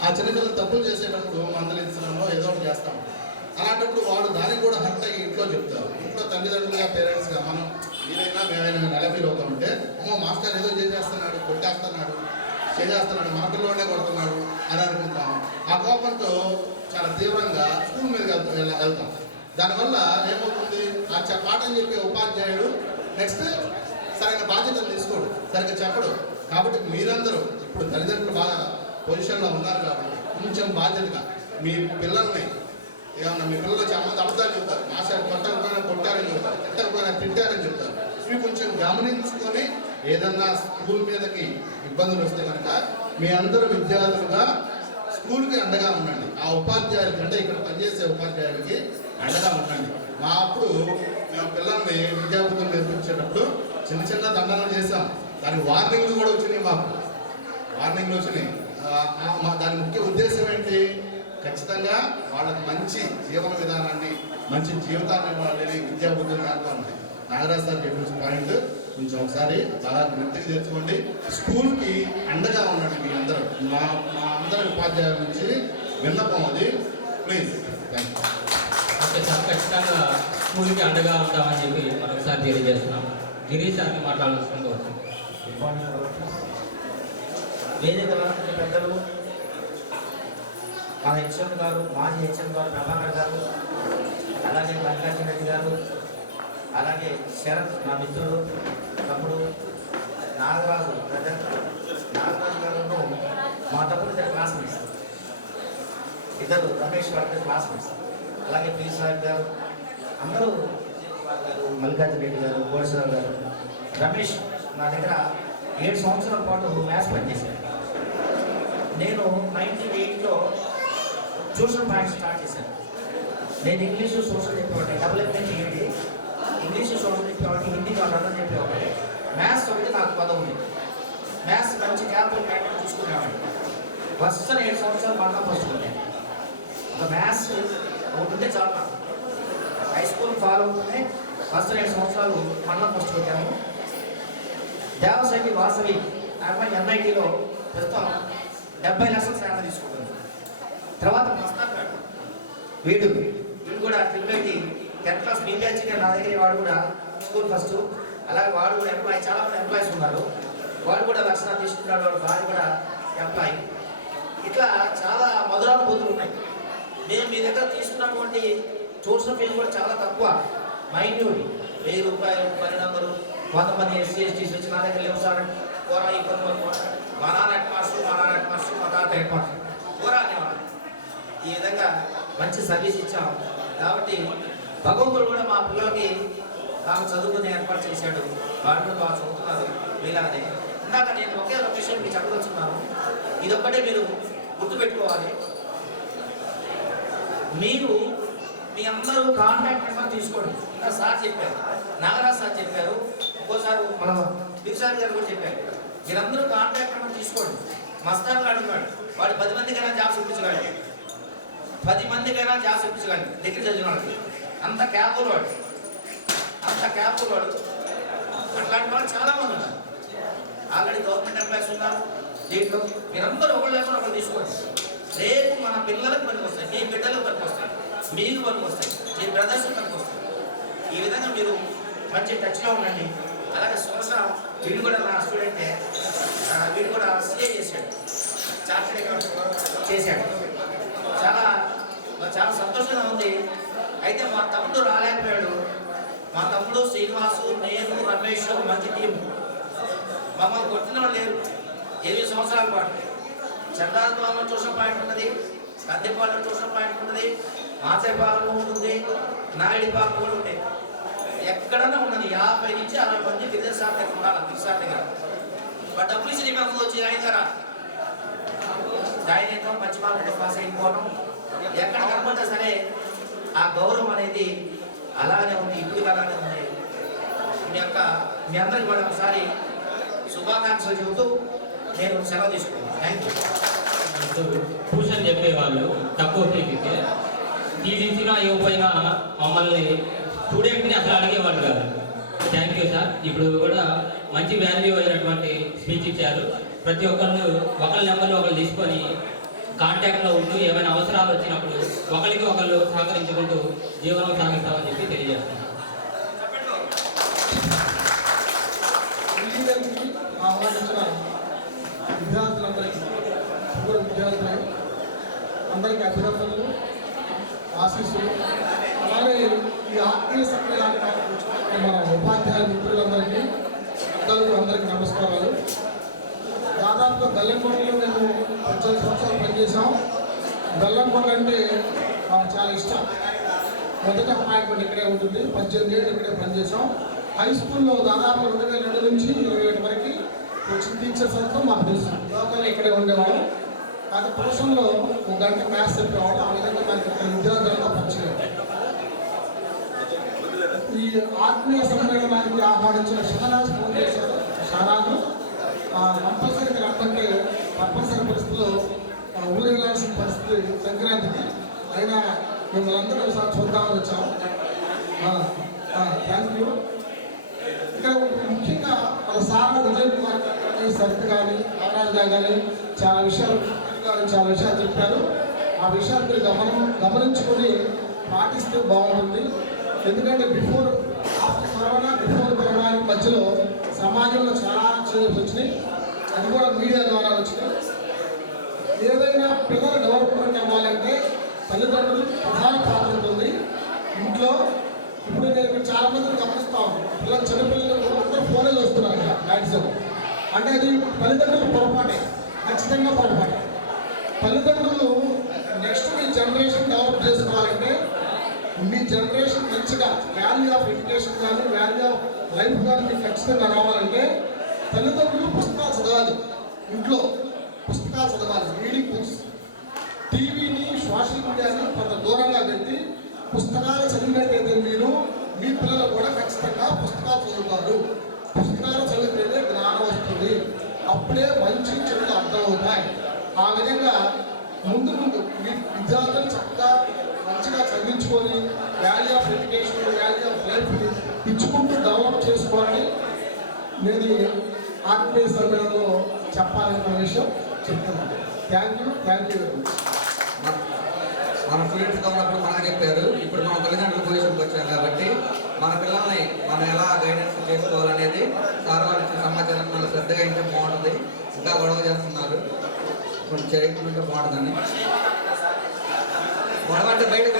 ఆ చిన్నపిల్లలు తప్పులు చేసేటప్పుడు మందలించడంలో ఏదో ఒకటి చేస్తూ ఉంటారు. అలాంటప్పుడు వాడు దానికి కూడా హర్ట్ అయ్యి ఇంట్లో చెప్తారు. ఇంట్లో తల్లిదండ్రులుగా, పేరెంట్స్గా మనం మీరైనా మేమైనా నెల ఫీల్ అవుతూ ఉంటే, అమ్మో మాస్టర్ ఏదో చేసేస్తున్నాడు, కొట్టేస్తున్నాడు, చేస్తున్నాడు, మన పిల్లోనే కొడుతున్నాడు అని అనుకుంటాం. ఆ కోపంతో చాలా తీవ్రంగా స్కూల్ మీద వెళ్తాం. దానివల్ల ఏమవుతుంది, ఆ పాఠం చెప్పే ఉపాధ్యాయుడు నెక్స్ట్ సరైన బాధ్యతలు తీసుకోడు, సరిగ్గా చెప్పడు. కాబట్టి మీరందరూ ఇప్పుడు తల్లిదండ్రులు బాగా పొజిషన్లో ఉన్నారు కాబట్టి కొంచెం బాధ్యతగా మీ పిల్లల్ని, ఏమన్నా మీ పిల్లలు చాలా అబద్ధాలు చెప్తారు, మాస్టర్ కొట్టకపోయినా కొట్టారని చెప్తారు, తిట్టకపోయినా తిట్టారని చెప్తారు. ఇవి కొంచెం గమనించుకొని ఏదన్నా స్కూల్ మీదకి ఇబ్బందులు వస్తే కనుక మీ అందరూ విద్యార్థులుగా స్కూల్కి అండగా ఉండండి. ఆ ఉపాధ్యాయులకి, అంటే ఇక్కడ పనిచేసే ఉపాధ్యాయులకి అండగా ఉండండి. మా అప్పుడు మేము పిల్లల్ని విద్యాబుద్ధులు నేర్పించేటప్పుడు చిన్న దండనలు చేసాం. దానికి వార్నింగ్లు కూడా వచ్చినాయి. మాకు వార్నింగ్లు వచ్చినాయి. దాని ముఖ్య ఉద్దేశం ఏంటి, ఖచ్చితంగా వాళ్ళకి మంచి జీవన విధానాన్ని మంచి జీవితాన్ని ఇవ్వాలని విద్యా బుద్ధులు దాంట్లో ఉన్నాయి. నాగరాజ్ సార్ చెప్పిన పాయింట్ కొంచెం ఒకసారి బాగా జ్ఞప్తికి తెచ్చుకోండి. స్కూల్కి అండగా ఉండండి మీ అందరూ. మా అందరి ఉపాధ్యాయుల నుంచి విన్నపం అది. Please. Thank you. Okay sir, ఖచ్చితంగా స్కూల్కి అండగా ఉంటామని చెప్పి మరొకసారి తెలియజేస్తున్నాం. గిరీష్ సార్ని మాట్లాడాల్సింది వస్తుంది. వేదిక పెద్దలు, మా హెచ్ఎం గారు, మాజీ హెచ్ఎం గారు ప్రభాకర్ గారు, అలాగే మల్లికార్జున రెడ్డి గారు, అలాగే శరత్ నా మిత్రుడు, తమ్ముడు నాగరాజు బ్రదర్, నాగరాజు గారు మా తమ్ముడు ఇద్దరు క్లాస్మేట్స్, ఇద్దరు రమేష్ గారు క్లాస్మేట్స్, అలాగే పి సాహెబ్ గారు, అందరూ గారు, మల్లికార్జున రెడ్డి గారు, కోటేశ్వరరావు గారు. రమేష్ నా దగ్గర 7 సంవత్సరాల పాటు మ్యాథ్స్ పనిచేశాను. నేను 98లో ట్యూషన్ పాయింట్ స్టార్ట్ చేశాను. నేను ఇంగ్లీషు సోషల్ చెప్పేవాడిని, డెవలప్మెంట్ ఏంటి, ఇంగ్లీషు సోషల్ చెప్పేవాడిని, హిందీ వాళ్ళందరూ చెప్పేవాడిని. మ్యాథ్స్ ఒకటి నాకు పదం ఉంది. మ్యాథ్స్ మంచి క్యాపిటల్ ప్యాటర్న్ చూసుకునేవాడిని. ఫస్ట్ 7 సంవత్సరాలు మళ్ళా ఫస్ట్ కొట్టాను. ఒక మ్యాథ్స్ ఒకటి ఉంటే చాలా హై స్కూల్ ఫాలో అవుతుంది. ఫస్ట్ 7 సంవత్సరాలు మళ్ళా ఫస్ట్ కొట్టాము. దేవశైలి వాసవి అమ్మాయి ఎన్ఐటీలో ప్రస్తుతం 70 లక్షల సేవ తీసుకుంటుంది. తర్వాత మస్తాన్ వీడు కూడా తిరుపతి 10th క్లాస్ మీ బ్యాచ్గా నా దగ్గర వాడు కూడా స్కూల్ ఫస్ట్. అలాగే వాడు కూడా ఎంప్లాయీ, చాలా మంది ఎంప్లాయీస్ ఉన్నారు. వాడు కూడా లక్షణాలు తీసుకున్నాడు. వాడు భార్య కూడా ఎంప్లాయీ. ఇట్లా చాలా మధురానుభూతులు ఉన్నాయి. మేము మీ దగ్గర తీసుకున్నటువంటి ట్యూషన్ ఫీజు కూడా చాలా తక్కువ, మైన్యూట్, 1000 రూపాయలు, 1200. కొంతమంది ఎస్సీ ఎస్టీస్ వచ్చి నా దగ్గర లేవు సార్ కూర, ఈ కొంతమంది మా నాన్న హెడ్ మాస్టర్, మా తాత హెడ్ మాస్టర్ కూర అనేవాడు. ఈ విధంగా మంచి సర్వీస్ ఇచ్చాం. కాబట్టి భగవంతుడు కూడా మా పిల్లలకి బాగా చదువుకునే ఏర్పాటు చేశాడు. వాళ్ళు కూడా బాగా చదువుతున్నారు. మీలానే ఇందాక నేను ఒకే ఒక విషయం మీకు చెప్పదలుచుకున్నాను. ఇదొక్కటే మీరు గుర్తుపెట్టుకోవాలి. మీరు మీ అందరూ కాంటాక్ట్ నెంబర్ తీసుకోండి. ఇంకా సార్ చెప్పారు, నాగరాజ్ సార్ చెప్పారు, ఇంకోసారి మన బిర్సారి గారు కూడా చెప్పారు. మీరందరూ కాంటాక్ట్ నెంబర్ తీసుకోండి. మస్తాన్ గారు ఉన్నాడు, వాడు 10 మందికైనా జాబ్స్ ఇప్పించగలడు. 10 మందికైనా జాబ్స్ ఇప్పించగలడు. దగ్గర చదివిన వాడికి అంత క్యాపుల్ వాడు, అట్లాంటి వాళ్ళు చాలా మంది ఉన్నారు. ఆల్రెడీ గవర్నమెంట్ ఎంప్లాయీస్ ఉన్నారు. దీంట్లో మీరందరూ ఒకళ్ళు లేకుండా ఒకళ్ళు తీసుకోండి. రేపు మన పిల్లలకు పనికి వస్తాయి, మీ బిడ్డలకు పనికి వస్తాయి, మీకు పనికి వస్తాయి, మీ బ్రదర్స్ పనికి వస్తాయి. ఈ విధంగా మీరు మంచి టచ్లో ఉండండి. అలాగే సోష వీడు కూడా నా స్టూడెంటే, వీడు కూడా సిఏ చేశాడు, చార్టెడ్ అకౌంట్ చేశాడు. చాలా సంతోషంగా ఉంది. అయితే మా తమ్ముడు రాలేకపోయాడు. మా తమ్ముడు శ్రీనివాసు, నేను, రమేష్ మంచి టీం. మమ్మల్ని కొట్టిన వాళ్ళు లేరు. 8 సంవత్సరాల పాటు చంద్రాపురంలో ట్యూషన్ పాయింట్ ఉన్నది, కందిపాలెంలో ట్యూషన్ పాయింట్ ఉన్నది, మాచేపాలెంలో ఉంటుంది, నాయుడిపాలెం కూడా ఉంటాయి. ఎక్కడన్నా ఉన్నది 50 నుంచి 60 మంది విదేశాల దగ్గర ఉండాలి. విదేశాల దగ్గర బట్ డబ్బులు ఇచ్చి నిబంధనలు వచ్చి ఆయన దగ్గర జాయిన్ అయితే మంచి మార్కులు పాస్ అయిపోవడం, ఎక్కడ కనపడినా సరే ఆ గౌరవం అనేది అలానే ఉంది. ఇప్పుడు అలానే ఉంది. మీ అందరికి కూడా ఒకసారి శుభాకాంక్షలు చెబుతూ నేను సెలవు తీసుకున్నాను. Thank you. ట్యూషన్ చెప్పేవాళ్ళు తక్కువ ఫీజుకే టీడీసీగా ఇవ్వకపోయినా మమ్మల్ని స్టూడెంట్ని అసలు అడిగేవాళ్ళు కాదు. Thank you sir. ఇప్పుడు కూడా మంచి వాల్యూ అయినటువంటి స్పీచ్ ఇచ్చారు. ప్రతి ఒక్కళ్ళు ఒకళ్ళ నెంబర్లు ఒకళ్ళు తీసుకొని కాంటాక్ట్లో ఉంటూ ఏమైనా అవసరాలు వచ్చినప్పుడు ఒకరికి ఒకళ్ళు సహకరించుకుంటూ జీవనం సాగిస్తామని చెప్పి తెలియజేస్తున్నాం. ఆహ్వానించిన విద్యార్థులందరికీ, విద్యార్థులు అందరికీ అభినందనలు, ఆశీస్సులు. అలాగే ఈ ఆత్మీయ సమ్మేళనాన్ని మన ఉపాధ్యాయ మిత్రులందరికీ, అందరికీ నమస్కారాలు. దాదాపుగా బెల్లంకొండలో మేము 18 సంవత్సరాలు పనిచేసాం. బెల్లంకొండ అంటే మాకు చాలా ఇష్టం. మొదట అపాయింట్మెంట్ ఇక్కడే ఉంటుంది. 18 ఏళ్ళు ఇక్కడే పనిచేసాం. హై స్కూల్లో దాదాపు 2002 నుంచి 27 వరకు వచ్చిన టీచర్స్ అంతా మాకు తెలుసు. లోకల్ ఇక్కడే ఉండేవాళ్ళం. అది ట్యూషన్లో 1 గంట మ్యాథ్స్ చెప్పేవాళ్ళు. ఆ విధంగా మనకి ఇక్కడ విద్యార్థులతో పరిచయం. ఈ ఆత్మీయ సమ్మేళనానికి ఆహ్వానించిన శివరాజ్ ఫోన్ చేశారు. షారాను కంపల్సరీ మీరు అందరికీ తప్పనిసరి పరిస్థితుల్లో ఊరేగాల్సిన పరిస్థితి సంక్రాంతికి. అయినా మిమ్మల్ని అందరూ ఒకసారి చూద్దామని వచ్చాం. Thank you. ఇక్కడ ముఖ్యంగా మన సార్ విజయ్ కుమార్ కానీ, సరిత్ కానీ, అవరాజా కానీ చాలా విషయాలు చెప్పారు. ఆ విషయాలు మీరు గమనించుకొని పాటిస్తే బాగుంటుంది. ఎందుకంటే ఆఫ్టర్ కరోనా, బిఫోర్ కరోనా మధ్యలో సమాజంలో చాలా చేంజెస్ వచ్చినాయి. అది కూడా మీడియా ద్వారా వచ్చినాయి. ఏదైనా పిల్లలు డెవలప్మెంట్ అవ్వాలంటే తల్లిదండ్రులు ప్రధాన పాత్ర ఉంటుంది ఇంట్లో. ఇప్పుడు నేను ఇక్కడ చాలా మందిని గమనిస్తాను, చిన్నపిల్లలు అందరూ ఫోన్లు వస్తున్నారు మ్యాక్సిమం. అంటే అది తల్లిదండ్రులు పొరపాటే, ఖచ్చితంగా పొరపాటే. తల్లిదండ్రులు నెక్స్ట్ మీ జనరేషన్ డెవలప్ చేసుకోవాలంటే, మీ జనరేషన్ మంచిగా వాల్యూ ఆఫ్ ఎడ్యుకేషన్ కానీ, వాల్యూ ఆఫ్ లైఫ్ కానీ మీకు ఖచ్చితంగా రావాలంటే తల్లిదండ్రులు పుస్తకాలు చదవాలి. ఇంట్లో పుస్తకాలు చదవాలి, రీడింగ్ బుక్స్. టీవీని, సోషల్ మీడియాని కొంత దూరంగా పెట్టి పుస్తకాలు చదివినట్టయితే మీరు మీ పిల్లలు కూడా ఖచ్చితంగా పుస్తకాలు చదువుతారు. పుస్తకాలు చదివితేనే జ్ఞానం వస్తుంది. అప్పుడే మంచి చెడులు అర్థమవుతాయి. ఆ విధంగా ముందు మీ విద్యార్థులు చక్కగా మంచిగా చదివించుకొని value of education, value of లైఫ్ని ఇచ్చుకుంటూ డెవలప్ చేసుకోవాలని నేను ఆత్మీయ సమ్మేళనంలో చెప్పాలనుకున్న విషయం చెప్తున్నాను. Thank you very much. మన స్టూడెంట్స్గా ఉన్నప్పుడు మనకు చెప్పారు, ఇప్పుడు మన తల్లిదండ్రుల పొజిషన్కి వచ్చాం కాబట్టి మన పిల్లల్ని మనం ఎలా గైడెన్స్ చేసుకోవాలనేది సార్ వారి సమాచారం మనం శ్రద్ధగా ఇంటే బాగుంటుంది. ఇంకా గొడవ చేస్తున్నారు, కొంచెం చేయకుండా బాగుంటుందని. గొడవ అంటే బయటకు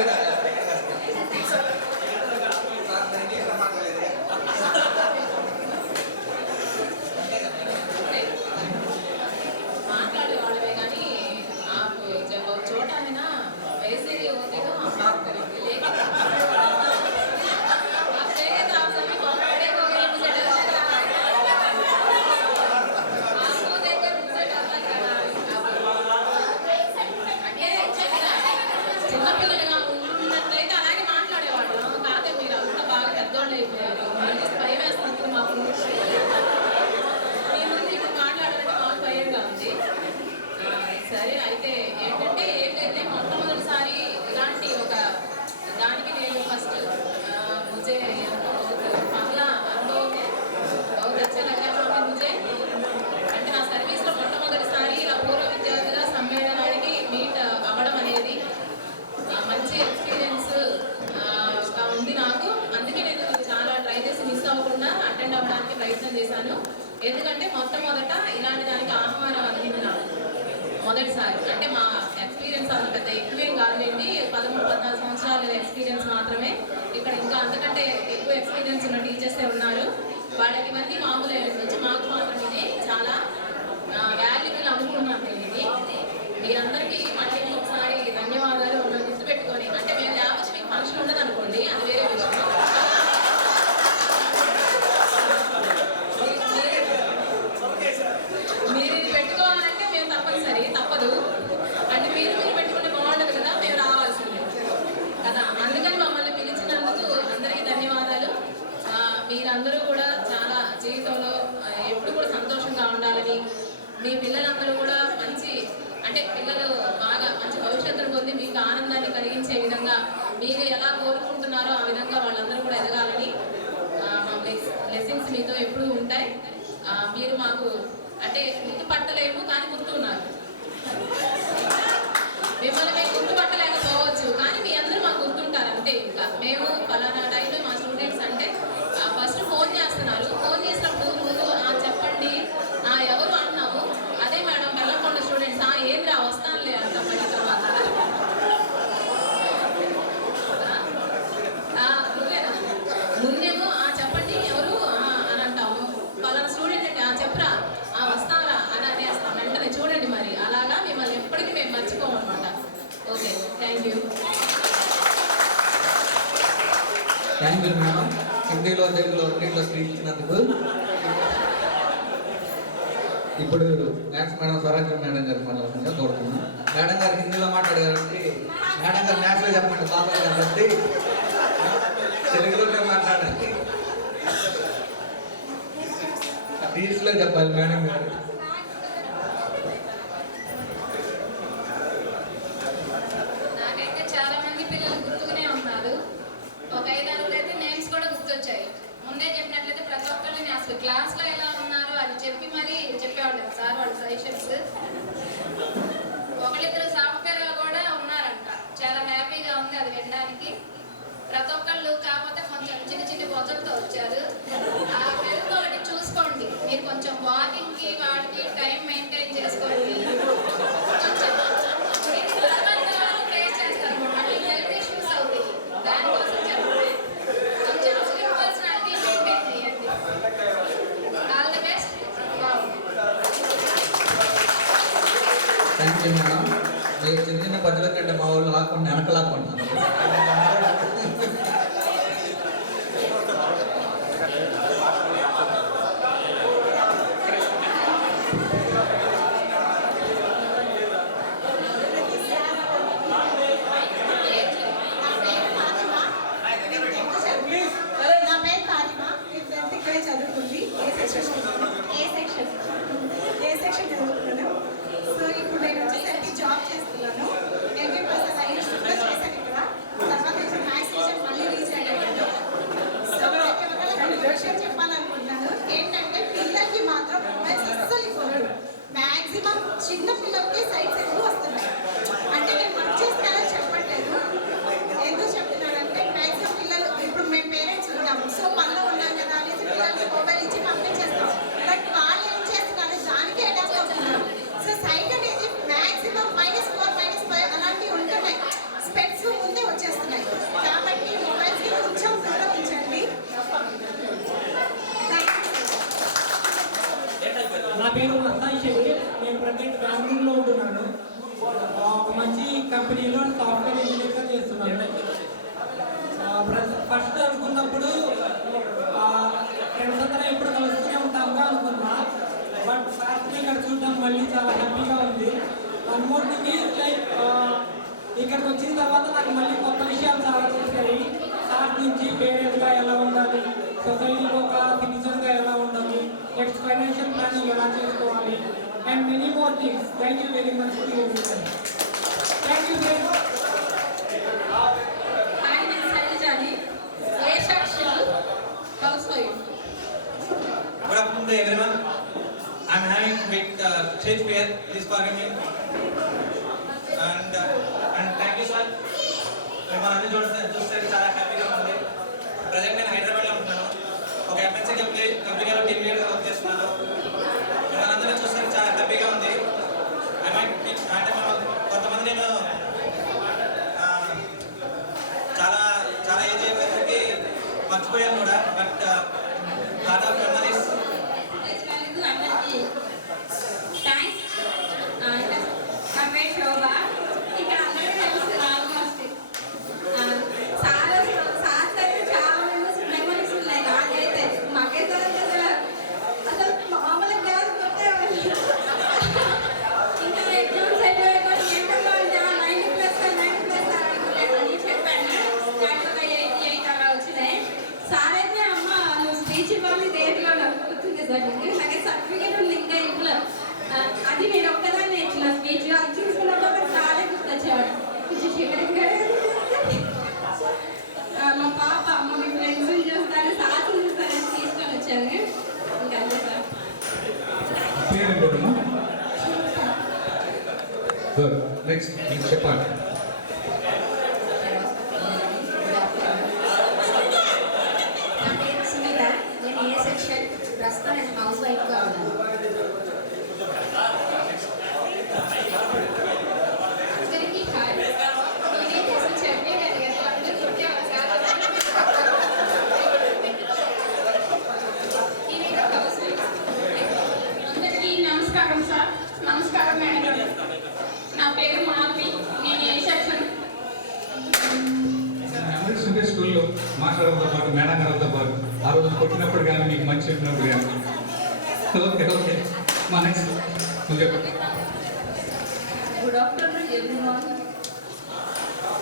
సరే. అయితే ఏంటంటే ఏం లేదు, మొట్టమొదటిసారి ఇలాంటి ఒక దానికి నేను ఫస్ట్ मुझे పగలా అనుభవం बहुत अच्छा लगा मुझे. అంటే నా సర్వీస్లో మొట్టమొదటిసారి ఇలా పూర్వ విద్యార్థుల సమ్మేళనానికి మీట్ అవ్వడం అనేది మంచి ఎక్స్పీరియన్స్ ఉంది నాకు. అందుకే నేను చాలా ట్రై చేసి మిస్ అవ్వకుండా అటెండ్ అవ్వడానికి ప్రయత్నం చేశాను. ఎందుకంటే మొట్టమొదట ఇలాంటి దానికి ఆహ్వానం అందింది నాకు మొదటిసారి. అంటే మా ఎక్స్పీరియన్స్ అంత పెద్ద ఎక్కువేం కాదులేండి, 13-14 సంవత్సరాల ఎక్స్పీరియన్స్ మాత్రమే. ఇక్కడ ఇంకా అంతకంటే ఎక్కువ ఎక్స్పీరియన్స్ ఉన్న టీచర్సే ఉన్నారు. వాళ్ళకి ఇవన్నీ మామూలు నుంచి మాకు మాత్రం ఇది చాలా వాల్యుబుల్ అనుకుంటున్నాను నేను. ఇది మీరందరికీ మళ్ళీ ఒకసారి ధన్యవాదాలు గుర్తుపెట్టుకొని. అంటే మేము లేకపోతే మీకు ఫంక్షన్ ఉండదు అనుకోండి, అది వేరే విషయం. మీరు ఇది పెట్టుకోవాలంటే మేము తప్పదు. అంటే మీరు పెట్టుకుంటే బాగుండదు కదా, మేము రావాల్సిందే కదా. అందుకని మమ్మల్ని పిలిచినందుకు అందరికీ ధన్యవాదాలు. మీరందరూ కూడా చాలా జీవితంలో ఎప్పుడు కూడా సంతోషంగా ఉండాలని, మీ పిల్లలందరూ కూడా మంచి అంటే పిల్లలు బాగా మంచి భవిష్యత్తును పొంది మీకు ఆనందాన్ని కలిగించే విధంగా మీరు ఎలా కోరుకుంటున్నారో ఆ విధంగా వాళ్ళందరూ కూడా ఎదగాలని మా బ్లెస్సింగ్స్ మీతో ఎప్పుడూ ఉంటాయి. మీరు మాకు అంటే గుర్తుపట్టలేము కానీ గుర్తున్నారు. మిమ్మల్ని మేము గుర్తుపట్టలేకపోవచ్చు కానీ మీ అందరూ మాకు గుర్తుంటారు అంతే. ఇంకా మేము ఫలానా టైంలో మా స్టూడెంట్స్ అంటే ఫస్ట్ ఫోన్ చేస్తున్నారు. ఫోన్ చేసినప్పుడు ముందు చెప్పండి ఎవరు అంటున్నాము, అదే మేడం బెల్లంకొండ స్టూడెంట్స్ ఏంద్రా వస్తానులే అంటాం. మళ్ళీ తర్వాత ముందేమో చెప్పండి ఎవరు అని అంటాము. ఫలానా స్టూడెంట్ అంటే చెప్పురా వస్తారా అని అనేస్తాం వెంటనే. చూడండి మరి అలాగా మిమ్మల్ని ఎప్పటికీ మేము మర్చిపోము అనమాట. Okay, thank you. Thank you madam. హిందీలో తెలుగులో రెండింటిలో స్పీచ్ ఇచ్చినందుకు. ఇప్పుడు మ్యాథ్స్ మేడం స్వరాజ్యం మేడం గారు మాట్లాడుతుందిగా కోరుతున్నాం. మేడం గారు హిందీలో మాట్లాడారంటే మేడం గారు మ్యాథ్స్లో చెప్పండి, బాబాయ్ గారు బట్టి తెలుగులోనే మాట్లాడండి. రీల్స్లో చెప్పాలి మేడం గారు. కొంచెం వాకింగ్కి వాటికి టైం మెయింటైన్ చేసుకోండి. కొంచెం ఫేస్ చేస్తారు, మళ్ళీ హెల్త్ ఇష్యూస్ అవుతాయి. దానికోసం చెప్పండి, కొంచెం స్లిమ్ పర్సనాలిటీ మెయింటైన్ చేయండి. All the best. Thank you madam. మీరు చిన్న చిన్న పద్ధతుల కంటే మా వాళ్ళు లాక్కుండా వెనక లాక్కుంటున్నారు. నా పేరు ఫాతిమా. నేను 10th ఇక్కడే చదువుకుంది. ఏ సెక్షన్ చదువుకున్నాను. సో ఇప్పుడు నేను వచ్చేసరికి జాబ్ చేస్తున్నాను. ఎంపీ పర్సన్ అయ్యి షుగర్ చేశాను ఇక్కడ. తర్వాత ఇప్పుడు మ్యాథ్స్ టీచర్ మళ్ళీ రీచ్ అయ్యాను. సో ప్రతి ఒక్కరికి రెండు విషయం చెప్పాలనుకుంటున్నాను. ఏంటంటే పిల్లలకి మాత్రం మొబైల్స్ అస్సలు ఇవ్వరు. మ్యాక్సిమం చిన్న పిల్లలకి సైట్స్ ఎక్కువ వస్తున్నాయి. అంటే నేను వర్క్ చేస్తున్నానని చెప్పట్లేదు. ఎందుకు చెప్తున్నానంటే మ్యాక్సిమం పిల్లలు ఇప్పుడు మేము పేరెంట్స్ ఉంటాము. సో పనిలో ఉన్నాం కదా అనేసి పిల్లలకి మొబైల్ ఇచ్చి పంపించేస్తాం. బట్ వాళ్ళు ఏం చేస్తున్నారు, దానికి అటాచ్ అవుతున్నారు. సో సైట్ అనేది మ్యాక్సిమం -4, -5 అలాంటివి ఉంటున్నాయి. స్పెట్స్ ముందే వచ్చేస్తున్నాయి. కాబట్టి మొబైల్స్కి కొంచెం దూరం ఉంచండి. నా పేరు మస్తాన్ షబీర్. నేను ప్రజెంట్ బెంగళూరులో ఉంటున్నాను. ఒక మంచి కంపెనీలో సాఫ్ట్వేర్ ఇంజనీర్గా చేస్తున్నాను. ఫస్ట్ అనుకున్నప్పుడు ఫ్రెండ్స్ అందరం ఎప్పుడు కలుస్తూనే ఉంటాముగా అనుకున్నా. బట్ సార్ని ఇక్కడ చూడడం మళ్ళీ చాలా హ్యాపీగా ఉంది. One more thing is like ఇక్కడికి వచ్చిన తర్వాత నాకు మళ్ళీ కొత్త విషయాలు చాలా తెలిసాయి. సార్ నుంచి పేరెంట్గా ఎలా ఉండాలి, సొసైటీలో ఒక సిటిజన్గా ఎలా ఉండాలి, నెక్స్ట్ ఫైనాన్షియల్ ప్లానింగ్ ఎలా చేసుకోవాలి, and many more things. Thank you very much. Thank you very much. Hi, నేను శైలజాని. A section housewife. Good afternoon to everyone. I'm having big stage fear this program and thank you sir. మిమ్మల్ని చూస్తే చాలా హ్యాపీగా ఉంది. Present నేను హైదరాబాద్లో ఉంటున్నాను. ఒక ఎంఎన్సీ కంపెనీలో టీమ్ లీడర్గా వర్క్ చేస్తున్నాను. మిమ్మల్ని చూస్తే చాలా హ్యాపీగా ఉంది. అంటే కొంతమంది నేను చాలా చాలా ఏజ్ అయ్యేసరికి మర్చిపోయాను కూడా. But lot of memories. అందరికీ థ్యాంక్స్. నా పేరు శోభ. ఇక్కడ అందరికీ తెలుసు ఆల్మోస్ట్. సార్ అయితే చాలా మెమరీస్ ఉన్నాయి నాకైతే. మాకైతే అసలు మామూలుగా కాదు కొట్టేవాళ్ళు. ఇంకా ఎగ్జామ్స్ అయిపోయాక ఎంతలో అంటే 90+ అని చెప్పాను. నాకు ఒక 88 అలా వచ్చినాయి. సార్ అయితే అమ్మ నువ్వు స్పీచ్ ఇవ్వాలి దేంట్లో కూర్చుంది సార్. నాకు సర్టిఫికేట్ ఉంది ఇంకా ఇంట్లో. అది నేను ఒక్కదాన్ని ఇచ్చిన స్పీచ్ అది చూసుకున్నప్పుడు చాలా గుర్తొచ్చేవాడు. కొంచెం శివరింగా మా పాప అమ్మ మీ ఫ్రెండ్స్ చూస్తాను సార్ చూస్తానని తీసుకొని వచ్చాను. ఇంకా అంతే సార్. గుడ్. నెక్స్ట్ మీకు చెప్పాలి. నా పేరు సునీత. నేను ఏ సెక్షన్ ప్రస్తుతం నేను హౌస్ వైఫ్గా ఉన్నాను. అందరికీ హాయ్. నేనైతే అసలు చెప్పేదాన్ని కదా, అందరూ కొట్టేవాళ్ళు కాదు. నేనైతే హౌస్ వైఫ్. అందరికీ నమస్కారం సార్. నమస్కారం మేడం గారు. నా పేరు మాధవి. నేను ఏ సెక్షన్. మెమరీస్ ఉంటే స్కూల్లో మాట్లాడడంతో పాటు మేడం గారితో పాటు ఆ రోజు కొట్టినప్పుడు కానీ మీకు మంచి చెప్పినప్పుడు కానీ. Okay okay. మా నెక్స్ట్ నువ్వు చెప్పు. Good afternoon everyone.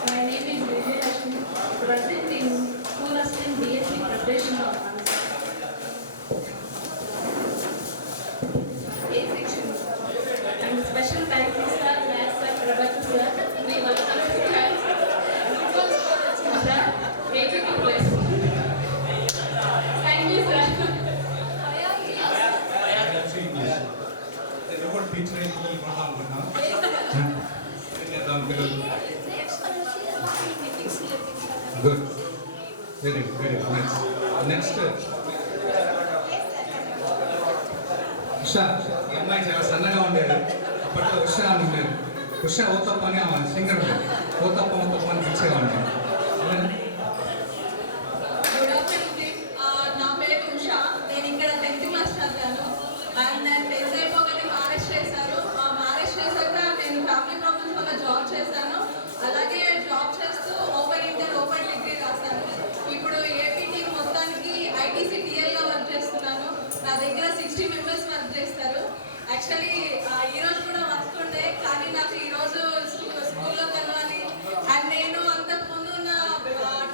My name is Vijay Lakshmi. Present in school assistant BSc preparation of A section. And special thanks to Sir Maths Sir Prabhat Sir. We welcome to have Sir APT Plus. Thank you sir. Teacher అయితే good. Very good. Very nice. Next Usha ఈ అమ్మాయి చాలా సన్నగా ఉండేది. అప్పట్లో ఉషా అని ఉండేది. ఉషా ఓతప్ప అని సింగర్ ఉండేది. ఓతప్ప అని పిలిచేవాడిని. Good afternoon. నా పేరు ఉషా. నేను ఇక్కడ 10th క్లాస్ చదివాను. అండ్ నేను 10th అయిపోగానే మ్యారేజ్ చేశారు. మ్యారేజ్ చేశాక నేను ఫ్యామిలీ ప్రాబ్లమ్స్ వల్ల జాబ్ చేశాను. అలాగే జాబ్ చేస్తూ ఓపెన్ ఇంటర్ ఓపెన్ డిగ్రీ రాశాను. ఇప్పుడు ఏపీ టీం మొత్తానికి ఐటీసీ టీఎల్గా వర్క్ చేస్తున్నాను. నా దగ్గర 60 మెంబర్స్ వర్క్ చేస్తారు. యాక్చువల్లీ ఈరోజు కూడా వర్క్ ఉండే, కానీ నాకు ఈరోజు స్కూల్లో కలవాలి. అండ్ నేను అంతకు ముందు ఉన్న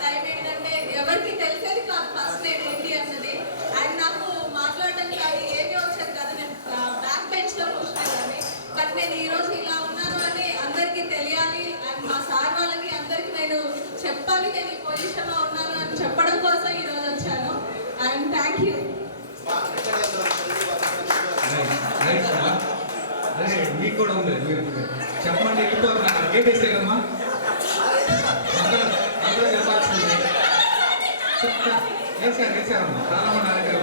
టైం ఏంటంటే ఎవరికి తెలిసేది కాదు ఫస్ట్ నేను ఏంటి అన్నది. అండ్ నాకు మాట్లాడడం కాదు ఏమీ వచ్చేది కాదు. నేను బ్యాక్ బెంచ్లో కూర్చునేదాన్ని. బట్ నేను ఈరోజు ఇలా ఉన్నాను అని అందరికీ తెలియాలి. అండ్ మా సార్ వాళ్ళకి అందరికీ నేను చెప్పాలి నేను ఈ పొజిషన్లో ఉన్నాను అని చెప్పడం కోసం ఈరోజు వచ్చాను. And thank you. అదే మీకు కూడా ఉంది. మీరు చెప్పండి. ఎక్కువ గేట్ వేసేయమ్మా. అందరూ చెప్పాల్సింది వేసారమ్మా. చాలా మంది అడిగారు.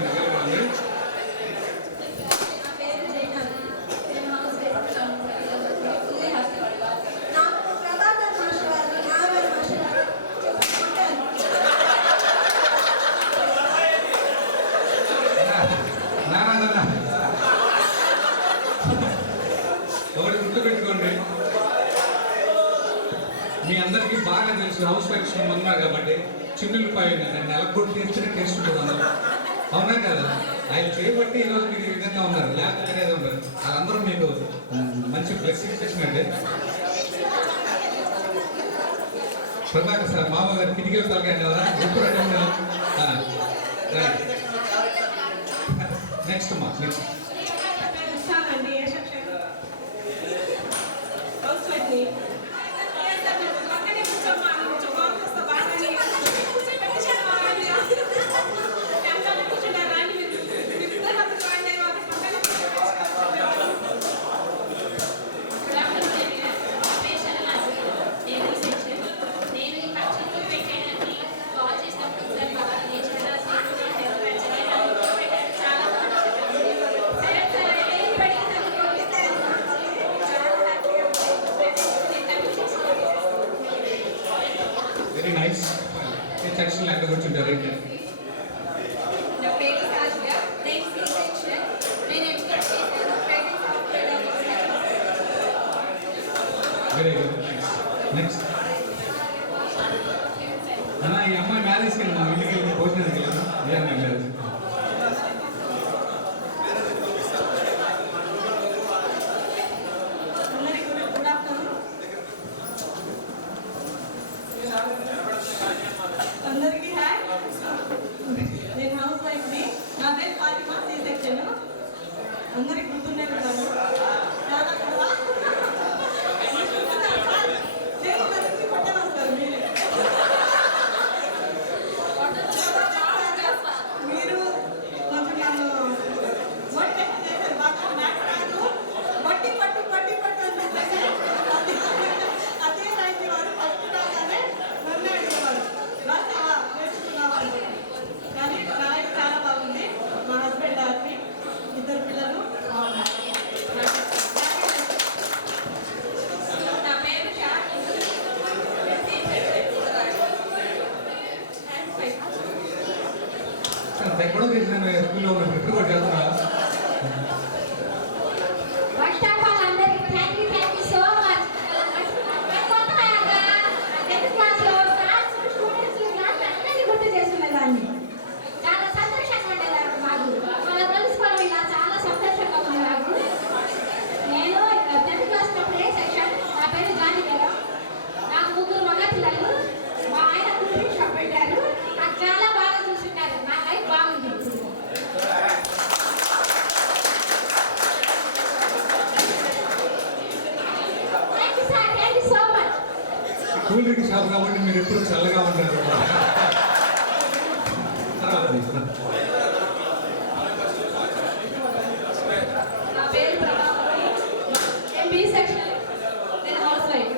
ఒకటి గుర్తుపెట్టుకోండి, మీ అందరికీ బాగా తెలుసు హౌస్ వైఫ్స్ ఉన్నారు కాబట్టి చిన్నులపై నెలకు కూడా తీర్చుకునే టేస్ట్ ఉంటుంది అందరూ. అవునా కదా? ఆయన చేయబట్టి ఈరోజు మీరు ఈ విధంగా ఉన్నారు. లేకపోతే అనేది ఉన్నారు. వాళ్ళందరూ మీకు మంచి బ్లెస్సింగ్స్ ఇచ్చినట్టే. ప్రభాకర్ సార్ మామూలు గారు కిటికీలు తలకాయ కదా ఎప్పుడు నెక్స్ట్ మా నెక్స్ట్ వెరీ నైస్. సెక్షన్ ఎక్కడ కూర్చుంటారు? నా పేరు సాజియా. నేను సి సెక్షన్. నేను ఎంటెక్ చేశాను. Training software very good. Next అన్న ఈ అమ్మాయి మ్యారేజ్కి వెళ్ళి మా ఇంటికి వెళ్ళి భోజనానికి వెళ్ళాను. ఏ అమ్మాయి మ్యారేజ్? అందరికీ హాయ్. నేను హౌస్ వైఫ్ని. నా పేరు ఫాతిమా. C section. అందరికి గుర్తుండే ఉంటాను. మీరు కొంచెం నన్ను మోటివేషన్ చేశారు. బాగా నాకు కాదు పట్టి పట్టు పట్టి పట్టు అని చెప్పేసి అదే రైతు వారు ఫస్ట్ రాగానే నన్ను అడిగేవారు రాసావా నేర్చుకున్నావాళ్ళు. కానీ నా లైఫ్ చాలా బాగుంది. మా హస్బెండ్ గారికి 2 పిల్లలు. నా పేరు ఎక్కడో చేసిన స్కూల్లో ఉన్న ఇప్పుడు కూడా చేస్తున్నా. ఫస్ట్ ఆఫ్ ఆల్ అందరికీ thank you so much. Tenth క్లాస్లో స్టూడెంట్స్ క్లాస్ అన్నీ గుర్తు చేసుకునేదాన్ని. చాలా సంతోషంగా ఉండేదాన్ని. మాకు మన తెలుసుకోవడం ఇలా చాలా సంతోషంగా ఉంది నాకు. నేను 10th క్లాస్లో ప్లే సెక్షన్. నా పేరు జానీ గారు. నాకు 3 మగ పిల్లలు. మా ఆయన కూల్ షాప్ పెట్టారు. నాకు చాలా బాగా చూసుకున్నారు. నా లైఫ్ బాగుంది. Thank you so much. Cool drink shop కాబట్టి మీరు ఎప్పుడు చల్లగా ఉంటారు. తర్వాత నా పేరు ప్రభావతి. నేను బి సెక్షన్. నేను హౌస్ వైఫ్.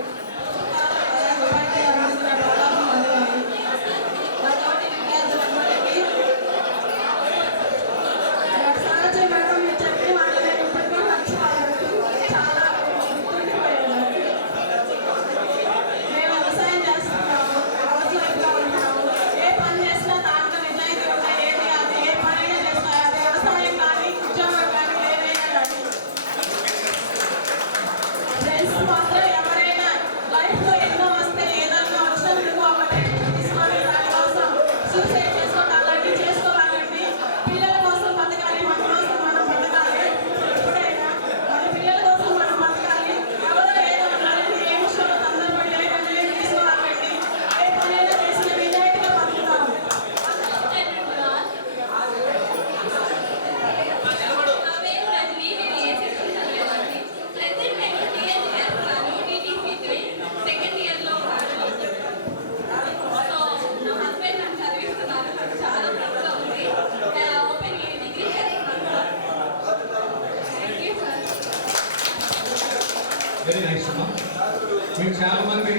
సహజ మేడం చెప్పి మాట్లాడారు. చాలా మంది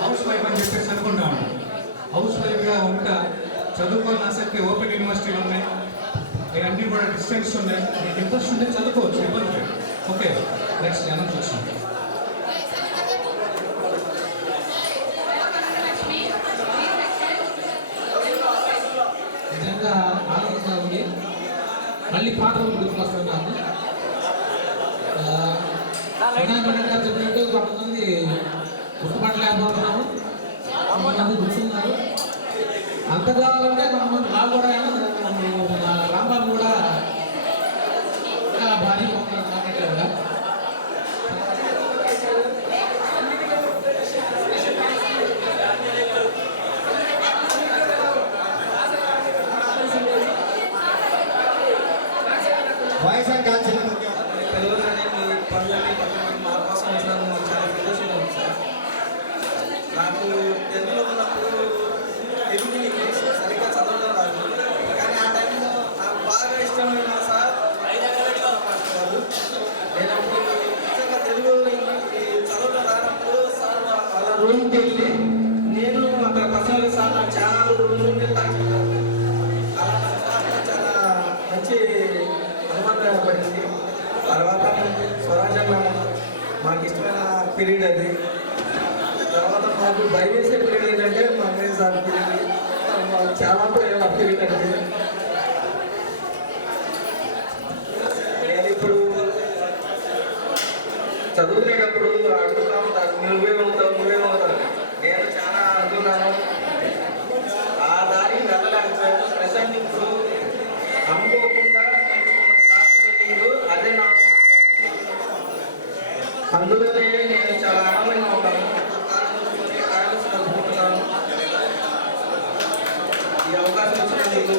హౌస్ వైఫ్ అని చెప్పేసి అనుకుంటా ఉంటాం. హౌస్ వైఫ్గా ఉంటా చదువుకోవాలని ఆసక్తి ఓపెన్ యూనివర్సిటీలు ఉన్నాయి, ఇవన్నీ కూడా డిస్టెన్స్ ఉన్నాయి. మీకు ఇంట్రెస్ట్ ఉంటే చదువుకోవచ్చు, ఇబ్బంది లేదు. ఓకే, నెక్స్ట్ జనం చూస్తాం. నిజంగా ఆనందంగా ఉంది. మళ్ళీ పాటలు గుర్తుకొస్తున్నాను. మేడం గారు చెప్పినట్టు కొంతమంది గుర్తుపట్టలేకపోతున్నాము, కొంతమంది గుర్తున్నారు. అంత కావాలంటే కొంతమంది నాకు కూడా రాంబాబు కూడా భారీ మాట్లాడారు కదా. వాయిస్ అండ్ కాల్చిన తెలుగులోనే మీ పనులని మా కోసం వచ్చినందుకు మాకు చాలా సంతోషంగా ఉంది సార్. నాకు తెలుగులో ఉన్నప్పుడు తెలుగు ఇంగ్లీష్ సరిగ్గా చదవడం రాదు, కానీ ఆ టైంలో నాకు బాగా ఇష్టమైన సార్ గారు. నేను అప్పుడు నిజంగా తెలుగు చదవడం రానప్పుడు సార్ వాళ్ళ రూమ్కి వెళ్ళి నేను అక్కడ పర్సనల్గా సార్ నాకు చాలా రోజులు అలా సార్ చాలా మంచి పడింది. తర్వాత స్వరాజ్యంలో మాకు ఇష్టమైన పీరియడ్ అది. తర్వాత మాకు భయం వేసే పీరియడ్ ఏంటంటే మా అమ్మాయి సార్ పీరియడ్ చాలా ప్రేమ పీరియడ్ అది. నేను ఇప్పుడు చదువుకునేటప్పుడు అడుగుతూ ఉంటాను, నువ్వే అవుతావు. నేను చాలా అనుకున్నాను, ఆ దారికి వెళ్ళలేకపోయాను. ప్రజెంట్ ఇప్పుడు అనుకోకుండా అదే నాకు అందులోనే నేను చాలా ఆనందంగా ఉన్నాను. ఈ అవకాశం ఇచ్చినందుకు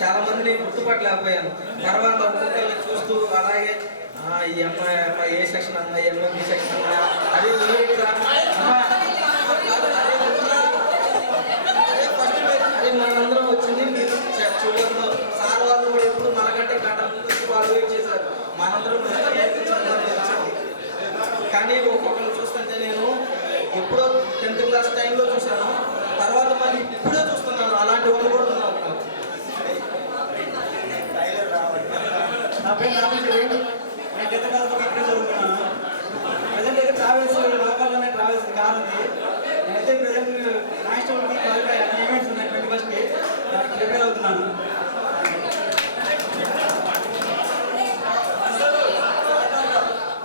చాలా మందిని గుర్తుపట్టలేకపోయాను. తర్వాత ఒక్కొక్కరిని చూస్తూ అలాగే ఈ అమ్మాయి ఏ సెక్షన్ అన్నా, ఈ అమ్మాయి బి సెక్షన్ అన్నా, అది మనందరం వచ్చింది మీరు చూడడంలో సార్ వాళ్ళు కూడా ఎప్పుడు మనకంటే గంట ముందు వాళ్ళు వెయిట్ చేశారు. మనందరం వచ్చాము, కానీ ఒక్కొక్కరిని చూస్తుంటే నేను ఎప్పుడో 10th క్లాస్ టైంలో చూశాను, తర్వాత మళ్ళీ ఇప్పుడే చూస్తున్నాను. అలాంటి వాళ్ళు కూడా ఉన్నారు. నా పేరు నేను 10th క్లాస్ ఇప్పుడే చదువుతున్నాను. ప్రజెంట్ అయితే ట్రావెల్స్ లోకల్లోనే ట్రావెల్స్ కార్ ఉంది. నేనైతే ప్రజెంట్ నాయకుడికి ఈవెంట్స్ ఉన్నాయి 21st ప్రిపేర్ అవుతున్నాను.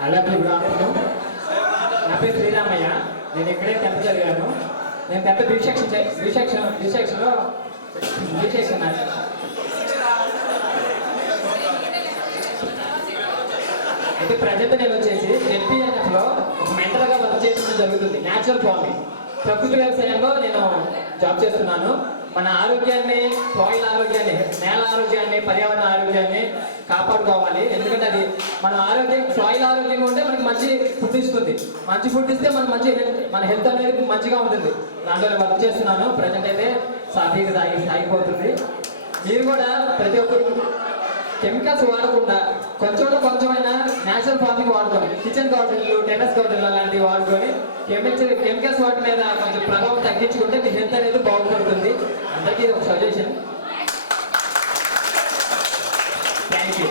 Hello, good afternoon. నా పేరు శ్రీరామయ్య. నేను ఇక్కడే 10th చదివాను. నేను 10th బి సెక్షన్లో అయితే ప్రజెంట్ నేను వచ్చేసి జెడ్పీఎన్ఎఫ్లో ఒక మెంటర్గా వర్క్ చేయడం జరుగుతుంది. న్యాచురల్ ఫార్మింగ్, ప్రకృతి వ్యవసాయంలో నేను జాబ్ చేస్తున్నాను. మన ఆరోగ్యాన్ని, సాయిల్ ఆరోగ్యాన్ని, నేల ఆరోగ్యాన్ని, పర్యావరణ ఆరోగ్యాన్ని కాపాడుకోవాలి. ఎందుకంటే అది మన ఆరోగ్యం, సాయిల్ ఆరోగ్యంగా ఉంటే మనకి మంచి ఫుడ్ ఇస్తుంది. మంచి ఫుడ్ ఇస్తే మన హెల్త్ అనేది మంచిగా ఉంటుంది. దాంట్లో వర్క్ చేస్తున్నాను. ప్రజెంట్ అయితే సాఫీగా సాగిపోతుంది. మీరు కూడా ప్రతి ఒక్కరు కెమికల్స్ వాడకుండా కొంచెమైనా న్యాచురల్ ఫార్మింగ్ వాడుకోండి. కిచెన్ గార్డెన్లు, టెర్రస్ గార్డెన్లు లాంటివి వాడుకొని కెమికల్స్ వాటి మీద కొంచెం ప్రభావం తగ్గించుకుంటే మీ హెల్త్ అనేది బాగుపడుతుంది. అందరికీ ఒక సజెషన్. Thank you.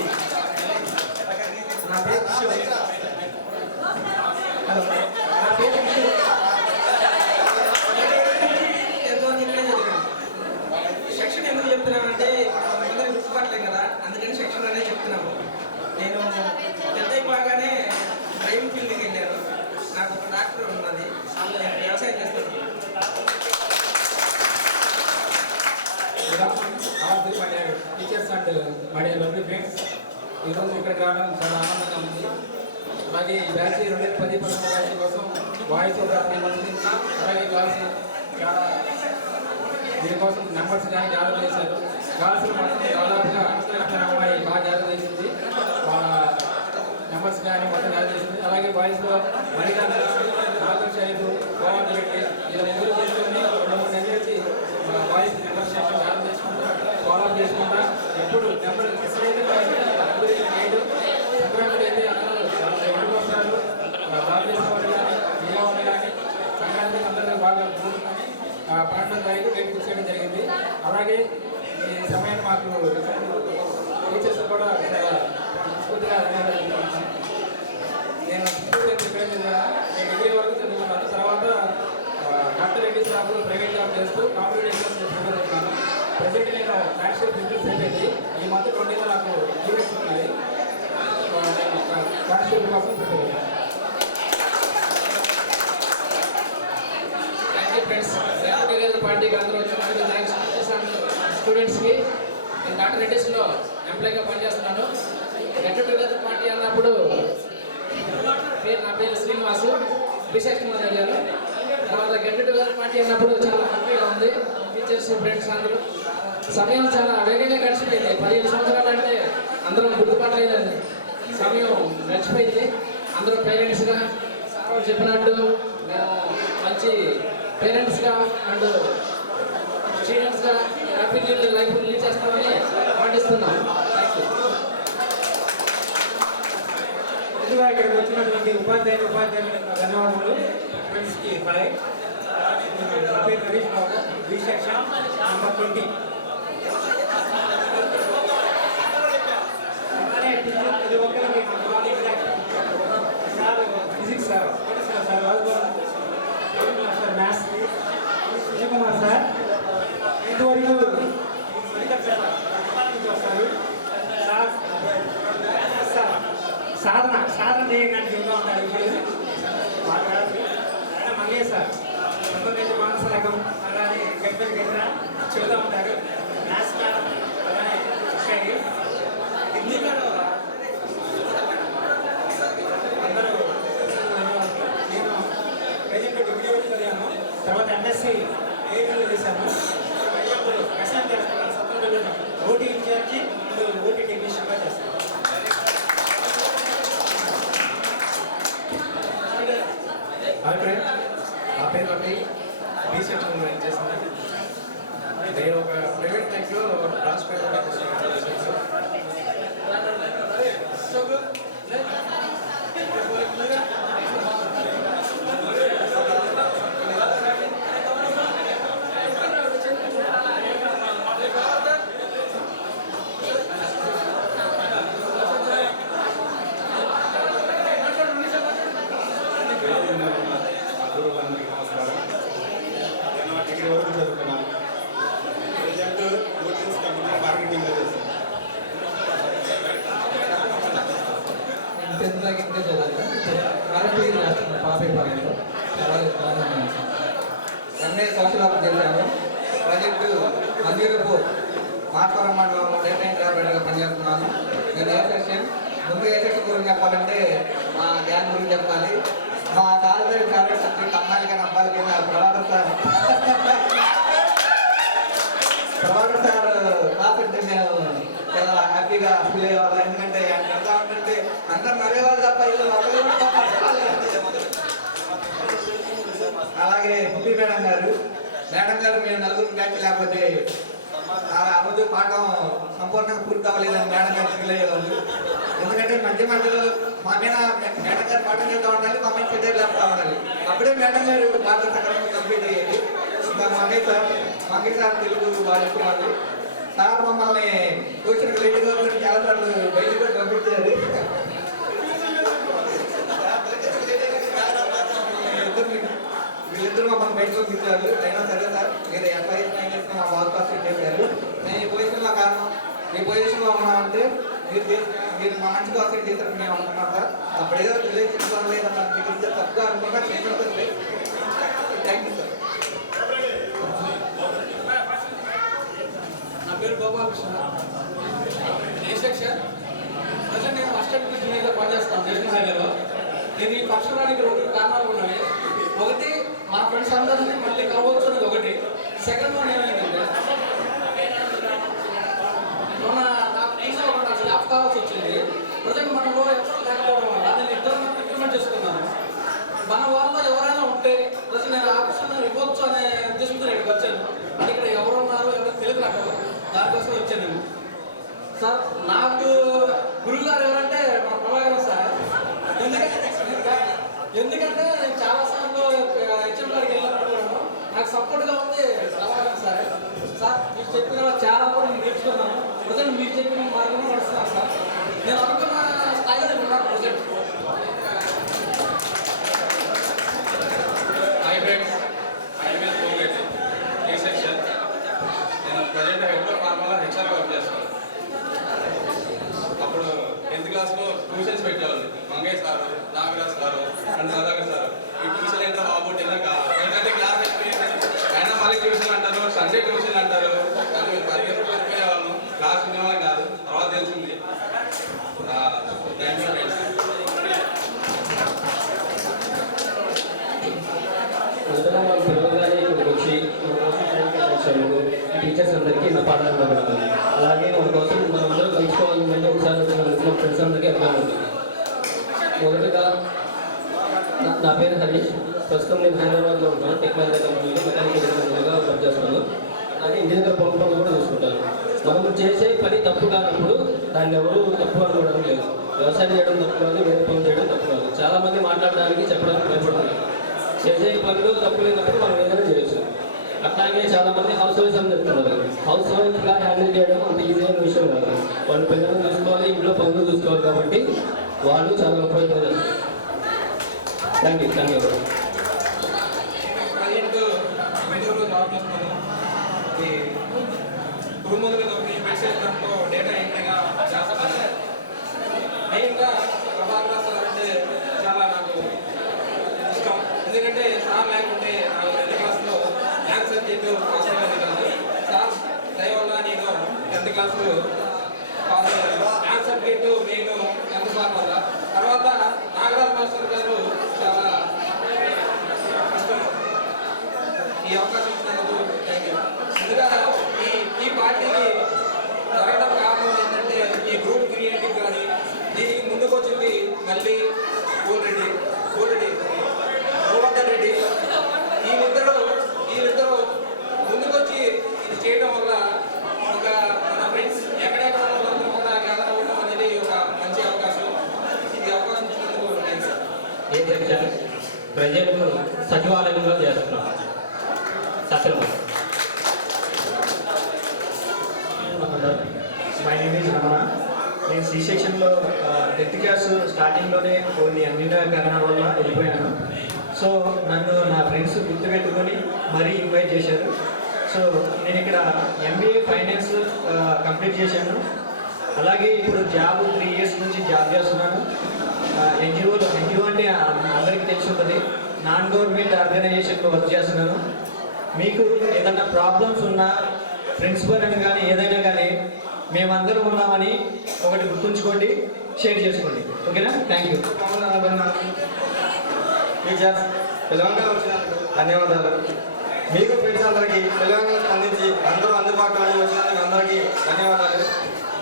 సెక్షన్ ఎందుకు చెప్తున్నామంటే అందరికి గుర్తుపట్టలేం కదా, అందుకని సెక్షన్ అనేది చెప్తున్నాము. నేను 10th అయిపోగానే డ్రైవింగ్ ఫీల్డ్కి వెళ్ళాను. నాకు ఒక ట్రాక్టర్ ఉన్నది, నేను వ్యవసాయం చేస్తున్నాను. Teachers and my lovely friends, ఈరోజు ఇక్కడికి రావడం చాలా ఆనందంగా ఉంది. అలాగే ఈ బ్యాచ్ 2010-11 బ్యాచ్ కోసం వాయిస్ ఒక 3 months నుంచి అలాగే క్లాస్ చాలా దీనికోసం నెంబర్స్ కానీ గ్యాదర్ చేశారు. క్లాస్ మొత్తం దాదాపుగా అమ్మాయి బాగా గ్యాదర్ చేసింది. వాళ్ళ నెంబర్స్ కానీ మొత్తం గ్యాదర్ చేసింది. అలాగే వాయిస్లో మరిగా నాగర్ షైబు, గోవంత్ రెడ్డి ఇలా ఎదురు చేసుకొని 2-3 నెలలు వచ్చి వాయిస్ నెంబర్స్ గ్యాదర్ చేసుకుంటా, ఫాలో అప్ చేసుకుంటా ఎప్పుడు నెంబర్ 12వ తారీఖు డేట్ ఫిక్స్ చేయడం జరిగింది. అలాగే ఈ సమయాన్ని మాకు టీచర్స్ కూడా చాలా మనస్ఫూర్తిగా ధన్యవాదాలు. నేను చెప్పేది నేను డిగ్రీ వరకు చదువుకున్నాను. తర్వాత డాక్టర్ రెడ్డి షాప్లో ప్రైవేట్ జాబ్ చేస్తూ కాంపిటేటివ్ ఎగ్జామ్స్ చదువుతున్నాను. ప్రజెంట్ నేను నేషనల్ బిజినెస్ అయిపోయింది. ఈ మంత్ 20గా నాకు ఈవెంట్స్ ఉన్నాయి. కానిస్టేబుల్ కోసం ప్రిపేర్ అయ్యాను. ఫ్రెండ్స్, పార్టీకి అందరూ వచ్చినందుకు థ్యాంక్స్. స్టూడెంట్స్కి నేను డాక్టర్ రెడ్డిస్లో ఎంప్లాయ్గా పనిచేస్తున్నాను. గెట్ టుగెదర్ పార్టీ అన్నప్పుడు నా పేరు శ్రీనివాసు, విశేషంగా అడిగాను. తర్వాత గెట్ టుగెదర్ పార్టీ అన్నప్పుడు చాలా హ్యాపీగా ఉంది. టీచర్స్ ఫ్రెండ్స్ అందరూ సమయం చాలా వేగంగా గడిచిపోయింది. 15 సంవత్సరాలు అంటే అందరం గుర్తుపట్టలేదు. సమయం గడిచిపోయింది. అందరూ పేరెంట్స్గా సార్ చెప్పినట్టు మేము మంచి పేరెంట్స్గా అండ్ స్టూడెంట్స్గా హ్యాపీ లైఫ్ లీడ్ చేస్తామని పాటిస్తున్నాం. Thank you. ముందుగా ఇక్కడికి వచ్చినటువంటి ఉపాధ్యాయులకు ధన్యవాదాలు. ఫ్రెండ్స్కి హాయ్. నా పేరు హరీష్ బాబు, బి సెక్షన్ నెంబర్ 20. ఇది ఒక్కరికి sir physics sir, sir Rajubabu sir, maths Vijay Kumar sir, ఇంతవరకు వస్తారు. సాధన చేయడానికి ఇంకా ఉంటారు. ఆయన మంగే సార్ కొంతమంది మానసరకం అలానే గడ్డలు గడ్డ చెబుతూ ఉంటారు. మ్యాథ్స్ మేడం అలానే కృష్ణయ్య, హిందీ మేడం అందరూ. నేను ప్రజెంట్ డిగ్రీ వరకు చదివాను. తర్వాత ఎంఎస్సీ ఏపీలో చేశాను. ప్రశాంత్ సత్రంలో ఓటీ ఇన్ఛార్జి ఓటీ టెక్నీషియన్గా చేస్తాను. హాయ్ ఫ్రెండ్, నా పేరు రవి, బీ సెక్షన్ చేశాను. నేను ఒక ప్రైవేట్ బ్యాంక్లో ట్రాన్స్ఫర్ ఎంఏ సంవత్సరాలు చేశాను. ప్రాజెక్టు మంజూరుపూర్ మార్పురం మండలంలో డేటా ఎంట్రీ ఆపరేటర్గా పనిచేస్తున్నాను. నేను ఏ సెక్షన్, ముందు ఏ సెక్షన్ గురించి చెప్పాలంటే మా గ్యాంగ్ గురించి చెప్పాలి. మా కాలేజీ ఫేవరెట్ సబ్జెక్ట్ అమ్మాయిలకైనా అబ్బాయిలకైనా ప్రభాకర్ సార్ క్లాస్ అంటే నేను చాలా హ్యాపీగా ఫీల్ అయ్యేవాళ్ళం. ఎందుకంటే ఎంత ఉంటుంటే అందరు నవ్వేవాళ్ళు తప్ప అలాగే ముప్పి మేడం గారు మేము నలుగురు బ్యాచ్ లేకపోతే ఆ రోజు పాఠం సంపూర్ణంగా పూర్తి అవ్వలేదని మేడం గారు ఫీల్ అయ్యేవాళ్ళు. ఎందుకంటే మధ్యలో మా మీద మేడం గారు పాఠం చేస్తూ ఉండాలి, మా మీద పెద్ద లేపుతూ ఉండాలి. అప్పుడే మేడం గారు పాఠం సక్రమంగా కంప్లీట్ అయ్యేది. ఇంకా మంగే సార్ తెలుగు బాగా చెప్పేవాళ్ళు. సార్ మమ్మల్ని ట్యూషన్కి లేట్గా వచ్చి చాలాసార్లు బయటకు కూడా పంపించారు. వీళ్ళిద్దరు మమ్మల్ని బయటకు పంపించారు. అయినా సరే సార్ మీరు ఎంప్లాయీ చేసిన మా బాగా పర్సెంట్ చేశారు. నేను ఈ పొజిషన్లో కారణం, ఈ పొజిషన్లో ఉన్నామంటే మీరు మా మంచి పర్సెంట్ చేశారు మేము అనుకున్నాం సార్. అప్పుడేదో రిలేషన్ లేదన్నా మీకు తప్పుగా అనుకున్నా చేయబడుతుంది. Thank you sir. నా పేరు గోపాలకృష్ణ, ఏ సెక్షన్. ప్రజెంట్ నేను అసిస్టెంట్ ఇంజనీర్గా పనిచేస్తాను నేషనల్ హైవేలో. నేను ఈ ఫంక్షన్ రానికి 2 కారణాలు ఉన్నాయి. ఒకటి, మా ఫ్రెండ్స్ అందరినీ మళ్ళీ కలవచ్చు అనేది ఒకటి. సెకండ్ వన్ ఏమైందంటే నాకు స్టాఫ్ కావాల్సి వచ్చింది. ప్రజెంట్ మనలో ఎవరు లేకపోవడం వల్ల నేను ఇద్దరు ఇంప్లిమెంట్ చేసుకున్నాను. మన వాళ్ళు ఎవరైనా ఉంటే ప్రజెంట్ నేను ఆఫీసులో ఇవ్వచ్చు అనే ఉద్దేశంతో నేను వచ్చాను. అది ఇక్కడ ఎవరున్నారు ఎవరు తెలియదు నాకు, దానికోసం వచ్చాను నేను. సార్ నాకు గురువు గారు ఎవరంటే మన ప్రభాకర్ సార్. ఎందుకంటే నేను చాలాసార్లు హెచ్ఎం గారికి వెళ్ళినప్పుడు నాకు సపోర్ట్గా ఉంది ప్రభాకర్ సార్. సార్ మీరు చెప్పిన చాలా కూడా నేను నేర్చుకున్నాను. ప్రజెంట్ మీరు చెప్పిన మార్గంలో నడుస్తున్నాను సార్. నేను అనుకున్న స్థాయిలో నేను ఉన్నాను ప్రజెంట్. హాయ్ ఫ్రెండ్స్, ఈ సెక్షన్ నేను ప్రజెంట్ హెల్పర్ ఫార్మలో హెచ్ఆర్ వర్క్ చేస్తాను. అప్పుడు 10th క్లాస్లో ట్యూషన్స్ పెట్టేవాళ్ళు. Mangayya sir, Nagaraj sir and Sudhakar sir. ఈ ట్యూషన్ ఎంత బాబు ఎందుకంటే క్లాస్ అయినా మళ్ళీ ట్యూషన్ అంటారు, సండే ట్యూషన్ అంటారు. కానీ మేము పరిగెత్తుకు వెళ్ళిపోయేవాళ్ళం, క్లాస్ వినేవాళ్ళం కాదు. తర్వాత తెలిసింది. Thank you friends. మొదట వాళ్ళు పిల్లలుగానే ఇక్కడికి వచ్చి టీచర్స్ అందరికీ నా పాఠాలు అలాగే మన కోసం మనం అందరూ కలుసుకోవాలని ఒకసారి మా ఫ్రెండ్స్ అందరికీ అభిమానం ఉంది. మొదటగా నా పేరు హరీష్. ప్రస్తుతం నేను హైదరాబాద్లో ఉన్నాను. టెక్నాలజీ కంపెనీలో మెకానికల్ ఇంజనీర్గా వర్క్ చేస్తున్నాను. అలాగే ఇంజనీర్గా పంపడం కూడా చూసుకుంటాను. మనం చేసే పని తప్పు కానప్పుడు దాన్ని ఎవరు తప్పు అనుకోవడం లేదు. వ్యవసాయం చేయడం తప్పు కాదు, వేరే పనులు చేయడం తప్పు కాదు. చాలామంది మాట్లాడడానికి చెప్పడానికి భయపడుతుంది. చేసే పనిలో తప్పు లేనప్పుడు మనం ఏదైనా చేయొచ్చు. అట్లాగే చాలామంది హౌస్ వైఫ్ అని చెప్తున్నారు. హౌస్ వైఫ్గా హ్యాండిల్ చేయడం అంత ఈజీ అయిన విషయం కాదు. వాళ్ళు పిల్లలను చూసుకోవాలి, ఇంట్లో పనులు చూసుకోవాలి. కాబట్టి వాళ్ళు చాలా ఉపయోగపడతారు. Thank you. ఈ రూములుగా దొరికి మెసేజ్లో డేటా ఎంట్రీగా చేస్తాను. మెయిన్గా ప్రభాకర్ సార్ అంటే చాలా నాకు ఇష్టం. ఎందుకంటే సార్ లేకుంటే 10th క్లాస్లో మ్యాథ్స్ సబ్జెక్టు పాస్ అయ్యేది కాదు. సార్ దయ వల్ల నేను 10th క్లాస్లో పాస్ అయ్యాను. మ్యాథ్స్ సబ్జెక్టు నేను 10th క్లాస్ వల్ల. తర్వాత నాగరాజ్ మాస్టర్ గారు చాలా ఇష్టం. ఈ అవకాశం ఇచ్చినందుకు థ్యాంక్ యూ. ముందుగా ఈ పార్టీకి జరగడం కారణం ఏంటంటే ఈ గ్రూప్ క్రియేటివ్ కానీ దీనికి ముందుకు వచ్చింది మళ్ళీ కోల్రెడ్డి గోవర్ధన్ రెడ్డి. వీళ్ళిద్దరూ ముందుకొచ్చి ఇది చేయడం వల్ల ఒక మన ఫ్రెండ్స్ ఎక్కడెక్కడ వాళ్ళందరూ కూడా గ్యాదర్ అవ్వడం అనేది ఒక మంచి అవకాశం. ఈ అవకాశం ఇచ్చినందుకు థ్యాంక్స్. ఏం చెప్తాను ప్రజెంట్ సచివాలయంలో చేస్తున్నాం. Satyanarayana. My name is Ramana. నేను సి సెక్షన్లో 10th క్లాస్ స్టార్టింగ్లోనే కొన్ని అన్నింటి కారణాల వల్ల వెళ్ళిపోయాను. సో నన్ను నా ఫ్రెండ్స్ గుర్తుపెట్టుకొని మరీ ఇన్వైట్ చేశారు. సో నేను ఇక్కడ MBA ఫైనాన్స్ కంప్లీట్ చేశాను. అలాగే ఇప్పుడు జాబ్ 3 years నుంచి జాబ్ చేస్తున్నాను. ఎన్జిఓ అంటే అందరికీ తెలిసి ఉంటుంది. నాన్ గవర్నమెంట్ ఆర్గనైజేషన్లో వర్క్ చేస్తున్నాను. మీకు ఏదైనా ప్రాబ్లమ్స్ ఉన్నా ఫ్రెండ్స్ పరంగా కానీ ఏదైనా కానీ మేమందరం ఉన్నామని ఒకటి గుర్తుంచుకోండి, షేర్ చేసుకోండి. ఓకేనా? Thank you. టీచర్స్ తెలంగాణ వచ్చినందుకు ధన్యవాదాలు. మీకు ఫ్రెండ్స్ అందరికీ తెలంగాణ స్పందించి అందరూ అందుబాటులో వచ్చినందుకు అందరికీ ధన్యవాదాలు.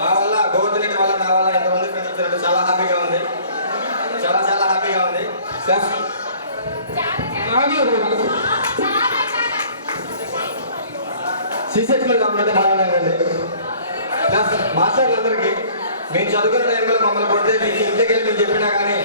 మా వల్ల గోవర్ధన్ రెడ్డి వల్ల నా వల్ల ఎంతమంది ఫ్రెండ్స్ వచ్చినట్టు చాలా హ్యాపీగా ఉంది. చాలా హ్యాపీగా ఉంది. సీసెక్స్లో కాబట్టి బాగానే ఉంది. ప్లస్ మాస్టర్లందరికీ మేము చదువుకున్న టైంలో మమ్మల్ని కొడితే మీకు ఇంటికి వెళ్ళి మేము చెప్పినా కానీ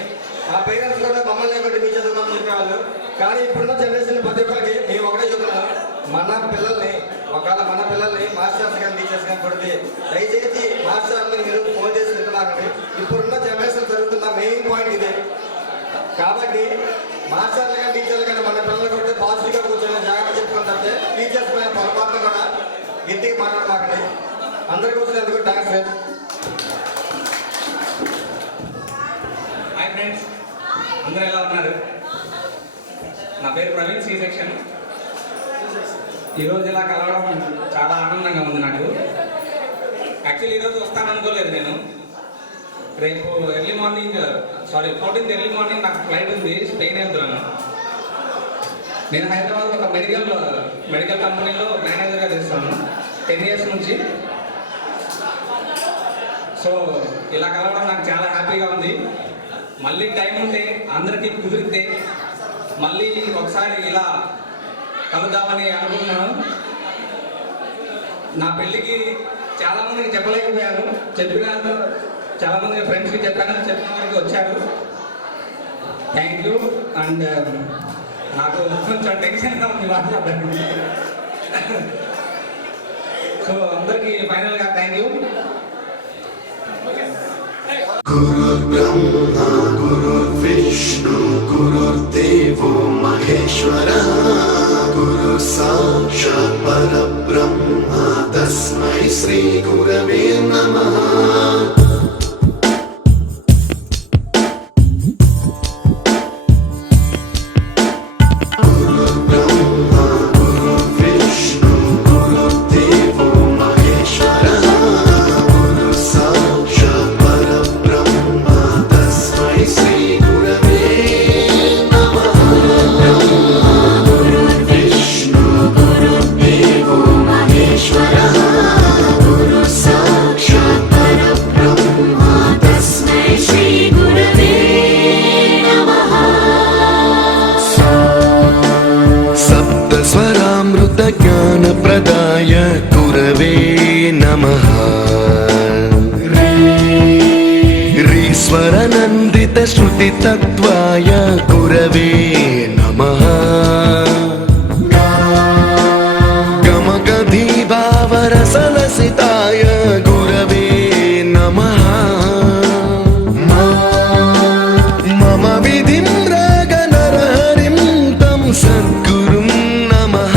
మా పేరెంట్స్ కూడా మమ్మల్ని కొట్టి మీ చదువుకోమని చెప్పేవాళ్ళు. కానీ ఇప్పుడున్న జనరేషన్ ప్రతి ఒక్కరికి మేము ఒకటే చెప్తున్నాం, మన పిల్లల్ని మాస్టర్స్ కానీ టీచర్స్ కానీ కొడితే దయచేసి మాస్టర్ని మీరు ఫోన్ చేసి వింటున్నారండి. ఇప్పుడున్న జనరేషన్ జరుగుతున్న మెయిన్ పాయింట్ ఇదే. కాబట్టి మాస్టర్లు కానీ టీచర్లు కానీ మన పిల్లలు కొడితే పాజిటివ్గా కూర్చొని జాగ్రత్త చెప్పుకుని తప్పితే టీచర్స్ పైన పొరపాటున కూడా గట్టిగా మాట్లాడమాకండి. అందరికీ వచ్చినందుకు థ్యాంక్స్. హాయ్ ఫ్రెండ్స్, అందరూ ఎలా ఉన్నారు? నా పేరు ప్రవీణ్, సి సెక్షన్. ఈరోజు ఇలా కలవడం చాలా ఆనందంగా ఉంది నాకు. యాక్చువల్లీ ఈరోజు వస్తాననుకోలేదు నేను. రేపు early morning 14th early morning నాకు ఫ్లైట్ ఉంది, స్పెయిన్ వెళ్తున్నాను. నేను హైదరాబాద్ ఒక మెడికల్ కంపెనీలో మేనేజర్గా చేస్తాను 10 years నుంచి. సో ఇలా కలవడం నాకు చాలా హ్యాపీగా ఉంది. మళ్ళీ టైం ఉంటే అందరికీ కుదిరితే మళ్ళీ ఒకసారి ఇలా కలుద్దామని అనుకుంటున్నాను. నా పెళ్ళికి చాలామందికి చెప్పలేకపోయాను, చెప్పినాను. చాలామంది ఫ్రెండ్స్కి చెప్పిన వారికి వచ్చారు. Thank you. అండ్ నాకు కొంచెం టెన్షన్గా ఉంది మాట్లాడడానికి. సో అందరికీ ఫైనల్గా థ్యాంక్ యూ. गुरुर्ब्रह्मा गुरुर्विष्णु गुरुर्देवो महेश्वरः गुरु साक्षात् परब्रह्म तस्मै श्री गुरवे नमः. ज्ञानप्रदाय गुरवे नमः. रीश्वरनन्दित श्रुतितत्त्वाय गुरवे नमः. गमगधीभावरसलसिताय गुरवे नमः. मम विधिं रागनरहरिं तं सद्गुरुं नमः.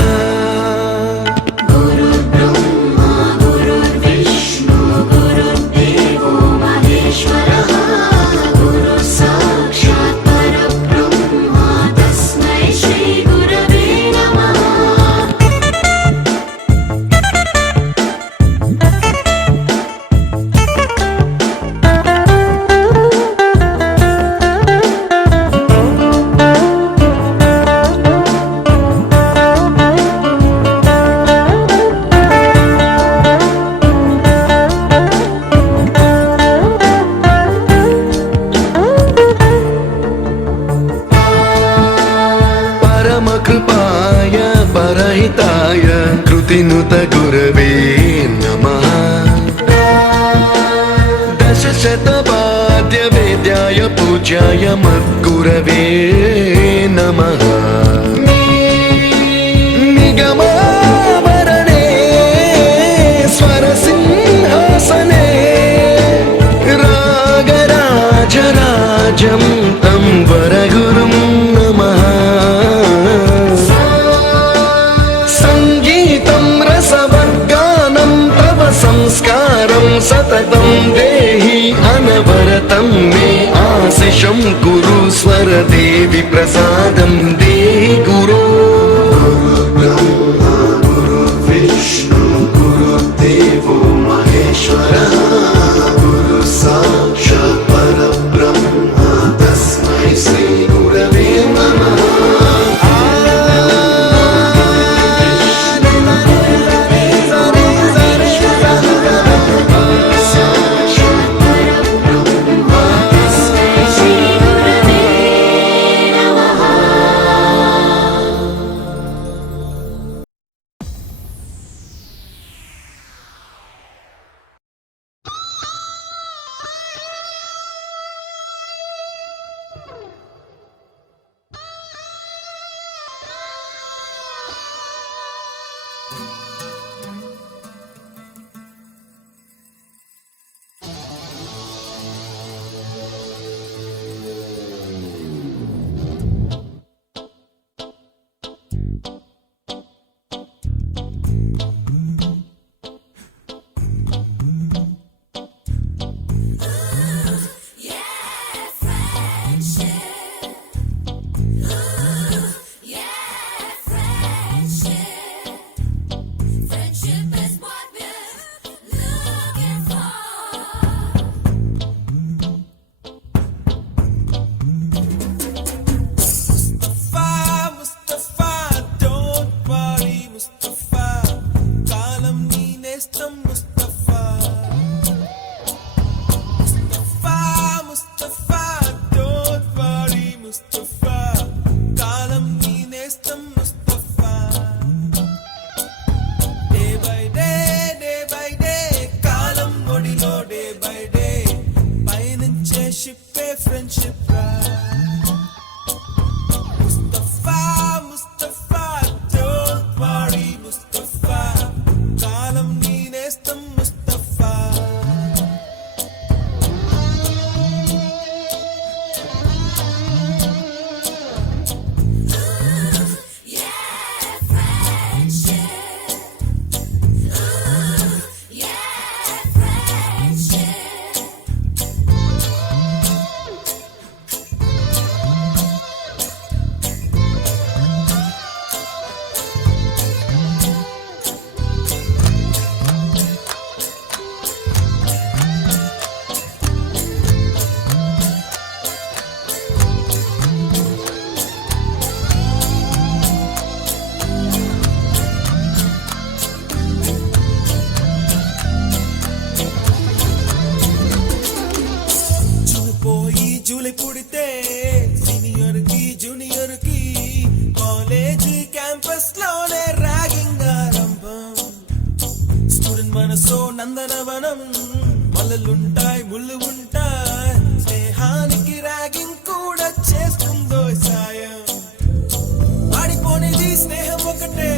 कृपाय परहिताय कृतिनुत गुरवे नमः. दशशतवाद्य वेद्याय पूज्याय मद्गुरवे नमः. निगमावरणे स्वरसिंहासने रागराजराजं तं वरगुरुं नमः. संस्कारं सततं देहि अनवरतं मे आशिषं कुरु स्वरदेवि प्रसादं देहि गुरो. गुरुर्ब्रह्मा गुरुर्विष्णु गुरुर्देवो महेश्वरः गुरु साक्षात् परब्रह्म तस्मै श्री गुरवे नमः. friendship ride. Mustafa ముళ్ళుంటాయి ముళ్ళు ఉంటాయి స్నేహానికి ర్యాగింగ్ కూడా చేస్తుందో సాయం ఆడిపోనిది స్నేహం ఒకటే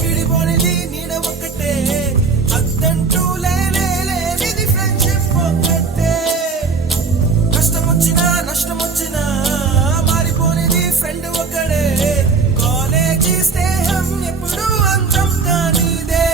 విడిపోనిది నీడ ఒకటే అద్దంటూ లేనిది ఫ్రెండ్షిప్ ఒకటే కష్టం వచ్చినా నష్టం వచ్చినా మారిపోనిది ఫ్రెండ్ ఒకడే కాలేజీ స్నేహం ఎప్పుడు అంతం కానిదే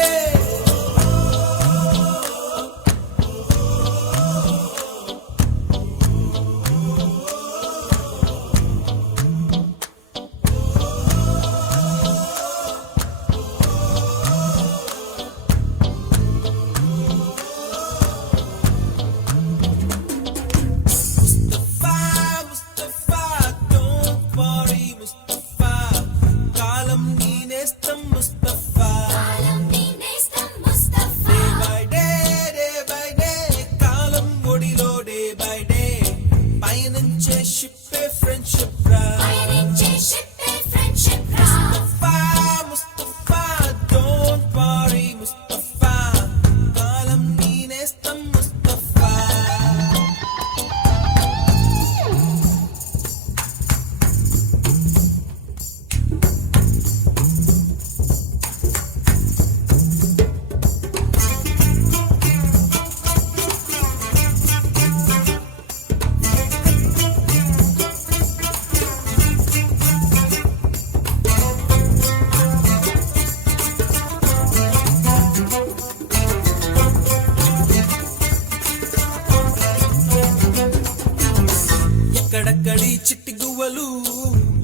ఎక్కడక్కడి చిట్టి గువ్వలు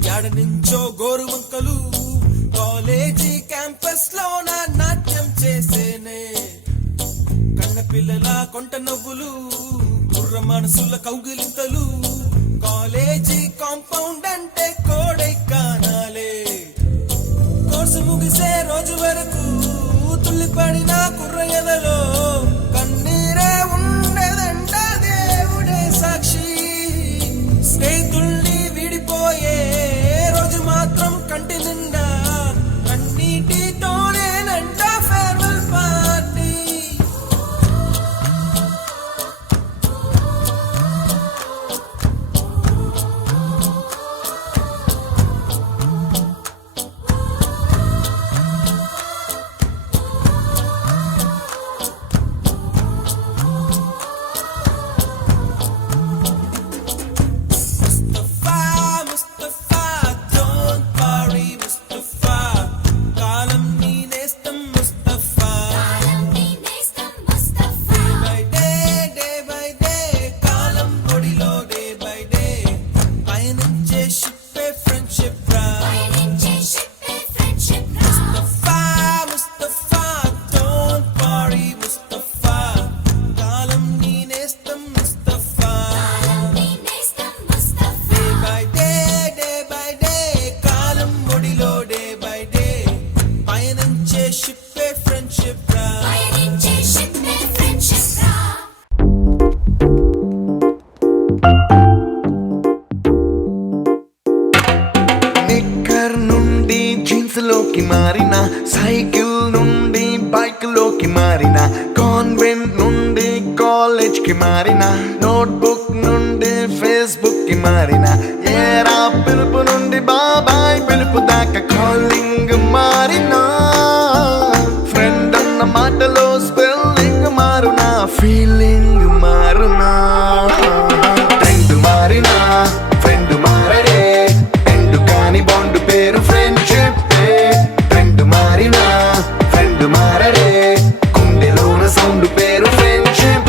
యాడ నుంచో గోరు వంకలు కాలేజీ క్యాంపస్ లో నాట్యం చేసేనే కన్న పిల్లల కొంట నవ్వులు కుర్ర మనసుల కౌగిలింతలు కాలేజీ కాంపౌండ్ అంటే కోడై కానాలే కోర్సు ముగిసే రోజు వరకు తుల్లిపడిన కుర్ర ఎదలో కన్నీరే ఉండదంట దేవుడే సాక్షి స్నేహితుల్ని విడిపోయే రోజు మాత్రం కంటి నిండా కన్నీటితోనేనంట ఫేర్వెల్ పార్టీ లోకి మారిన సైకిల్ నుండి బైక్ లోకి మారిన కాన్వెంట్ నుండి కాలేజ్ కి మారిన నోట్బుక్ నుండి ఫేస్బుక్ కి మారిన ఏరా పిలుపు నుండి బాబాయ్ పిలుపు దాకా కాలింగ్ మారిన ఫ్రెండ్ అన్న మాటలో స్పెల్లింగ్ మారునా ఫీలింగ్ మారునా ట్రెండ్ మారినా ఫ్రెండ్ మారడే ఎండు కాని బాండ్ పేరు ఫ్రెండ్షిప్ ట్రెండ్ మారినా ఫ్రెండ్ మారడే గుండెలోన సౌండ్ పేరు ఫ్రెండ్షిప్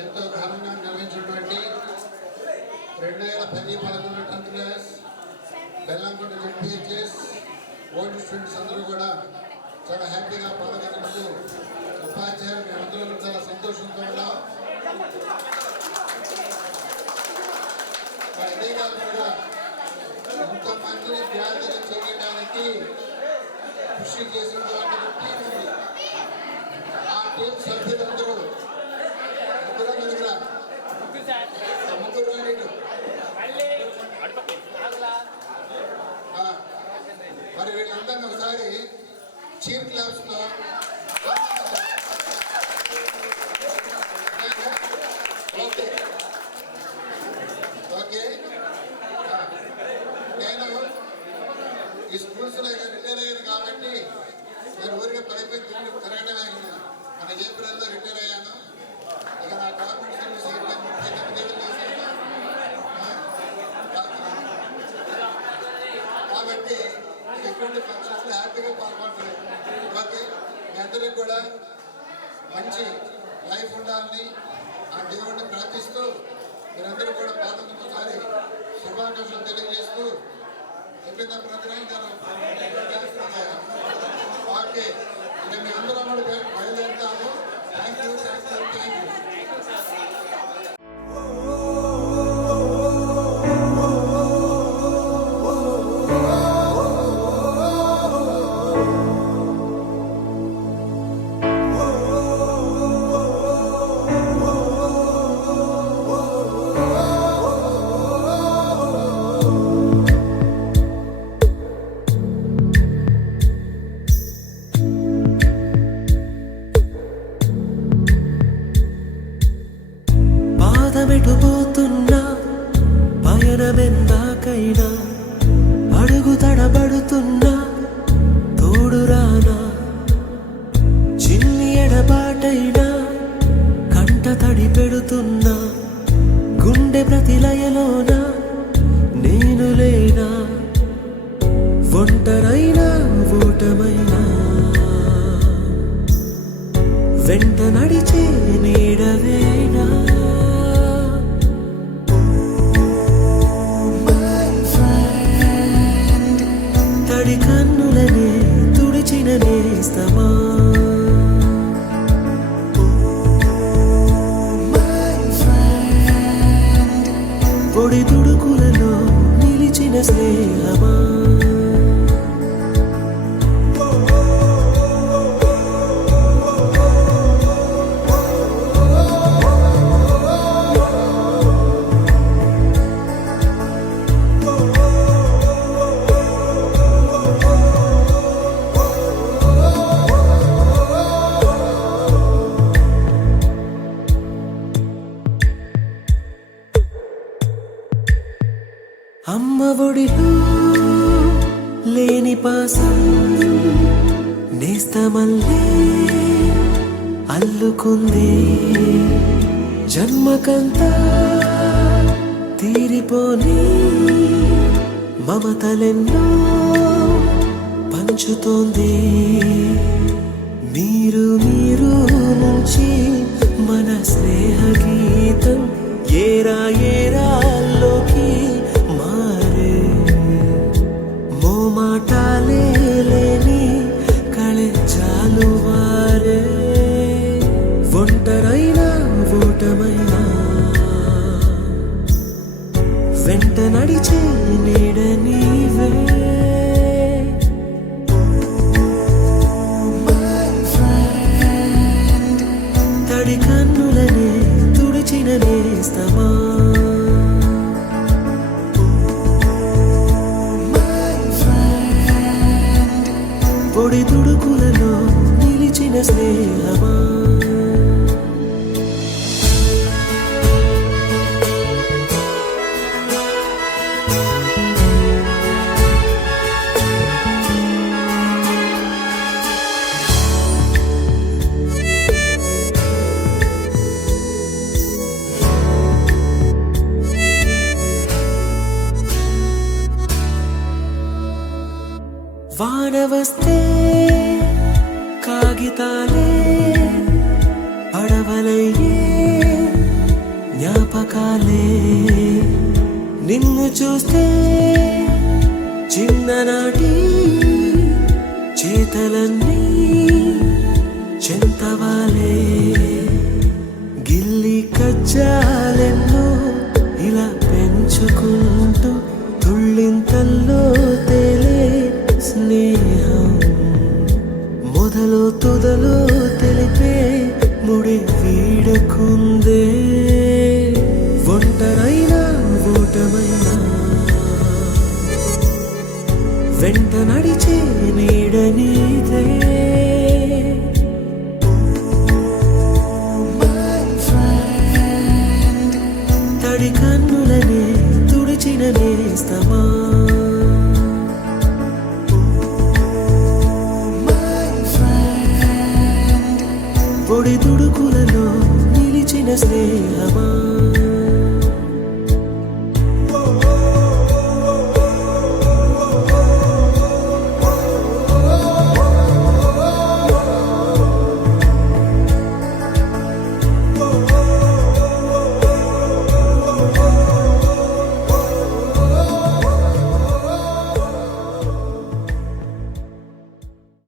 ఎంతో ఘనంగా నిర్వహించినటువంటి 2010-11 10th class Bellamkonda ZPHS old students అందరూ కూడా చాలా హ్యాపీగా పాల్గొన్నందుకు ఉపాధ్యాయులు మేమందరం చాలా సంతోషంతో ఉన్నాం. అదే కాకుండా ఇంతమందిని వ్యాధులు చేయడానికి కృషి చేసినటువంటి టీం ఉంది. ఆ టీం సభ్యులందరూ ముగ్గురు మరి వీళ్ళందరినీ ఒకసారి చీఫ్ క్లాస్ లో ఓకే ఓకే నేను ఈ స్కూల్స్ లో రిటైర్ అయ్యాను కాబట్టి నేను ఊరికే పైపై తిరగడమే మన ఏప్రిల్లో రిటైర్ అయ్యాను. ఇక నా గవర్నమెంట్ సర్వీస్ అయిపోయింది. 39 ఏళ్ళు చేశాను కాబట్టి ఎటువంటి ఫంక్షన్స్ లో హ్యాపీగా పాల్గొంటారు. ఓకే మీ అందరికీ కూడా మంచి లైఫ్ ఉండాలని ఆ దేవుడిని ప్రార్థిస్తూ మీరందరూ కూడా పాల్గొందుకు ఒకసారి శుభాకాంక్షలు తెలియజేస్తూ అయిపోయిందా ప్రోగ్రాం ఓకే ఇక మీ అందరం కూడా బయలుదేరుతాము. Thank you thank you thank you. పాదమెటుపోతున్నా పయనమెందాకైనా అడుగు తడబడుతున్నా తోడురానా చిన్ని ఎడబాటైనా కంట తడి పెడుతున్నా గుండె ప్రతిలయలోన నేను లేనా ఒంటరైనా ఓటమైనా వెంట నడిచే నీడవేనా తడి కన్నులనే తుడిచిన నేస్తమా పొడి తుడుకులలో నిలిచిన స్నేహమా అమ్మ ఒడిలో లేని పాసం నేస్తమల్లే అల్లుకుంది జన్మకంతా తీరిపోని మమతలెన్నో పంచుతోంది మీరు మీరు నుంచి మన స్నేహ గీతం ఏరా ఏరాల్లోకి మారే మోమాటాలే లేని కళెచ్చాలు వారే ఒంటరైనా ఓటమైనా వెంట నడిచే నీడ నీవే తడి కన్నులనే తుడిచిన నేస్తమా పొడి తుడుకులలో నిలిచిన స్నేహమా వాన వస్తే కాగితాలే పడవలయ్యే జ్ఞాపకాలే నిన్ను చూస్తే చిన్ననాటి చింతలన్నీ చింతవాలే గిల్లి కజ్జాలెన్నో ఇలా పెంచుకుంటూ తుళ్ళింతల్లో తేలే స్నేహం మొదలు తొదలు తెలిపే ముడి వీడకుందే ఒంటరైనా ఓటమైనా వెంట నడిచే నీడ నీదే తడి కన్నులనే తుడిచిన నేస్తమా పొడి తుడుకులలో నిలిచిన స్నేహమా